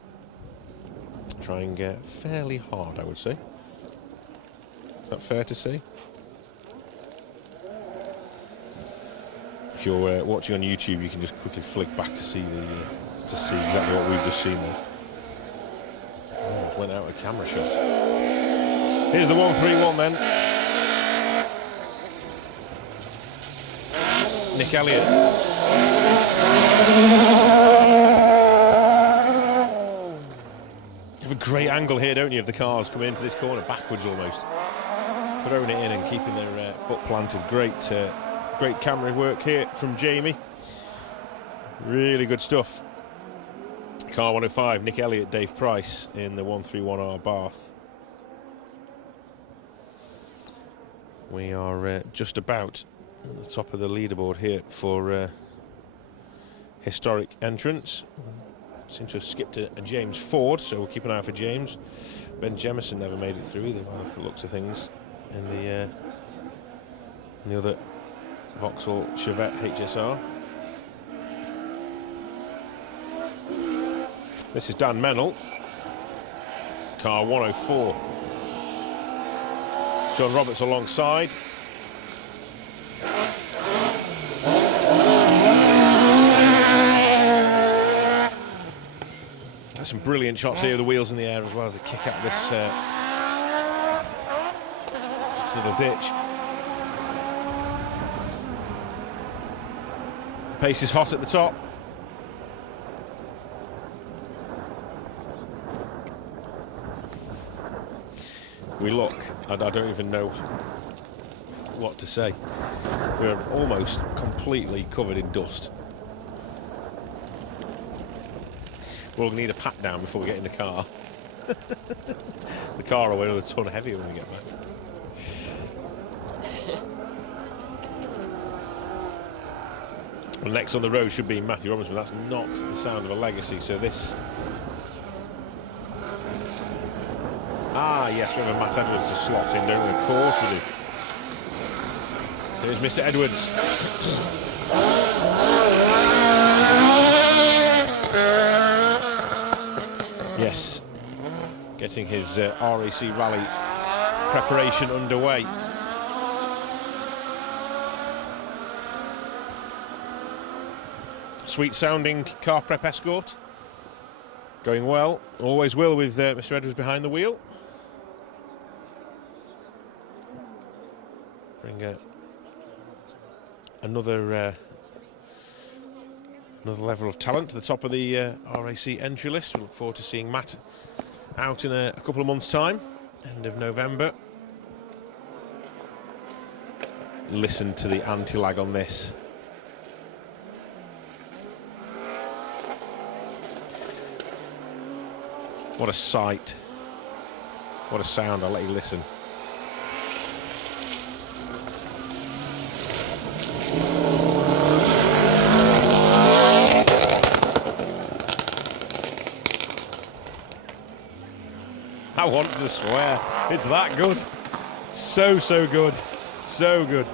trying fairly hard, I would say. Is that fair to say? If you're watching on YouTube, you can just quickly flick back to see exactly what we've just seen there. Oh, it went out of camera shot. Here's the 131 then. Nick Elliott. You have a great angle here, don't you, of the cars coming into this corner, backwards almost. Throwing it in and keeping their foot planted. Great camera work here from Jamie. Really good stuff. Car 105, Nick Elliott, Dave Price in the 131R Bath. We are just about at the top of the leaderboard here for historic entrance. Seem to have skipped a James Ford, so we'll keep an eye out for James. Ben Jemison never made it through either, by the looks of things, in the other Vauxhall Chevette HSR. This is Dan Mennell, car 104. John Roberts alongside. Some brilliant shots here, the wheels in the air as well as the kick out this, this little ditch. The pace is hot at the top. We look, I don't even know what to say. We're almost completely covered in dust. We'll need a pat down before we get in the car. The car will weigh another ton heavier when we get back. Well, next on the road should be Matthew Robinson, but that's not the sound of a Legacy, so this... Ah, yes, we have a Matt Edwards to slot in, don't we? Of course we do. Here's Mr. Edwards. Yes, getting his RAC rally preparation underway. Sweet sounding car prep escort. Going well, always will with Mr. Edwards behind the wheel. Bring another level of talent to the top of the RAC entry list. We look forward to seeing Matt out in a couple of months' time, end of November. Listen to the anti-lag on this. What a sight. What a sound, I'll let you listen. I want to swear, it's that good. So good, so good.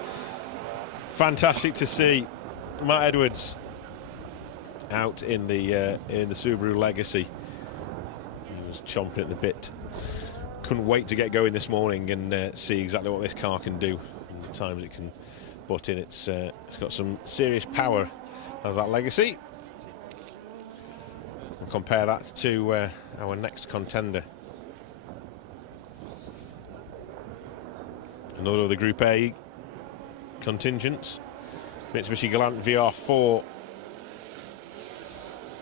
Fantastic to see Matt Edwards out in the Subaru Legacy. He was chomping at the bit. Couldn't wait to get going this morning and see exactly what this car can do and the times it can butt in. It's got some serious power as that Legacy. We'll compare that to our next contender. Another of the Group A contingents, Mitsubishi Galant VR4,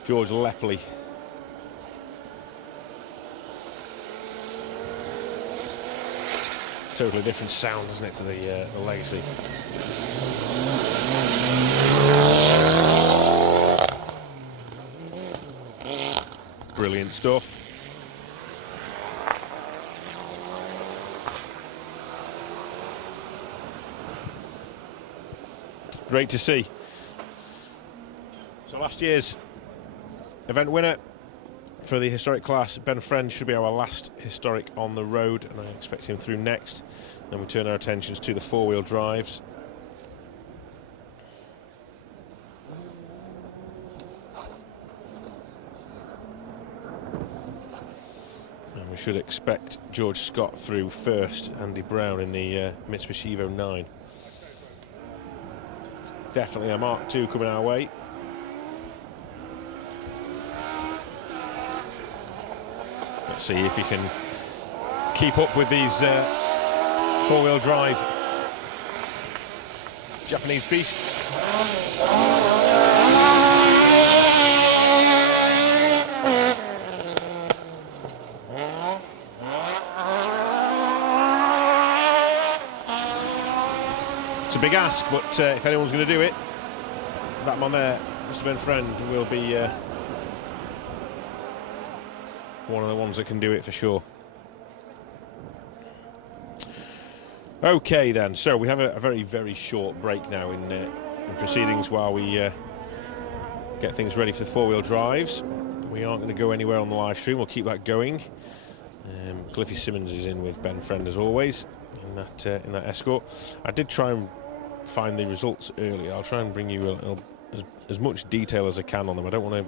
George Lepley. Totally different sound, isn't it, to the Legacy. Brilliant stuff. Great to see. So last year's event winner for the historic class, Ben Friend, should be our last historic on the road, and I expect him through next. Then we turn our attentions to the four-wheel drives. And we should expect George Scott through first, Andy Brown in the Mitsubishi Evo 9. Definitely a Mark II coming our way. Let's see if he can keep up with these four-wheel drive Japanese beasts. It's a big ask, but if anyone's going to do it, that man there, Mr. Ben Friend, will be one of the ones that can do it for sure. Okay then, so we have a very, very short break now in proceedings while we get things ready for the four-wheel drives. We aren't going to go anywhere on the live stream, we'll keep that going. Cliffy Simmons is in with Ben Friend as always in that escort. I did try and find the results earlier. I'll try and bring you as much detail as I can on them. I don't want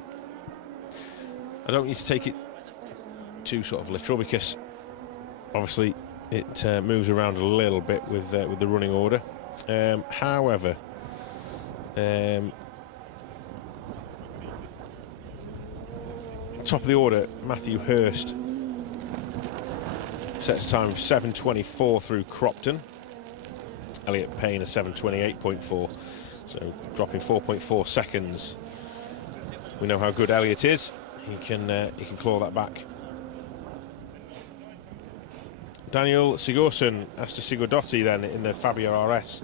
you to take it too sort of literal, because obviously it moves around a little bit with the running order. However, top of the order, Matthew Hurst sets a time of 7:24 through Cropton. Elliot Payne a 7:28.4, so dropping 4.4 seconds. We know how good Elliot is. He can claw that back. Daniel Sigurdsson, Asta Sigurdotti then in the Fabia RS.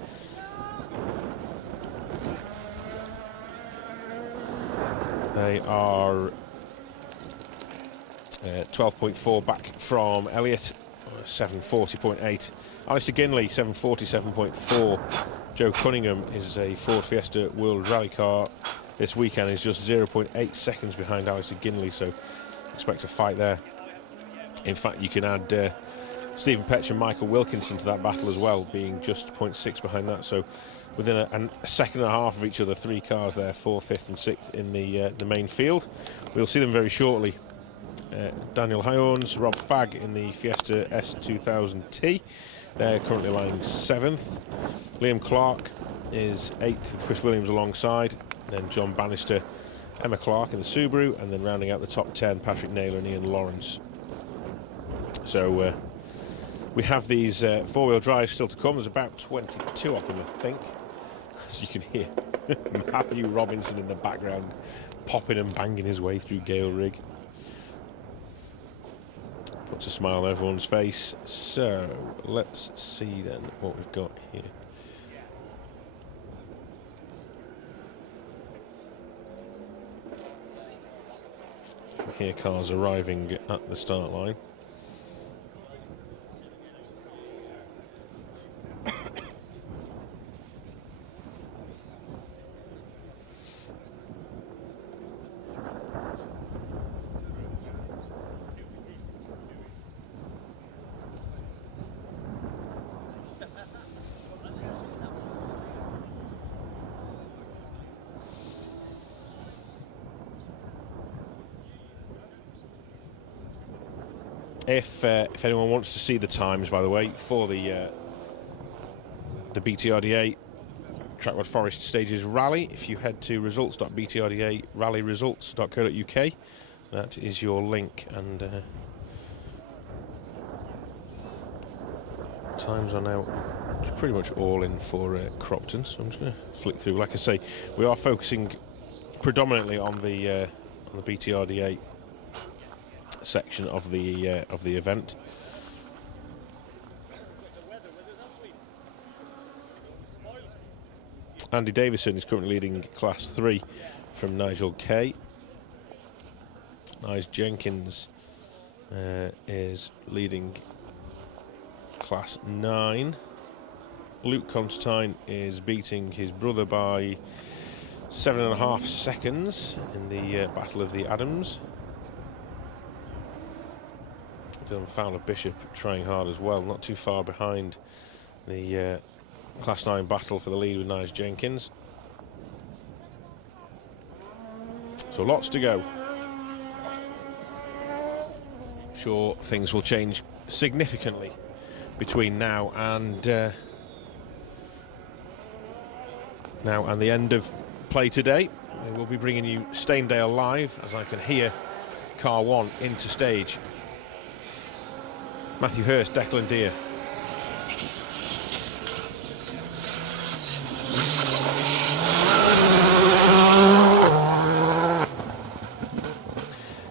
They are 12.4 back from Elliot, 7:40.8. Alistair Ginley, 7:47.4. Joe Cunningham is a Ford Fiesta World Rally car this weekend, is just 0.8 seconds behind Alistair Ginley, so expect a fight there. In fact, you can add Stephen Petch and Michael Wilkinson to that battle as well, being just 0.6 behind that, so within a second and a half of each other, 3 cars there, 4th, 5th and 6th in the main field. We'll see them very shortly. Daniel Hyons, Rob Fagg in the Fiesta S2000T. They're currently lying 7th. Liam Clark is 8th with Chris Williams alongside. Then John Bannister, Emma Clark in the Subaru, and then rounding out the top 10, Patrick Naylor and Ian Lawrence. So we have these 4-wheel drives still to come. There's about 22 of them, I think. As you can hear, Matthew Robinson in the background, popping and banging his way through Gale Rig. Puts a smile on everyone's face. So let's see then what we've got here. Here cars arriving at the start line. If anyone wants to see the times, by the way, for the BTRDA Trackrod Forest Stages Rally, if you head to results.btrdarallyresults.co.uk, that is your link, and times are now pretty much all in for Cropton, so I'm just going to flick through. Like I say, we are focusing predominantly on the BTRDA section of the event. Andy Davison is currently leading Class 3 from Nigel Kay. Nige Jenkins is leading Class 9. Luke Constantine is beating his brother by 7.5 seconds in the Battle of the Adams. Dylan Fowler Bishop trying hard as well, not too far behind the Class 9 battle for the lead with Nige Jenkins. So lots to go. Sure, things will change significantly between now and the end of play today. We will be bringing you Staindale live, as I can hear car 1 into stage. Matthew Hurst, Declan Deere.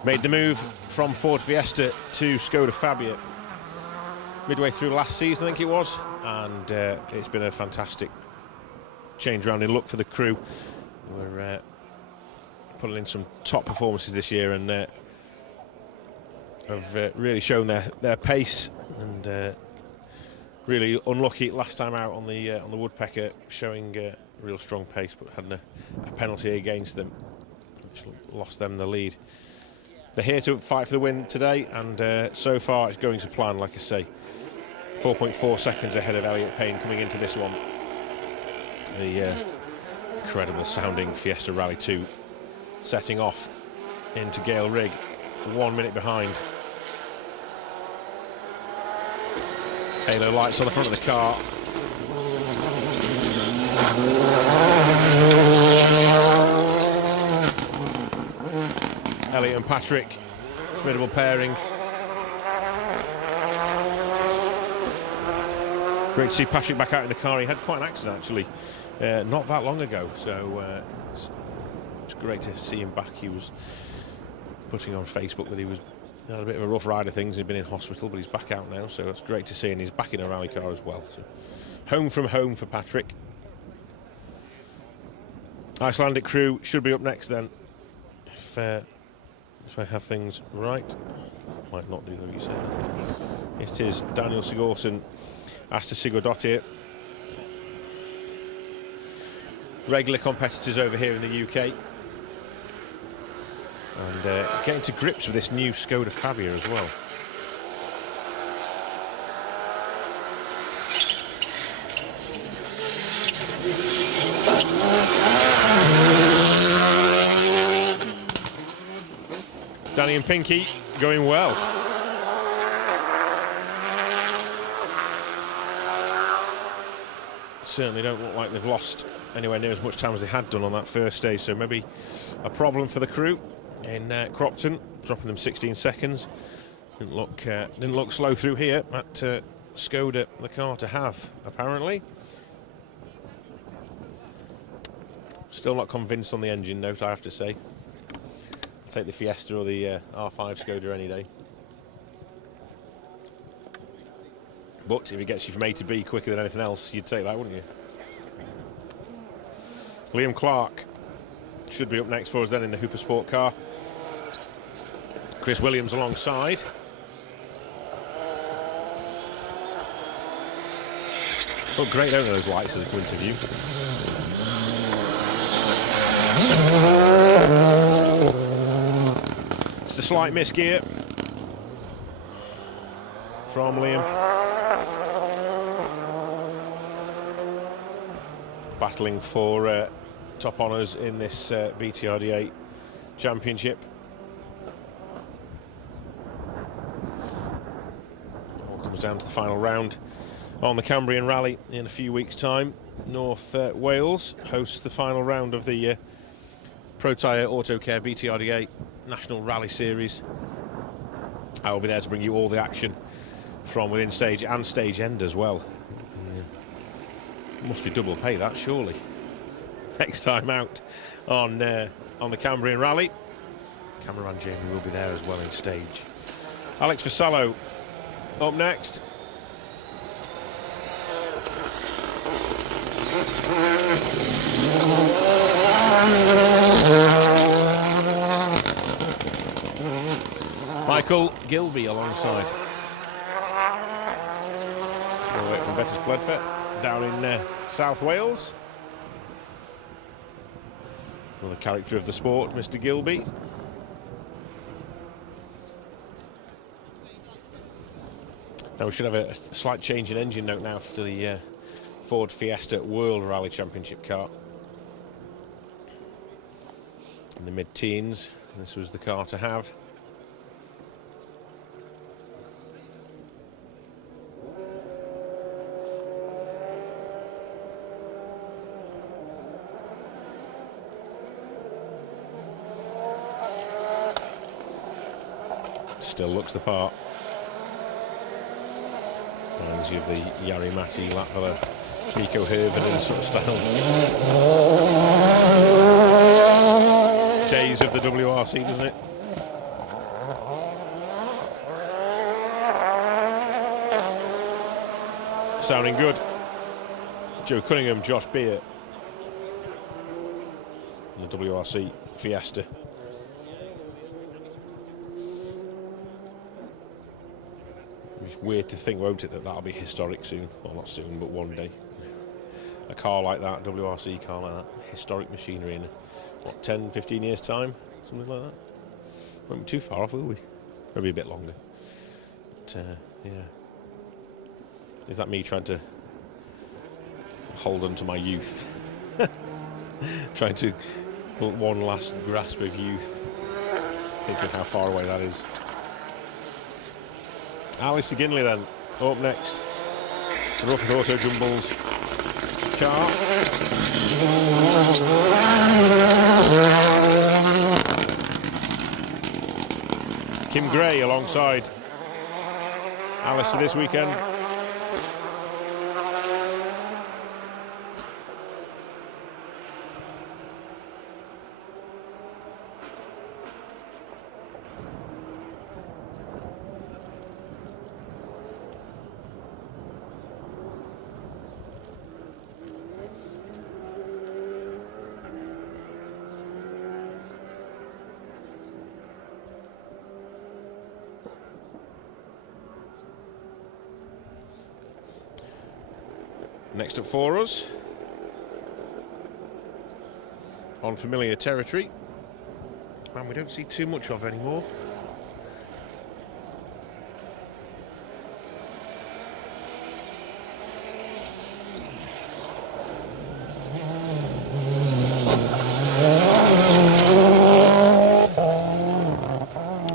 Made the move from Ford Fiesta to Skoda Fabia midway through last season, I think it was, and it's been a fantastic change around in look for the crew. We're putting in some top performances this year, and have really shown their pace, and really unlucky last time out on the Woodpecker, showing real strong pace, but had a penalty against them, which lost them the lead. They're here to fight for the win today, and so far it's going to plan. Like I say, 4.4 seconds ahead of Elliot Payne coming into this one. The incredible sounding Fiesta Rally 2 setting off into Gale Rig, 1 minute behind. Halo lights on the front of the car. Elliot and Patrick formidable pairing. Great to see Patrick back out in the car. He had quite an accident actually not that long ago, so it's great to see him back. He was putting on Facebook that he had a bit of a rough ride of things. He'd been in hospital, but he's back out now, so it's great to see, and he's back in a rally car as well. So home from home for Patrick. Icelandic crew should be up next then, if I have things right. Might not do though, you said. It is Daniel Sigurðsson, Asta Sigurdóttir. Regular competitors over here in the UK. And getting to grips with this new Skoda Fabia as well. Danny and Pinky going well. Certainly don't look like they've lost anywhere near as much time as they had done on that first stage, so maybe a problem for the crew in Cropton, dropping them 16 seconds. Didn't look slow through here at Skoda, the car to have, apparently. Still not convinced on the engine note, I have to say. I'll take the Fiesta or the R5 Skoda any day. But if it gets you from A to B quicker than anything else, you'd take that, wouldn't you? Liam Clark should be up next for us then in the Hooper Sport car. Chris Williams alongside. Look great, don't they, those lights as they come into view. It's a slight misgear from Liam. Battling for top honours in this BTRDA championship. All comes down to the final round on the Cambrian Rally in a few weeks' time. North Wales hosts the final round of the Protyre Autocare BTRDA National Rally Series. I will be there to bring you all the action from within stage and stage end as well. Must be double pay that, surely. Next time out on the Cambrian Rally. Cameraman Jamie will be there as well in stage. Alex Vassallo up next. Michael Gilby alongside. All the way from Bettis Bledford down in South Wales. Another character of the sport, Mr. Gilby. Now we should have a slight change in engine note now for the Ford Fiesta World Rally Championship car. In the mid-teens, this was the car to have. Still looks the part. Reminds you of the Jari Matti, Latvala, Nico Hervinen sort of style. Days of the WRC, doesn't it? Sounding good. Joe Cunningham, Josh Beer. The WRC Fiesta. It's weird to think, won't it, that that'll be historic soon. Well, not soon, but one day. A car like that, WRC car like that, historic machinery in, what, 10, 15 years' time? Something like that. Won't be too far off, will we? Maybe a bit longer. But, yeah. Is that me trying to hold on to my youth? Trying to put one last grasp of youth. Think of how far away that is. Alistair Ginley then, up next. Rufford Auto Jumbles car. Kim Gray alongside Alistair this weekend. Next up for us, on familiar territory, and we don't see too much of anymore.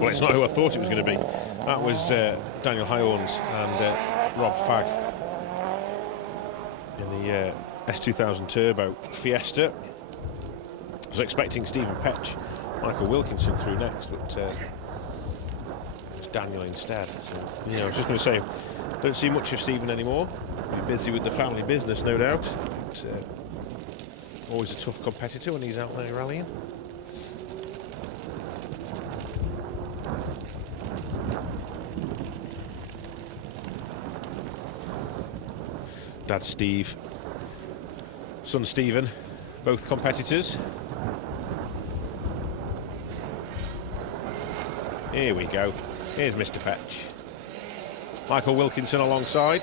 Well, it's not who I thought it was going to be. That was Daniel Highorns and Rob Fagg in the S2000 Turbo Fiesta. I was expecting Stephen Petch, Michael Wilkinson through next, but it was Daniel instead. So, you know, I was just going to say, don't see much of Stephen anymore. He's busy with the family business, no doubt. But, always a tough competitor when he's out there rallying. Dad Steve, son Stephen, both competitors. Here we go. Here's Mr. Petch. Michael Wilkinson alongside.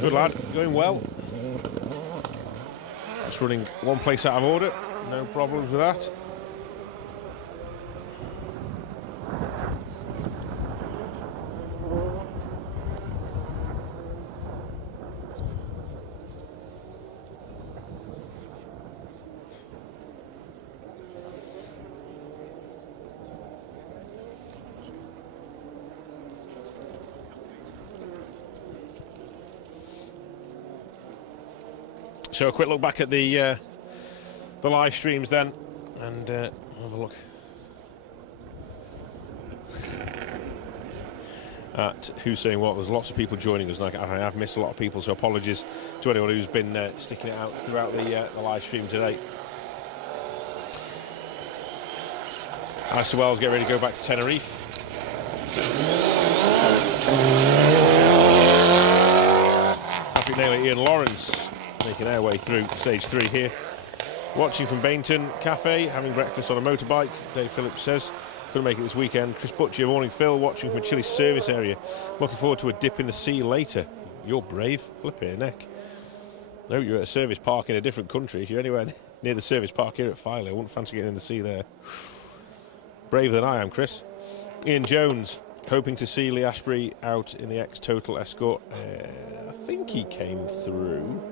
Good lad, going well. Just running one place out of order, no problems with that. So a quick look back at the live streams then, and have a look at who's saying what. There's lots of people joining us, and I have missed a lot of people, so apologies to anyone who's been sticking it out throughout the live stream today. Alistair Wells getting ready to go back to Tenerife. Happy Nail Ian Lawrence making their way through stage 3 here. Watching from Bainton Cafe, having breakfast on a motorbike, Dave Phillips says. Couldn't make it this weekend. Chris Butcher, morning Phil, watching from a Chile service area. Looking forward to a dip in the sea later. You're brave, flipping neck. No, you're at a service park in a different country. If you're anywhere near the service park here at Filey, I wouldn't fancy getting in the sea there. Braver than I am, Chris. Ian Jones, hoping to see Lee Ashbury out in the X-Total Escort. I think he came through.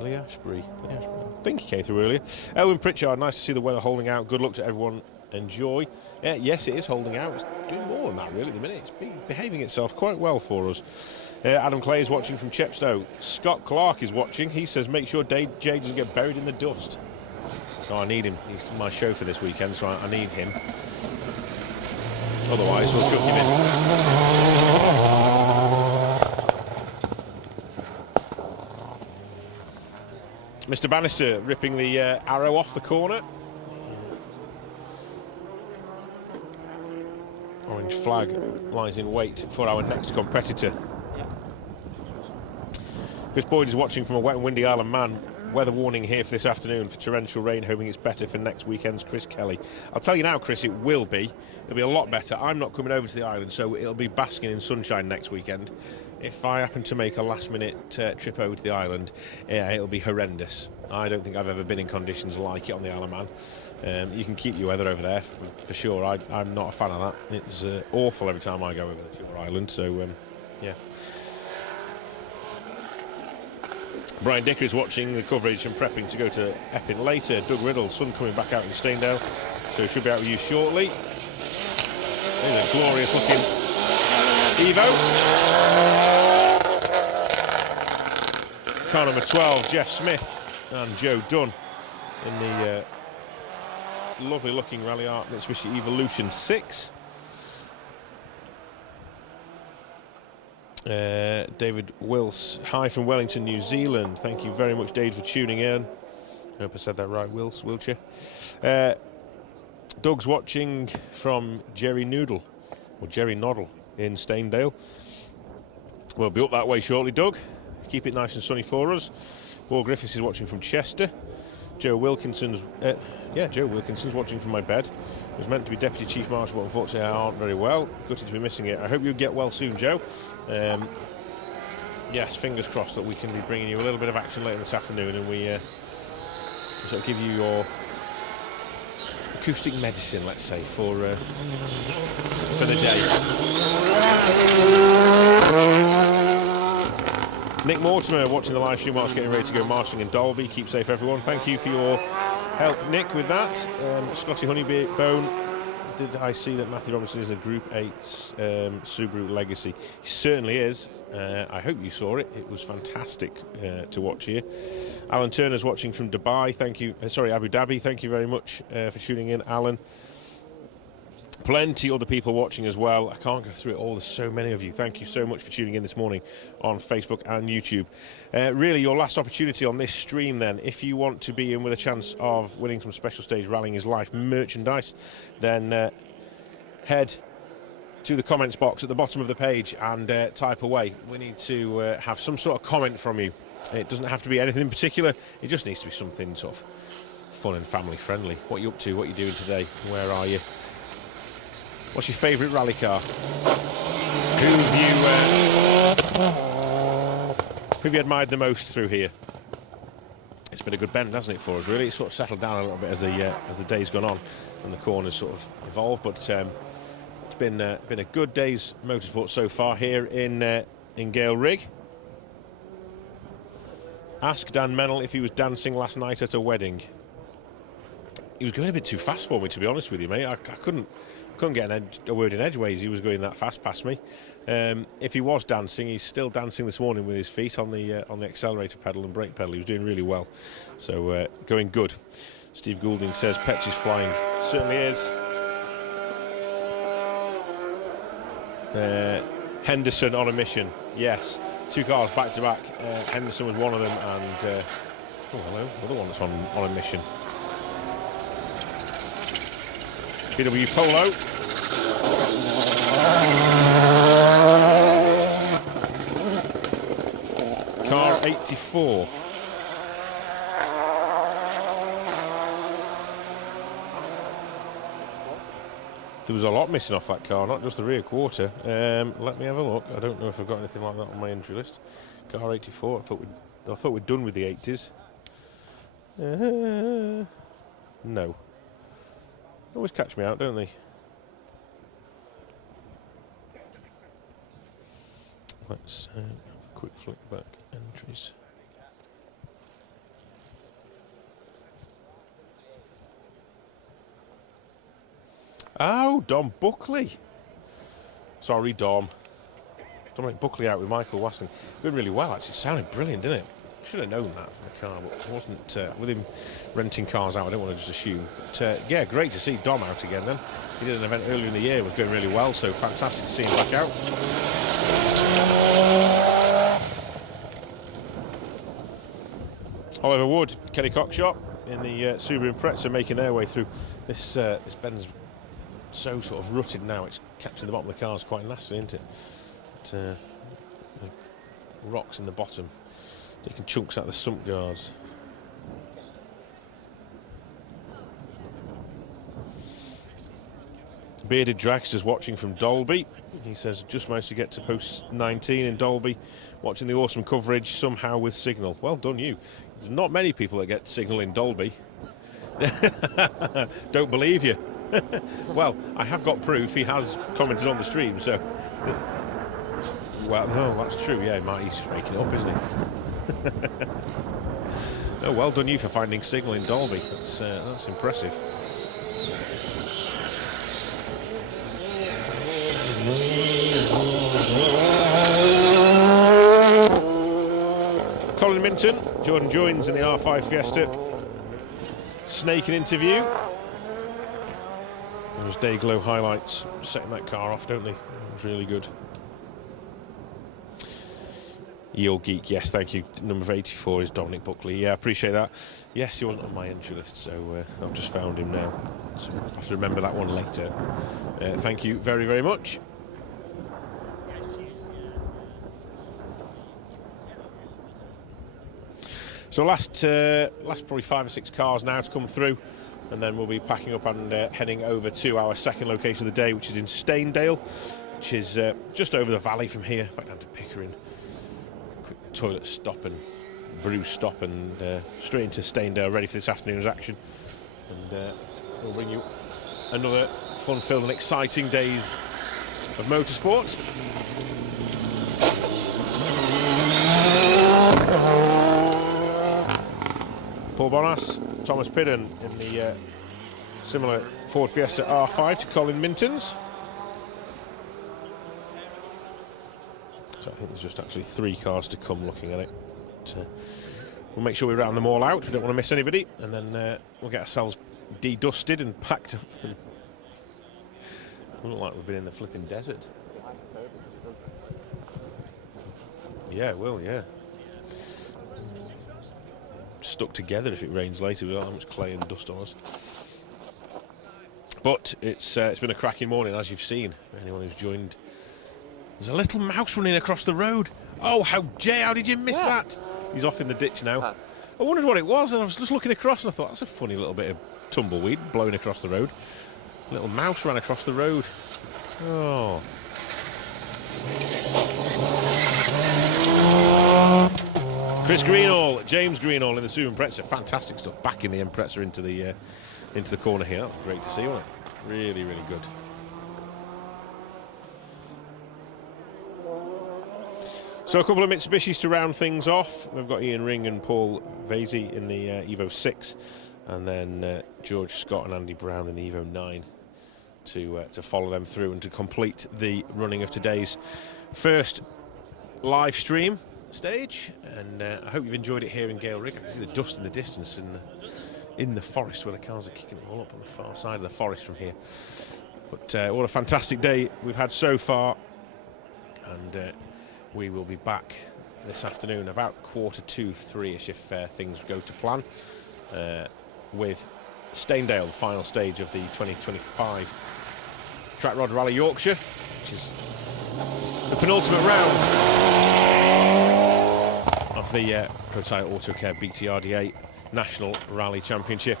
Lee Ashbury. I think he came through earlier. Elwyn Pritchard, nice to see the weather holding out. Good luck to everyone. Enjoy. Yes, it is holding out. It's doing more than that, really, at the minute. It's been behaving itself quite well for us. Adam Clay is watching from Chepstow. Scott Clark is watching. He says, make sure Jade doesn't get buried in the dust. No, I need him. He's my show for this weekend, so I need him. Otherwise, we'll chuck him in. Mr. Bannister ripping the arrow off the corner. Orange flag lies in wait for our next competitor. Chris Boyd is watching from a wet and windy Isle of Man. Weather warning here for this afternoon for torrential rain, hoping it's better for next weekend's Chris Kelly. I'll tell you now, Chris, it will be. It'll be a lot better. I'm not coming over to the island, so it'll be basking in sunshine next weekend. If I happen to make a last-minute trip over to the island, it'll be horrendous. I don't think I've ever been in conditions like it on the Isle of Man. You can keep your weather over there for sure. I'm not a fan of that. It's awful every time I go over to your island, so yeah. Brian Dicker is watching the coverage and prepping to go to Epping later. Doug Riddle, sun coming back out in Staindale, so he should be out with you shortly. There's a glorious looking Evo. car number 12, Jeff Smith and Joe Dunn in the lovely looking Rally Art Mitsubishi Evolution 6. David Wills, hi from Wellington, New Zealand. Thank you very much, David, for tuning in. I hope I said that right, Wills, Wiltshire. Doug's watching from Jerry Noodle, or Jerry Noddle in Staindale. We'll be up that way shortly, Doug. Keep it nice and sunny for us. Paul Griffiths is watching from Chester. Joe Wilkinson's watching from my bed. It was meant to be Deputy Chief Marshal, but unfortunately I aren't very well. Gutted to be missing it. I hope you get well soon, Joe. Yes, fingers crossed that we can be bringing you a little bit of action later this afternoon, and we sort of give you your acoustic medicine, let's say, for the day. Nick Mortimer watching the live stream whilst getting ready to go marshalling in Dalby. Keep safe, everyone. Thank you for your help, Nick, with that. Scotty Honeybone, did I see that Matthew Robinson is a Group 8 Subaru Legacy? He certainly is. I hope you saw it. It was fantastic to watch here. Alan Turner's watching from Dubai. Thank you. Abu Dhabi. Thank you very much for tuning in, Alan. Plenty other people watching as well. I can't go through it all. There's so many of you. Thank you so much for tuning in this morning on Facebook and YouTube. Really, your last opportunity on this stream then, if you want to be in with a chance of winning some Special Stage Rallying is Life merchandise, then head to the comments box at the bottom of the page and type away. We need to have some sort of comment from you. It doesn't have to be anything in particular. It just needs to be something sort of fun and family friendly. What are you up to? What are you doing today? Where are you? What's your favourite rally car? Who have you admired the most through here? It's been a good bend, hasn't it, for us, really? It's sort of settled down a little bit as the day's gone on and the corners sort of evolved, but it's been a good day's motorsport so far here in Gale Rig. Ask Dan Mennell if he was dancing last night at a wedding. He was going a bit too fast for me, to be honest with you, mate. I couldn't get a word in edgeways. He was going that fast past me. If he was dancing, he's still dancing this morning with his feet on the accelerator pedal and brake pedal. He was doing really well. So going good. Steve Goulding says Petch is flying. Certainly is. Henderson on a mission. Yes, 2 cars back to back. Henderson was one of them, and oh hello, another one that's on a mission. BW Polo. Car 84. There was a lot missing off that car, not just the rear quarter. Let me have a look. I don't know if I've got anything like that on my entry list. Car 84. I thought we'd done with the 80s. No. Always catch me out, don't they? Let's have a quick flick back entries. Oh, Dom Buckley. Sorry, Dom. Dominic Buckley out with Michael Wasson. Going really well, actually. It sounded brilliant, didn't it? Should have known that from the car, but it wasn't. With him renting cars out, I don't want to just assume. But yeah, great to see Dom out again then. He did an event earlier in the year, was doing really well, so fantastic to see him back out. Oliver Wood, Kenny Cockshot in the Subaru Impreza making their way through. This bend's so sort of rutted now, it's catching the bottom of the cars quite nasty, isn't it? But, the rocks in the bottom, taking chunks out of the sump guards. Bearded Dragster's watching from Dalby. He says, just managed to get to post 19 in Dalby, watching the awesome coverage, somehow with signal. Well done, you. There's not many people that get signal in Dalby. Don't believe you. Well, I have got proof. He has commented on the stream, so... Well, no, that's true, yeah, he's making it up, isn't he? Oh, well done you for finding signal in Dalby. That's impressive. Colin Minton. Jordan joins in the R5 Fiesta. Snaking interview. Those Dayglow highlights setting that car off, don't they? It was really good. Yield Geek, yes, thank you. Number 84 is Dominic Buckley. Yeah, appreciate that. Yes, he wasn't on my entry list, so I've just found him now. So I'll have to remember that one later. Thank you very, very much. So last probably 5 or 6 cars now to come through, and then we'll be packing up and heading over to our second location of the day, which is in Staindale, which is just over the valley from here, back down to Pickering. Quick toilet stop and brew stop, and straight into Staindale, ready for this afternoon's action. And we'll bring you another fun-filled and exciting day of motorsport. Paul Bonas, Thomas Pidden in the similar Ford Fiesta R5 to Colin Minton's. So I think there's just actually 3 cars to come looking at it. But, we'll make sure we round them all out. We don't want to miss anybody. And then we'll get ourselves de-dusted and packed up. It look like we've been in the flipping desert. Yeah, it will, yeah. Stuck together if it rains later. We don't have much clay and dust on us. But it's been a cracking morning, as you've seen. Anyone who's joined. There's a little mouse running across the road. Oh, how did you miss that? He's off in the ditch now. I wondered what it was, and I was just looking across, and I thought, that's a funny little bit of tumbleweed blowing across the road. A little mouse ran across the road. Oh. Chris Greenall, James Greenall in the Subaru Impreza. Fantastic stuff. Backing the Impreza into the corner here. That was great to see, wasn't it? Really, really good. So a couple of Mitsubishis to round things off. We've got Ian Ring and Paul Vasey in the Evo 6, and then George Scott and Andy Brown in the Evo 9 to follow them through and to complete the running of today's first live stream stage. And I hope you've enjoyed it here in Gale Rig. I can see the dust in the distance in the forest where the cars are kicking it all up on the far side of the forest from here. But what a fantastic day we've had so far, and we will be back this afternoon about 2:45-3ish if things go to plan, with Staindale, the final stage of the 2025 Trackrod Rally Yorkshire, which is the penultimate round of the Protyre Autocare BTRDA National Rally Championship.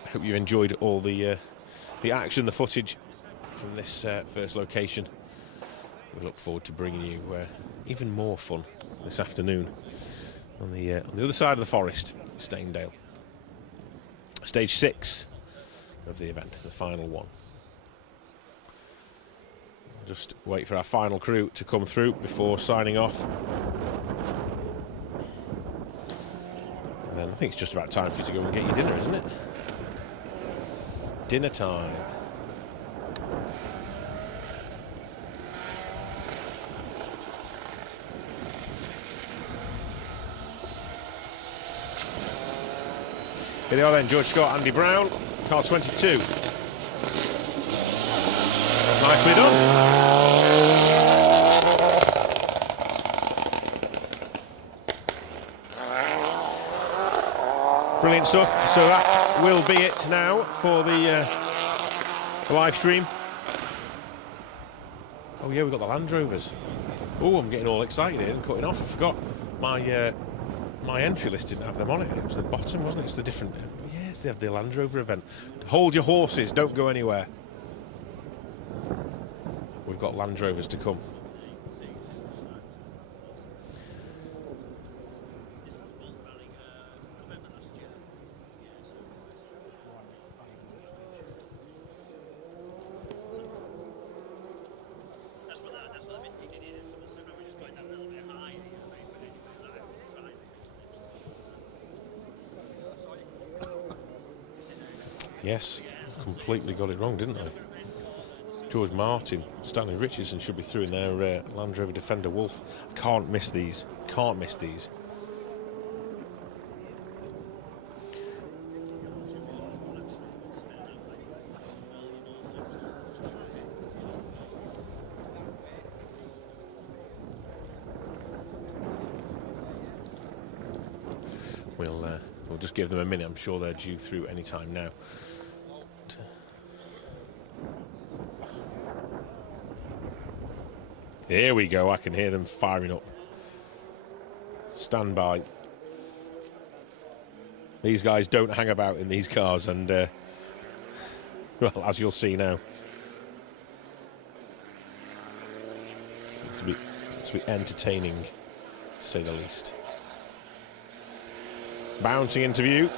I hope you enjoyed all the action, the footage from this first location. We look forward to bringing you even more fun this afternoon on the other side of the forest, Staindale. Stage 6 of the event, the final one. Just wait for our final crew to come through before signing off. And then I think it's just about time for you to go and get your dinner, isn't it? Dinner time. Here they are then, George Scott, Andy Brown, car 22. Nicely done. Brilliant stuff. So that will be it now for the live stream. Oh yeah, we've got the Land Rovers. Oh, I'm getting all excited here and cutting off. I forgot my entry list didn't have them on it. It was the bottom, wasn't it? It's the different. Yes, they have the Land Rover event. Hold your horses, don't go anywhere. We've got Land Rovers to come. Yes, completely got it wrong, didn't I? George Martin, Stanley Richardson should be through in their Land Rover Defender Wolf. Can't miss these. Can't miss these. We'll just give them a minute. I'm sure they're due through any time now. Here we go. I can hear them firing up. Stand by. These guys don't hang about in these cars, and well, as you'll see now, this will be entertaining, to say the least. Bouncing into view.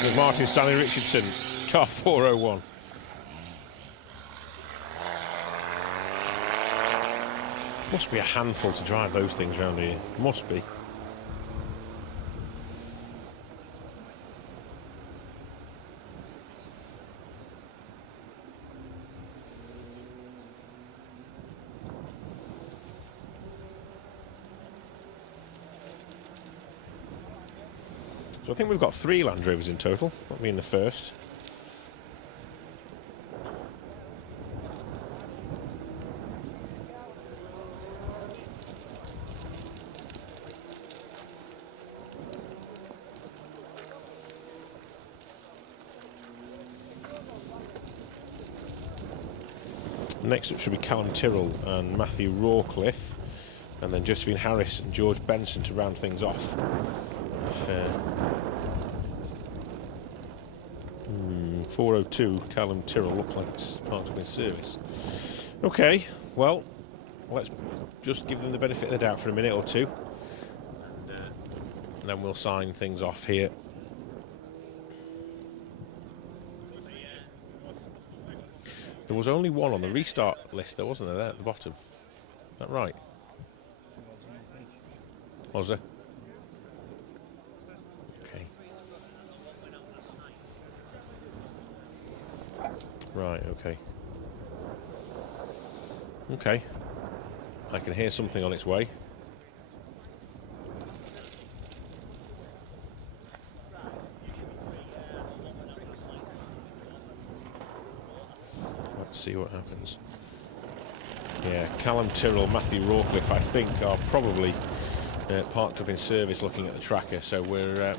There's Martin Stanley Richardson, car 401. Must be a handful to drive those things around here. Must be. So I think we've got 3 Land Rovers in total, not being the first. Next up should be Callum Tyrrell and Matthew Rawcliffe, and then Josephine Harris and George Benson to round things off. 402, Callum Tyrrell looked like it's part of his service. Okay, well, let's just give them the benefit of the doubt for a minute or two, and then we'll sign things off here. There was only one on the restart list, there wasn't there at the bottom? Is that right? Was there? Okay. Right, okay. Okay. I can hear something on its way. Let's see what happens. Yeah, Callum Tyrrell, Matthew Rawcliffe, I think, are probably parked up in service looking at the tracker. So we're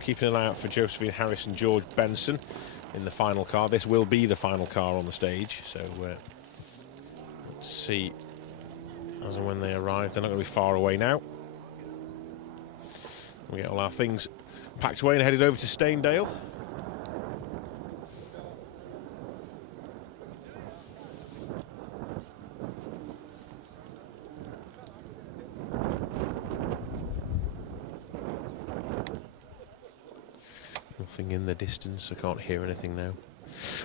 keeping an eye out for Josephine Harris and George Benson in the final car. This will be the final car on the stage. So let's see as and when they arrive. They're not going to be far away now. We get all our things packed away and headed over to Staindale. Nothing in the distance. I can't hear anything now.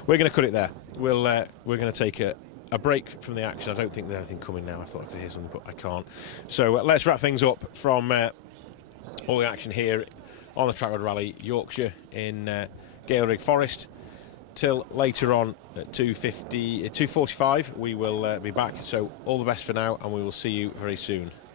We're going to cut it there. We're going to take a break from the action. I don't think there's anything coming now. I thought I could hear something, but I can't. So let's wrap things up from all the action here on the Trackrod Rally Yorkshire in Gaelrig Forest till later on at 2:45. We will be back. So all the best for now, and we will see you very soon.